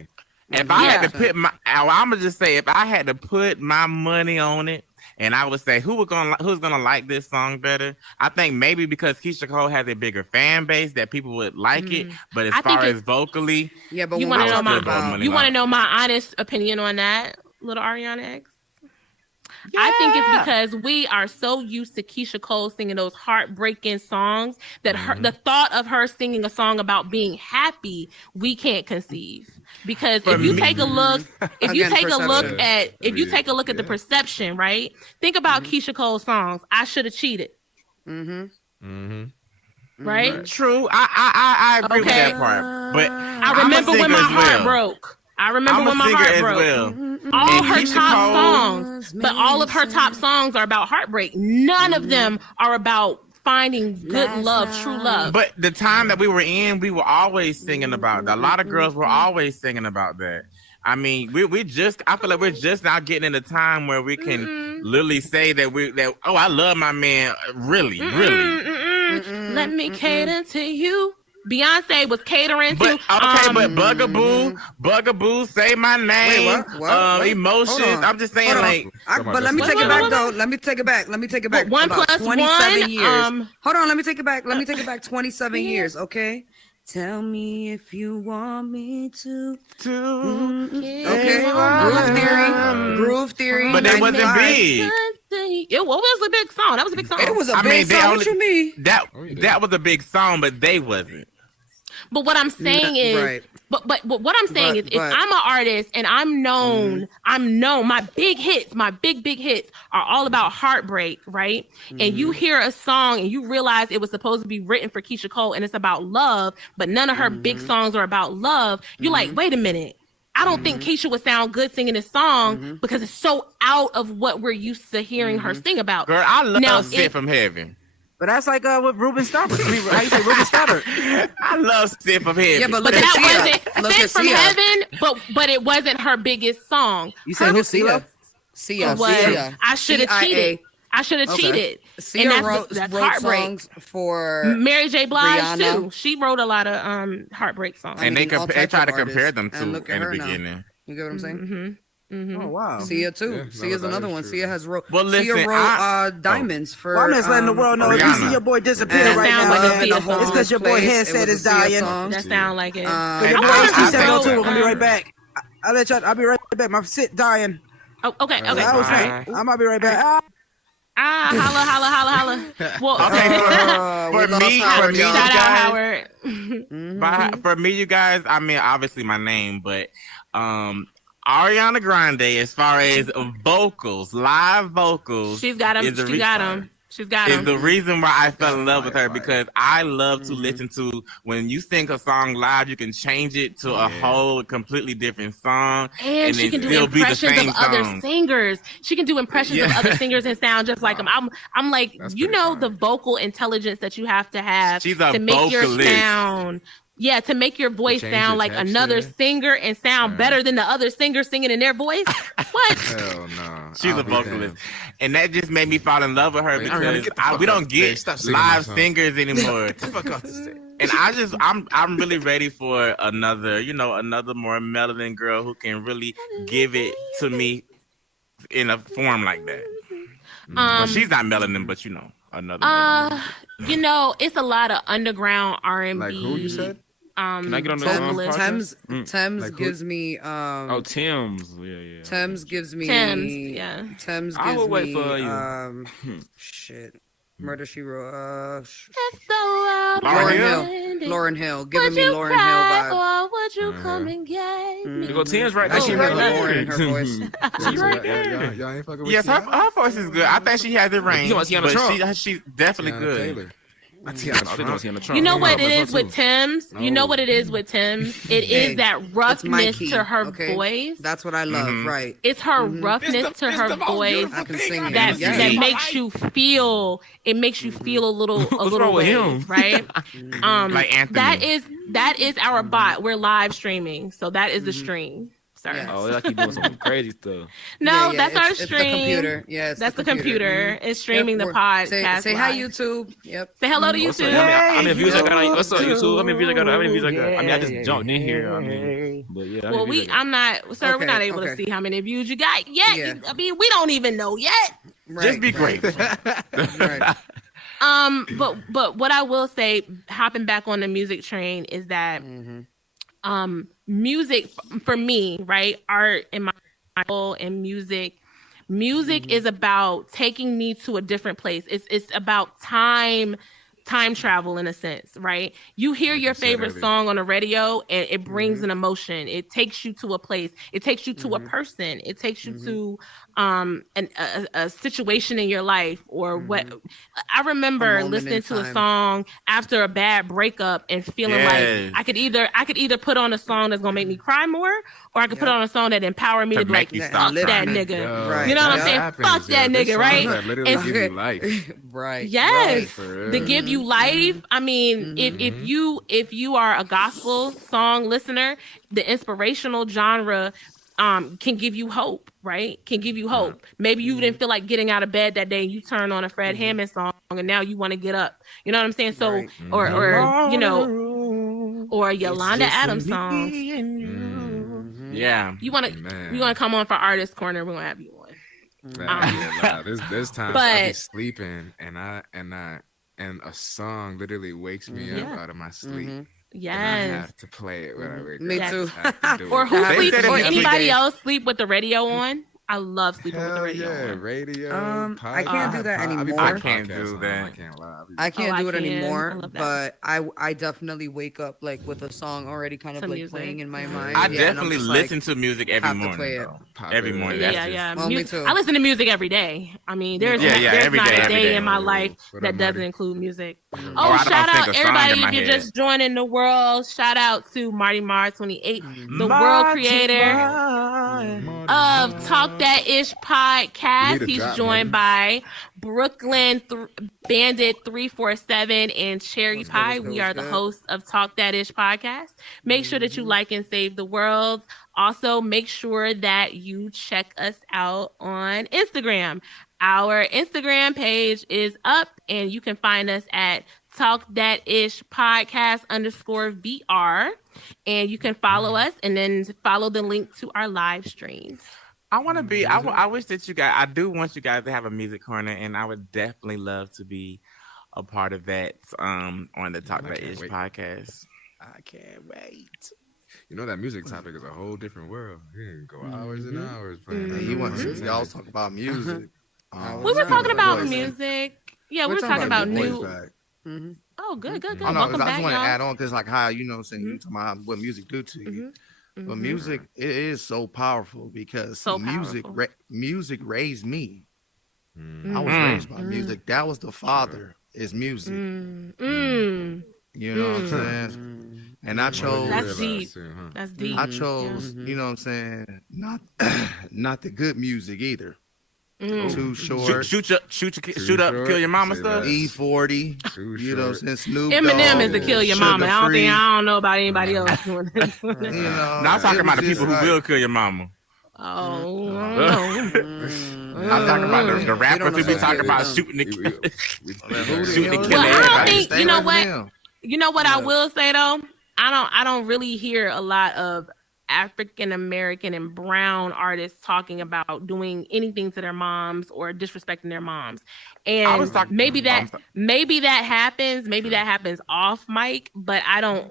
If I had to put I'm gonna just say, if I had to put my money on it, and I would say who's gonna like this song better, I think maybe because Keisha Cole has a bigger fan base that people would like it. But as far as vocally, but you want to know my honest opinion on that, little Ariana X? Yeah. I think it's because we are so used to Keisha Cole singing those heartbreaking songs that the thought of her singing a song about being happy, we can't conceive. Because if you take a look at the perception, right? Think about Keisha Cole's songs. "I Should Have Cheated." Right? True. I agree with that part. But I remember when my heart broke. All her top songs, but all of her top songs are about heartbreak. None of them are about finding good love, true love. But the time that we were in, we were always singing about that. A lot of girls were always singing about that. I mean, I feel like we're just now getting in a time where we can literally say that I love my man, really. Let me cater to you. Beyonce was catering to. But Bugaboo, Say My Name, Emotions. I'm just saying, but let me take it back though. Let me take it back. 1+1 years. Hold on. Let me take it back 27 years. Okay. Tell me if you want me to. Okay. Groove Theory. But that wasn't big. It was a big song. That was a big song. It was a big song. What you mean? That was a big song, but they wasn't. But what I'm saying is, but what I'm saying is, if I'm an artist and I'm known, my big hits are all about heartbreak, right? And you hear a song and you realize it was supposed to be written for Keisha Cole and it's about love, but none of her big songs are about love. You're like, wait a minute. I don't think Keisha would sound good singing this song because it's so out of what we're used to hearing her sing about. Girl, I love Sent from Heaven. But that's like with Ruben Studdard. How you say Ruben Studdard? I love Sent from Heaven. Yeah, but that wasn't Sent from Heaven, but it wasn't her biggest song. You said who? Sia? Sia. I Should Have Cheated. I Should Have Cheated. Sia and that's wrote songs for Mary J. Blige Rihanna. too. She wrote a lot of heartbreak songs. And they try to compare them to in the beginning. You get what I'm saying? Oh wow. Sia too. Sia's another one. Sia has diamonds for. Well, I'm just letting the world know. If you see your boy disappear right now, it's because your boy headset is dying. That sound like it. Your boy Howard702 will be right back. I'll be right back. My sit dying. Oh, okay. I might be right back. Holla. Well, for me, shout out Howard. For me, you guys, I mean, obviously my name, but Ariana Grande, as far as vocals, live vocals, she's got them. She's got them. Is the reason why I fell in love with her, because I love to listen to, when you sing a song live, you can change it to a whole completely different song, and she can do impressions of other singers. She can do impressions of other singers and sound just like them. I'm like, the vocal intelligence that you have to have to make your sound. Yeah, to make your voice sound like another singer and sound better than the other singer singing in their voice. What? Hell no. She's a vocalist. And that just made me fall in love with her, because we don't get live singers anymore. And I'm really ready for another more melanin girl who can really give it to me in a form like that. Well, she's not melanin, but another. It's a lot of underground R&B. Like who you said? Can I get on the Thames gives me Thames. Yeah. Thames gives me Thames I will gives wait for me you. Shit. Murder She Wrote. Lauren Hill. Giving me Lauren Hill vibes. Or would you come and get me? You go Thames right there. She right Lauren in her voice. She's right there. Y'all ain't fucking with yes, her voice is good. I think she has the range. But she's definitely good. You know what it is with Thames? You know what it is with Thames? It is that roughness to her voice. That's what I love, right? It's her roughness to her voice that makes you feel. It makes you feel a little ways, right? Like Anthony. That is our bot. We're live streaming, so that is the stream. Sorry. Yes. Oh, like you doing some crazy stuff. No, that's our stream. It's the computer. Yeah, that's the computer. It's streaming the podcast. Say hi, YouTube. Yep. Say hello to YouTube. How many views I got? What's up, YouTube? How many views I got? I mean, I just jumped in here. But yeah. Well, we're not able to see how many views you got yet. Yeah. I mean, we don't even know yet. Right, just be grateful. Right. But what I will say, hopping back on the music train, is that music for me, right? Art and my soul and music is about taking me to a different place. It's about time travel in a sense, right? You hear your favorite song on the radio and it brings an emotion. It takes you to a place. It takes you to a person. It takes you to a situation in your life, or what. I remember listening to a song after a bad breakup and feeling like I could either put on a song that's gonna make me cry more, or I could put on a song that empower me to be like, fuck that nigga. Right. You know what I'm saying? Fuck that nigga, right? That literally give you life. Right. Yes. To give you life. I mean, if you are a gospel song listener, the inspirational genre can give you hope, right? Can give you hope. Maybe you didn't feel like getting out of bed that day, and you turn on a Fred Hammond song, and now you want to get up. You know what I'm saying? So, or or a Yolanda Adams song. Yeah. You want to come on for Artist Corner? We're gonna have you on. There's times I be sleeping and a song literally wakes me up out of my sleep. Yes. And I have to play it when I wake up. Me too. Or who sleeps? Or anybody else sleep with the radio on? I love sleeping with the radio. Yeah, radio. I can't do that anymore. I can't do that. I can't lie. I can't do it anymore. But I definitely wake up like with a song already kind of like playing in my mind. I definitely listen to music every morning. Every morning. Yeah. Well, me too. I listen to music every day. I mean, there's not a day in my life that doesn't include music. Oh, shout out everybody if you're just joining the world. Shout out to MartyMar 28, the world creator of Talk That Ish podcast. He's joined by Brooklyn Bandit 347 and Cherry Pie. We are the hosts of Talk That Ish podcast. Make sure that you like and save the world. Also, make sure that you check us out on Instagram. Our Instagram page is up, and you can find us at Talk That Ish podcast _VR. And you can follow us and then follow the link to our live streams. I want to be. I wish that you guys. I do want you guys to have a music corner, and I would definitely love to be a part of that. On the Talk That Ish podcast. I can't wait. You know that music topic is a whole different world. You can go hours and hours playing. Y'all talk about music. We were talking about music. Yeah, we were talking about new. Oh, good. I just want to add on because, like, how you saying you talking about what music do to you. But music, it is so powerful because music raised me. I was raised by music. That was the father. Is music. You know what I'm saying? And I chose. That's deep. That's deep. I chose. You know what I'm saying? Not the good music either. Too short. Shoot up, kill your mama stuff. E40. You know what I'm saying? Snoop Dogg. Eminem is the kill your mama. I don't know about anybody else doing this. Now I'm talking about the people who will kill your mama. Oh, I don't know. I'm talking about the rappers who be talking about shooting the kill. Well, I don't think, you know what? You know what I will say though? I don't really hear a lot of African American and brown artists talking about doing anything to their moms or disrespecting their moms. And maybe that happens off mic, but I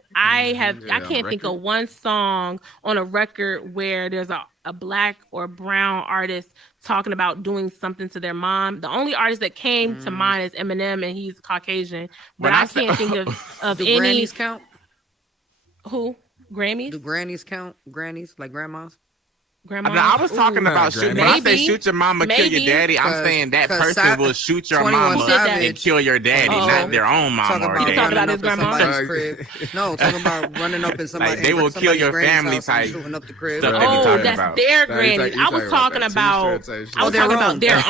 can't think of one song on a record where there's a black or brown artist talking about doing something to their mom. The only artist that came to mind is Eminem, and he's Caucasian. But I can't think of any. Grannies count? Who? Grammys? Do grannies count? Grannies, like grandmas? I was talking about shoot. When I say shoot your mama, kill your daddy, I'm saying that person will shoot your mama and kill your daddy, not their own mama or daddy. Talking about his grandma? No, talking about running up in somebody. Like they will kill your family type. Shooting up the crib. That's their granny. I was talking about. Their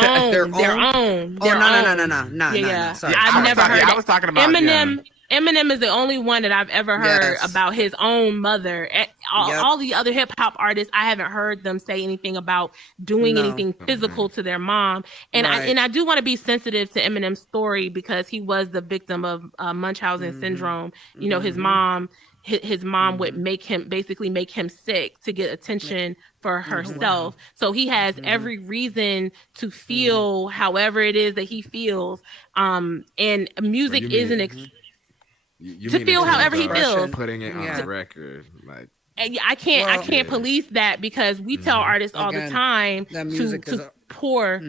own. No. Yeah. I've never heard. I was talking about Eminem. Eminem is the only one that I've ever heard about his own mother. All the other hip hop artists, I haven't heard them say anything about doing anything physical to their mom. And I do want to be sensitive to Eminem's story because he was the victim of Munchausen syndrome. You know, his mom would make him sick to get attention for herself. So he has every reason to feel however it is that he feels. And music isn't to feel however he feels. Putting it on record, like I can't police that because we tell artists all the time to pour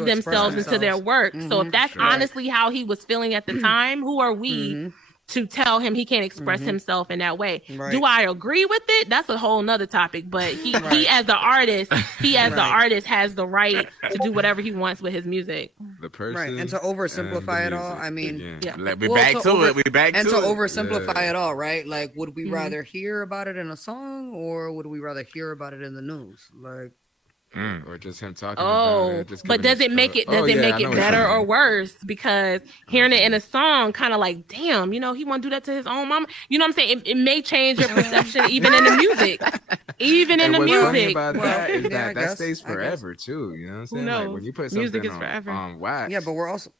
themselves into their work. So if that's honestly how he was feeling at the time, who are we to tell him he can't express himself in that way? Do I agree with it? That's a whole nother topic. But he as the artist, the artist has the right to do whatever he wants with his music. The person, and to oversimplify it all. I mean, we back to it. And to oversimplify it all, right? Like, would we rather hear about it in a song or would we rather hear about it in the news? Like. Or just him talking about it. But does it make it better or worse? Because hearing it in a song, kind of like, damn, you know, he want to do that to his own mama. You know what I'm saying? It may change your perception even in the music. Even in the music. About that is that stays forever too. You know what I'm saying? Like when you put something on wax. Yeah, but we're also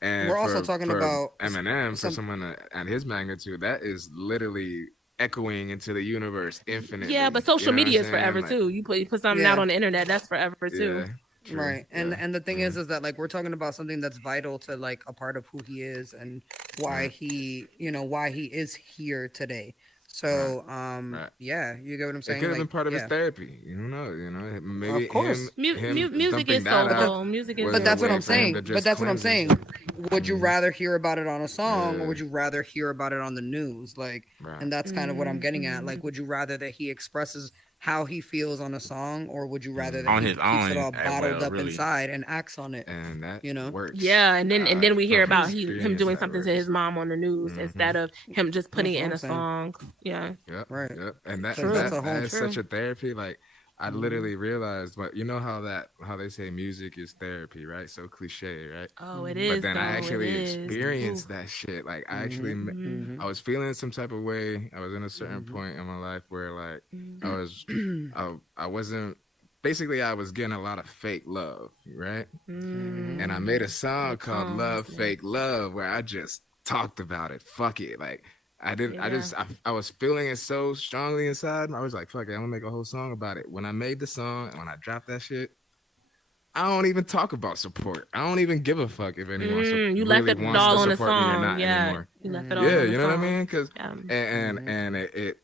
talking about Eminem for someone at his magnitude. That is literally echoing into the universe infinitely. Yeah, but social media is forever too. You put something out on the internet, that's forever too. True. Right. And the thing is that like we're talking about something that's vital to like a part of who he is and why he is here today. So yeah, you get what I'm saying? It could have been part of his therapy. You know, maybe of course. Music is soulful. Music is But that's what I'm saying. Would you rather hear about it on a song or would you rather hear about it on the news? Like and that's kind of what I'm getting at. Like, would you rather that he expresses how he feels on a song, or would you rather that he keeps it all bottled up inside and acts on it? And that works. Yeah, and then we hear about him doing something to his mom on the news instead of him just putting it in a song. Yeah. Yep. Right. Yep. And that is such a therapy. Like I literally realized, but you know how they say music is therapy, right? So cliche, right? Oh, it is. But then I actually experienced that shit. Like I actually, I was feeling some type of way. I was in a certain point in my life where like I wasn't. Basically, I was getting a lot of fake love, right? And I made a song called "Love Fake Love" where I just talked about it. Fuck it, like. I was feeling it so strongly inside. I was like, fuck it, I'm gonna make a whole song about it. When I made the song and when I dropped that shit, I don't even talk about support. I don't even give a fuck if anyone you really left it wants all to on the support me or song. not Yeah, anymore. you left it all on the you know song. what I mean? Because and it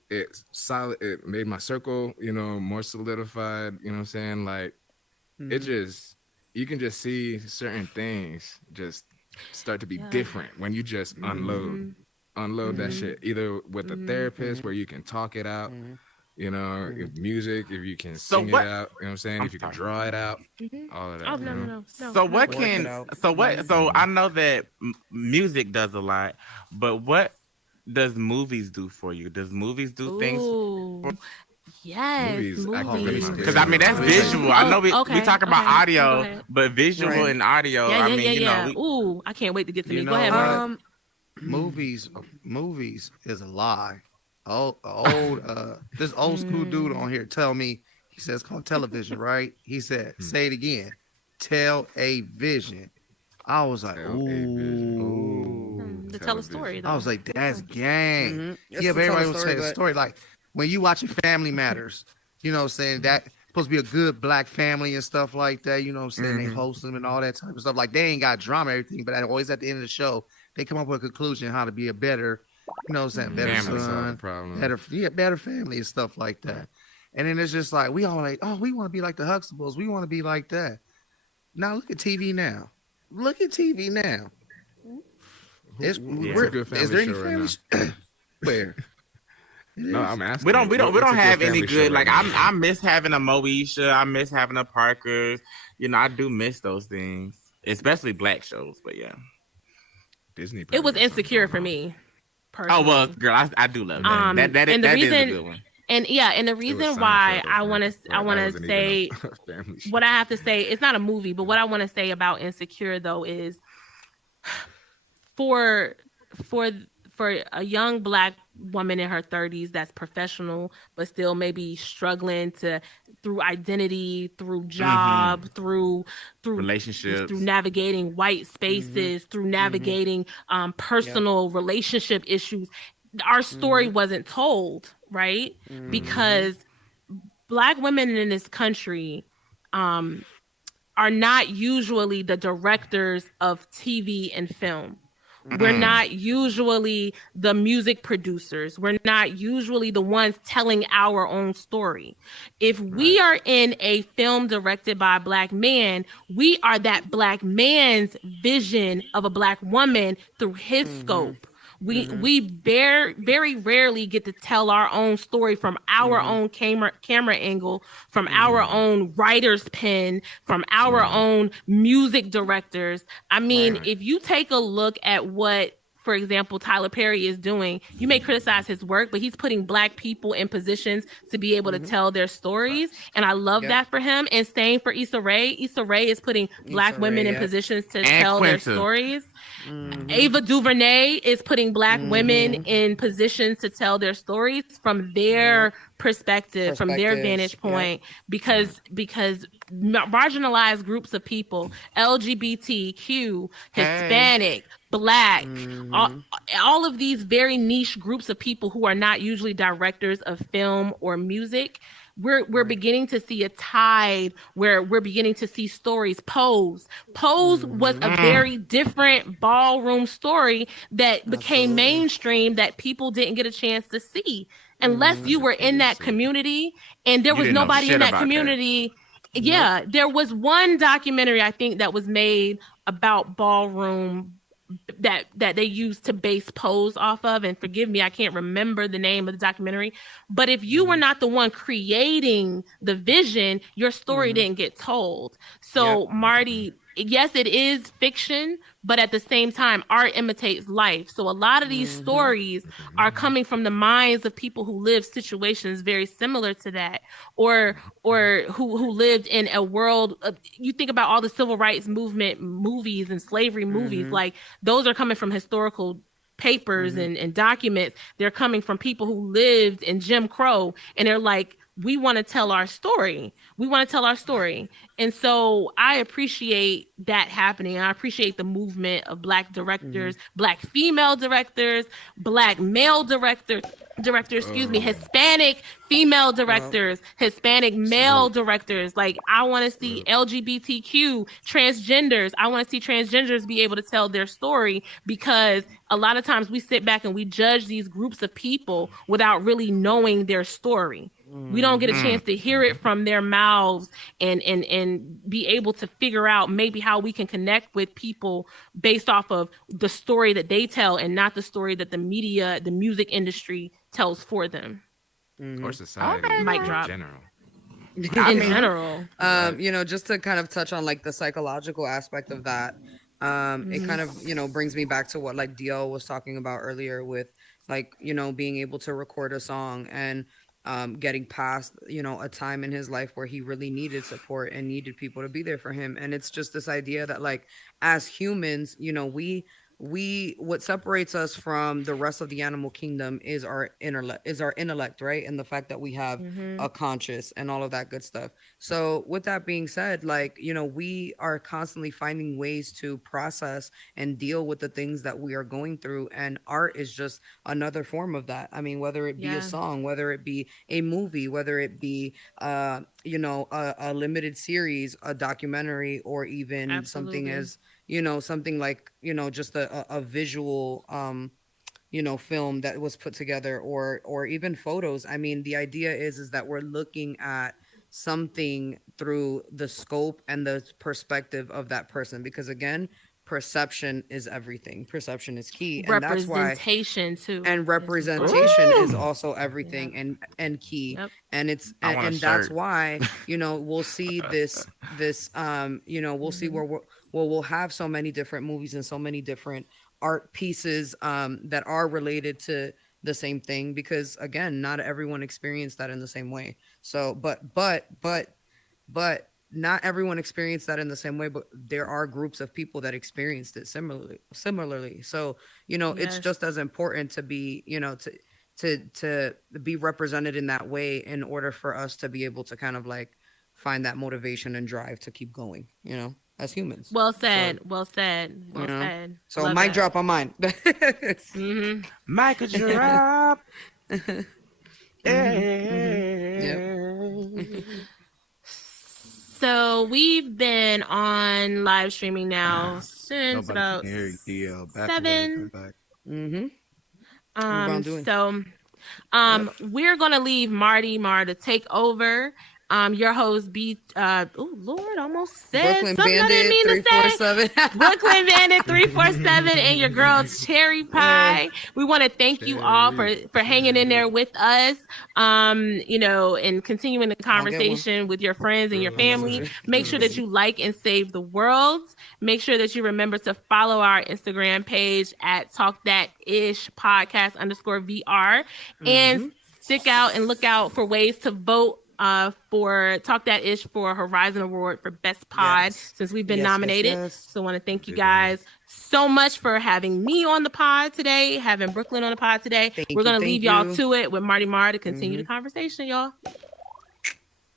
solid. It made my circle, more solidified. You know what I'm saying? Like it just, you can just see certain things just start to be different when you just unload that shit, either with a therapist where you can talk it out. If music, if you can sing it out, you know what I'm saying? If you can draw it out, all of that. Oh, no. So what can, so I know that music does a lot, but what does movies do for you? Does movies do things? Yes, movies. Because I mean, that's visual. I know we talk about audio, but visual and audio. Yeah. Ooh, I can't wait to get to me. Go ahead, Mark. Movies is a lie. This old school dude on here tell me, he says it's called television, right? He said, say it again, tell a vision. I was like, ooh. To tell a story, though. I was like, that's gang. But everybody will say a story. Like when you watching Family Matters, you know what I'm saying, that supposed to be a good black family and stuff like that, you know what I'm saying? They host them and all that type of stuff. Like they ain't got drama or everything, but always at the end of the show, they come up with a conclusion how to be a better, you know what I'm saying, better son, better family and stuff like that. And then it's just like, we all like, oh, we want to be like the Huxtables. We want to be like that. Now look at TV now. Is there any family where? No, I'm asking. We don't have any good. Like I miss having a Moesha. I miss having a Parker's. I do miss those things, especially black shows. But yeah, Disney. It was Insecure for me. Personally. Oh well, girl, I do love that. That is a good one. And the reason why I want to say what I have to say, it's not a movie, but what I want to say about Insecure though is for a young black woman in her 30s that's professional but still maybe struggling through identity, through job, through relationships, through navigating white spaces, through navigating personal relationship issues. Our story wasn't told, right? Because black women in this country are not usually the directors of TV and film. We're not usually the music producers. We're not usually the ones telling our own story. If we are in a film directed by a black man, we are that black man's vision of a black woman through his scope. We very rarely get to tell our own story from our own camera angle, from our own writer's pen, from our own music directors. I mean, if you take a look at what, for example, Tyler Perry is doing, you may criticize his work, but he's putting black people in positions to be able to tell their stories. And I love that for him. And same for Issa Rae. Issa Rae is putting black women in positions to tell their stories. Ava DuVernay is putting black women in positions to tell their stories from their perspective, from their vantage point, because marginalized groups of people, LGBTQ, Hispanic, Black, all of these very niche groups of people who are not usually directors of film or music, we're beginning to see a tide where we're beginning to see stories. Pose was a very different ballroom story that became mainstream that people didn't get a chance to see unless you were in that community, and there was nobody in that community. Yeah, there was one documentary I think that was made about ballroom that they used to base Pose off of, and forgive me, I can't remember the name of the documentary, but if you were not the one creating the vision, your story didn't get told. So Marty, yes, it is fiction, but at the same time, art imitates life. So a lot of these stories are coming from the minds of people who live situations very similar to that, or who lived in a world. You think about all the civil rights movement movies and slavery movies, like those are coming from historical papers and documents. They're coming from people who lived in Jim Crow, and they're like, we want to tell our story. And so I appreciate that happening. I appreciate the movement of Black directors, Black female directors, Black male directors, Hispanic female directors, Hispanic male directors. Like, I want to see LGBTQ transgenders. I want to see transgenders be able to tell their story, because a lot of times we sit back and we judge these groups of people without really knowing their story. We don't get a chance to hear it from their mouths and be able to figure out maybe how we can connect with people based off of the story that they tell and not the story that the media, the music industry tells for them. Or society Mic in drop. general. In general. You know, just to kind of touch on like the psychological aspect of that, it kind of, you know, brings me back to what like DL was talking about earlier with like, you know, being able to record a song and getting past, you know, a time in his life where he really needed support and needed people to be there for him. And it's just this idea that like, as humans, you know, what separates us from the rest of the animal kingdom is our intellect, right? And the fact that we have a conscious and all of that good stuff. So with that being said, like, you know, we are constantly finding ways to process and deal with the things that we are going through. And art is just another form of that. I mean, whether it be a song, whether it be a movie, whether it be, you know, a limited series, a documentary, or even something as, you know, something like, you know, just a visual, you know, film that was put together, or even photos. I mean, the idea is that we're looking at something through the scope and the perspective of that person, because again, perception is everything. Perception is key. And that's why representation too. And representation is also everything and key. And it's and that's why, you know, we'll see this you know, we'll see where we'll have so many different movies and so many different art pieces that are related to the same thing, because again, not everyone experienced that in the same way. So but not everyone experienced that in the same way, but there are groups of people that experienced it similarly. So, you know, it's just as important to be, you know, to be represented in that way in order for us to be able to kind of like find that motivation and drive to keep going, you know, as humans. Well said. So mic drop on mine. Mic drop. So we've been on live streaming now since about 7. So we're gonna leave MartyMar to take over. Your host oh Lord, almost said Brooklyn something Bandit, I didn't mean to say. Brooklyn Bandit 347 and your girl Cherry Pie. We want to thank you all for hanging in there with us. You know, and continuing the conversation with your friends and your family. Make sure that you like and save the world. Make sure that you remember to follow our Instagram page at Talk That Ish Podcast _VR, and stick out and look out for ways to vote for Talk That Ish for Horizon Award for Best Pod, since we've been nominated. So I want to thank you guys so much for having me on the pod today, having Brooklyn on the pod today. We're going to leave y'all to it with MartyMar to continue the conversation, y'all.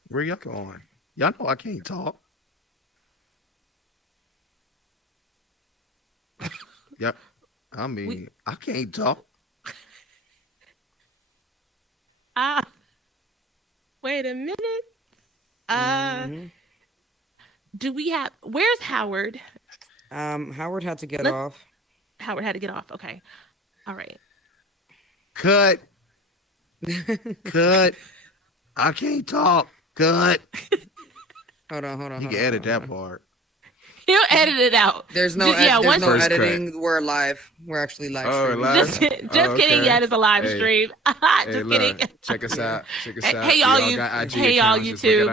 Where y'all going? Y'all know I can't talk. Yep. I mean, I can't talk. Wait a minute. Do we have? Where's Howard? Howard had to get off. Howard had to get off. Okay. All right. Cut. Cut. I can't talk. Cut. Hold on. You can edit that part. He'll edit it out. There's no editing. Cut. We're live. We're actually live. Oh, live? Just kidding. Yeah, it's a live stream. Just kidding. Check us out. Hey, y'all, YouTube.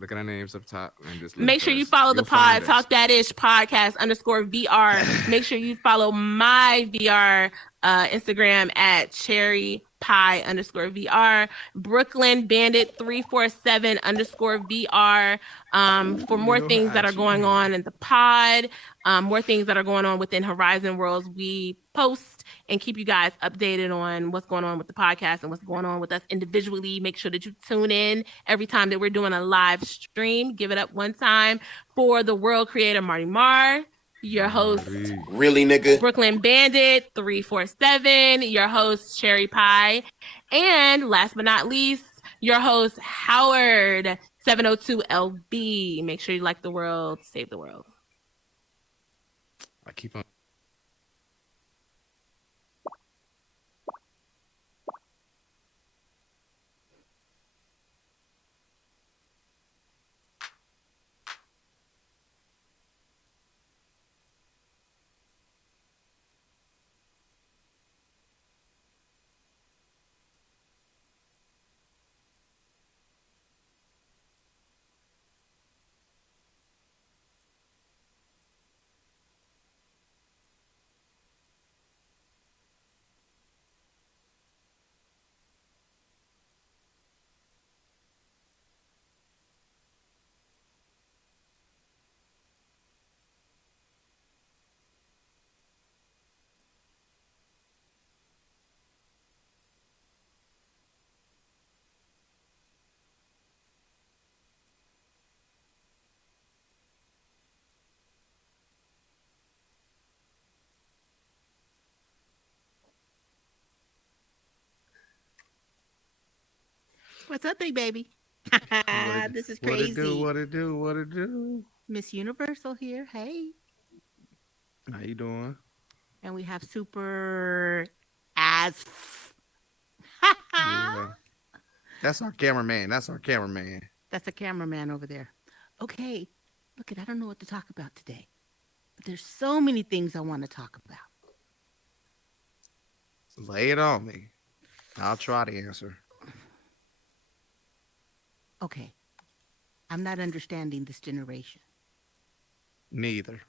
Look at our names up top. And just make sure you follow the pod, Talk That Ish Podcast _VR. Make sure you follow my VR Instagram at Cherry Pie_VR, Brooklyn Bandit 347_VR. For more things that are going on in the pod, more things that are going on within Horizon Worlds, we post and keep you guys updated on what's going on with the podcast and what's going on with us individually. Make sure that you tune in every time that we're doing a live stream. Give it up one time for the world creator MartyMar, your host really nigga Brooklyn Bandit 347, your host Cherry Pie, and last but not least, your host Howard702 LB. Make sure you like the world, save the world. I keep on. What's up, big baby? This is crazy. What it do? Miss Universal here. Hey. How you doing? And we have super as. Yeah. That's our cameraman. That's a cameraman over there. Okay. Look, I don't know what to talk about today. But there's so many things I want to talk about. Lay it on me. I'll try to answer. Okay. I'm not understanding this generation. Neither.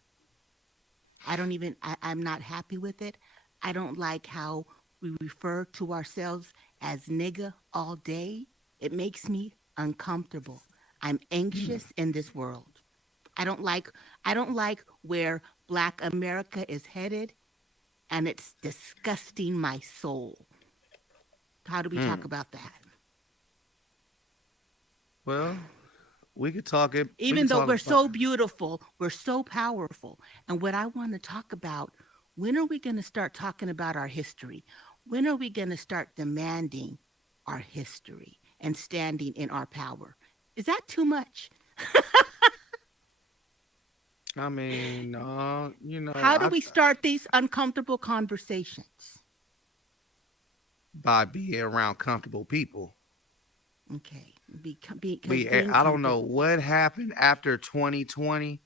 I'm not happy with it. I don't like how we refer to ourselves as nigga all day. It makes me uncomfortable. I'm anxious in this world. I don't like where Black America is headed, and it's disgusting my soul. How do we talk about that? Well, we could talk it. Even though we're so beautiful, we're so powerful. And what I want to talk about, when are we going to start talking about our history? When are we going to start demanding our history and standing in our power? Is that too much? I mean, How do we start these uncomfortable conversations? By being around comfortable people. Okay. I don't know what happened after 2020.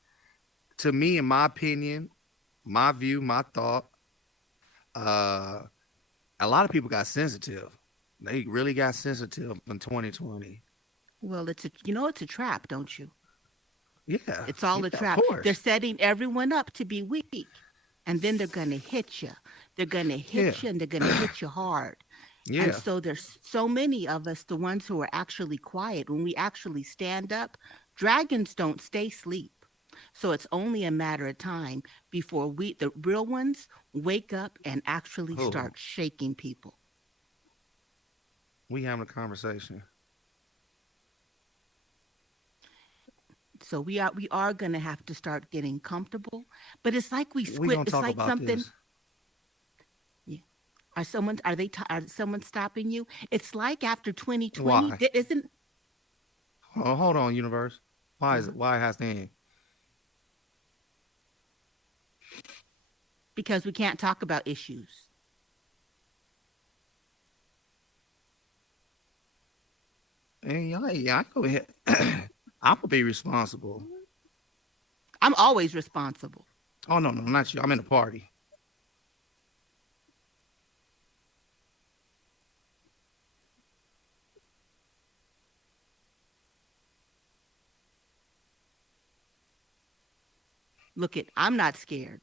To me, in my opinion, my view, my thought, a lot of people got sensitive. They really got sensitive in 2020. Well, it's a trap, don't you? Yeah. It's all a trap. They're setting everyone up to be weak. And then they're going to hit you. They're going to hit you, and they're going to hit you hard. Yeah. And so there's so many of us, the ones who are actually quiet, when we actually stand up, dragons don't stay asleep. So it's only a matter of time before the real ones, wake up and actually start shaking people. We having a conversation. So we are going to have to start getting comfortable, but it's like it's like something. This. Are someone stopping you? It's like after 2020, Why? Isn't? Oh, hold on, universe. Why is it? Why has to end? Because we can't talk about issues. Hey, I go ahead. I'm gonna be responsible. I'm always responsible. Oh no, not you. I'm in a party. Look, I'm not scared.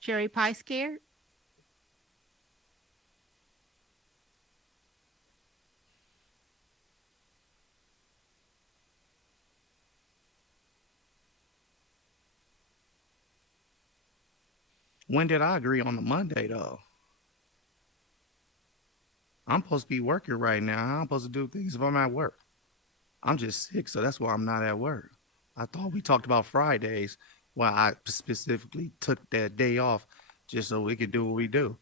Cherry Pie scared? When did I agree on the Monday, though? I'm supposed to be working right now. How am I supposed to do things if I'm at work? I'm just sick, so that's why I'm not at work. I thought we talked about Fridays. Well, I specifically took that day off just so we could do what we do.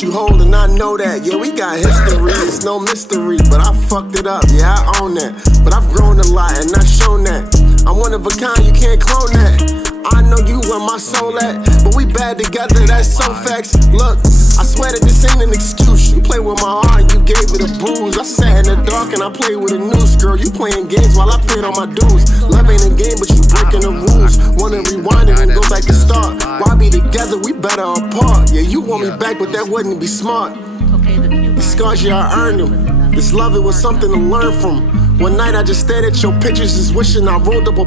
You holding, I know that. Yeah, we got history, it's no mystery. But I fucked it up, yeah, I own that. But I've grown a lot and I've shown that. I'm one of a kind, you can't clone that. I know you where my soul at, but we bad together, that's so facts. Look, I swear that this ain't an excuse. You play with my heart and you gave it a bruise. I sat in the dark and I played with a noose. Girl, you playing games while I paid all my dues. Love ain't a game, but you breaking the rules. Wanna rewind it and go back and start. Why be together, we better apart. Yeah, you want me back, but that wouldn't be smart. These scars, yeah, I earned them. This love, it was something to learn from. One night I just stared at your pictures, just wishing I rolled up a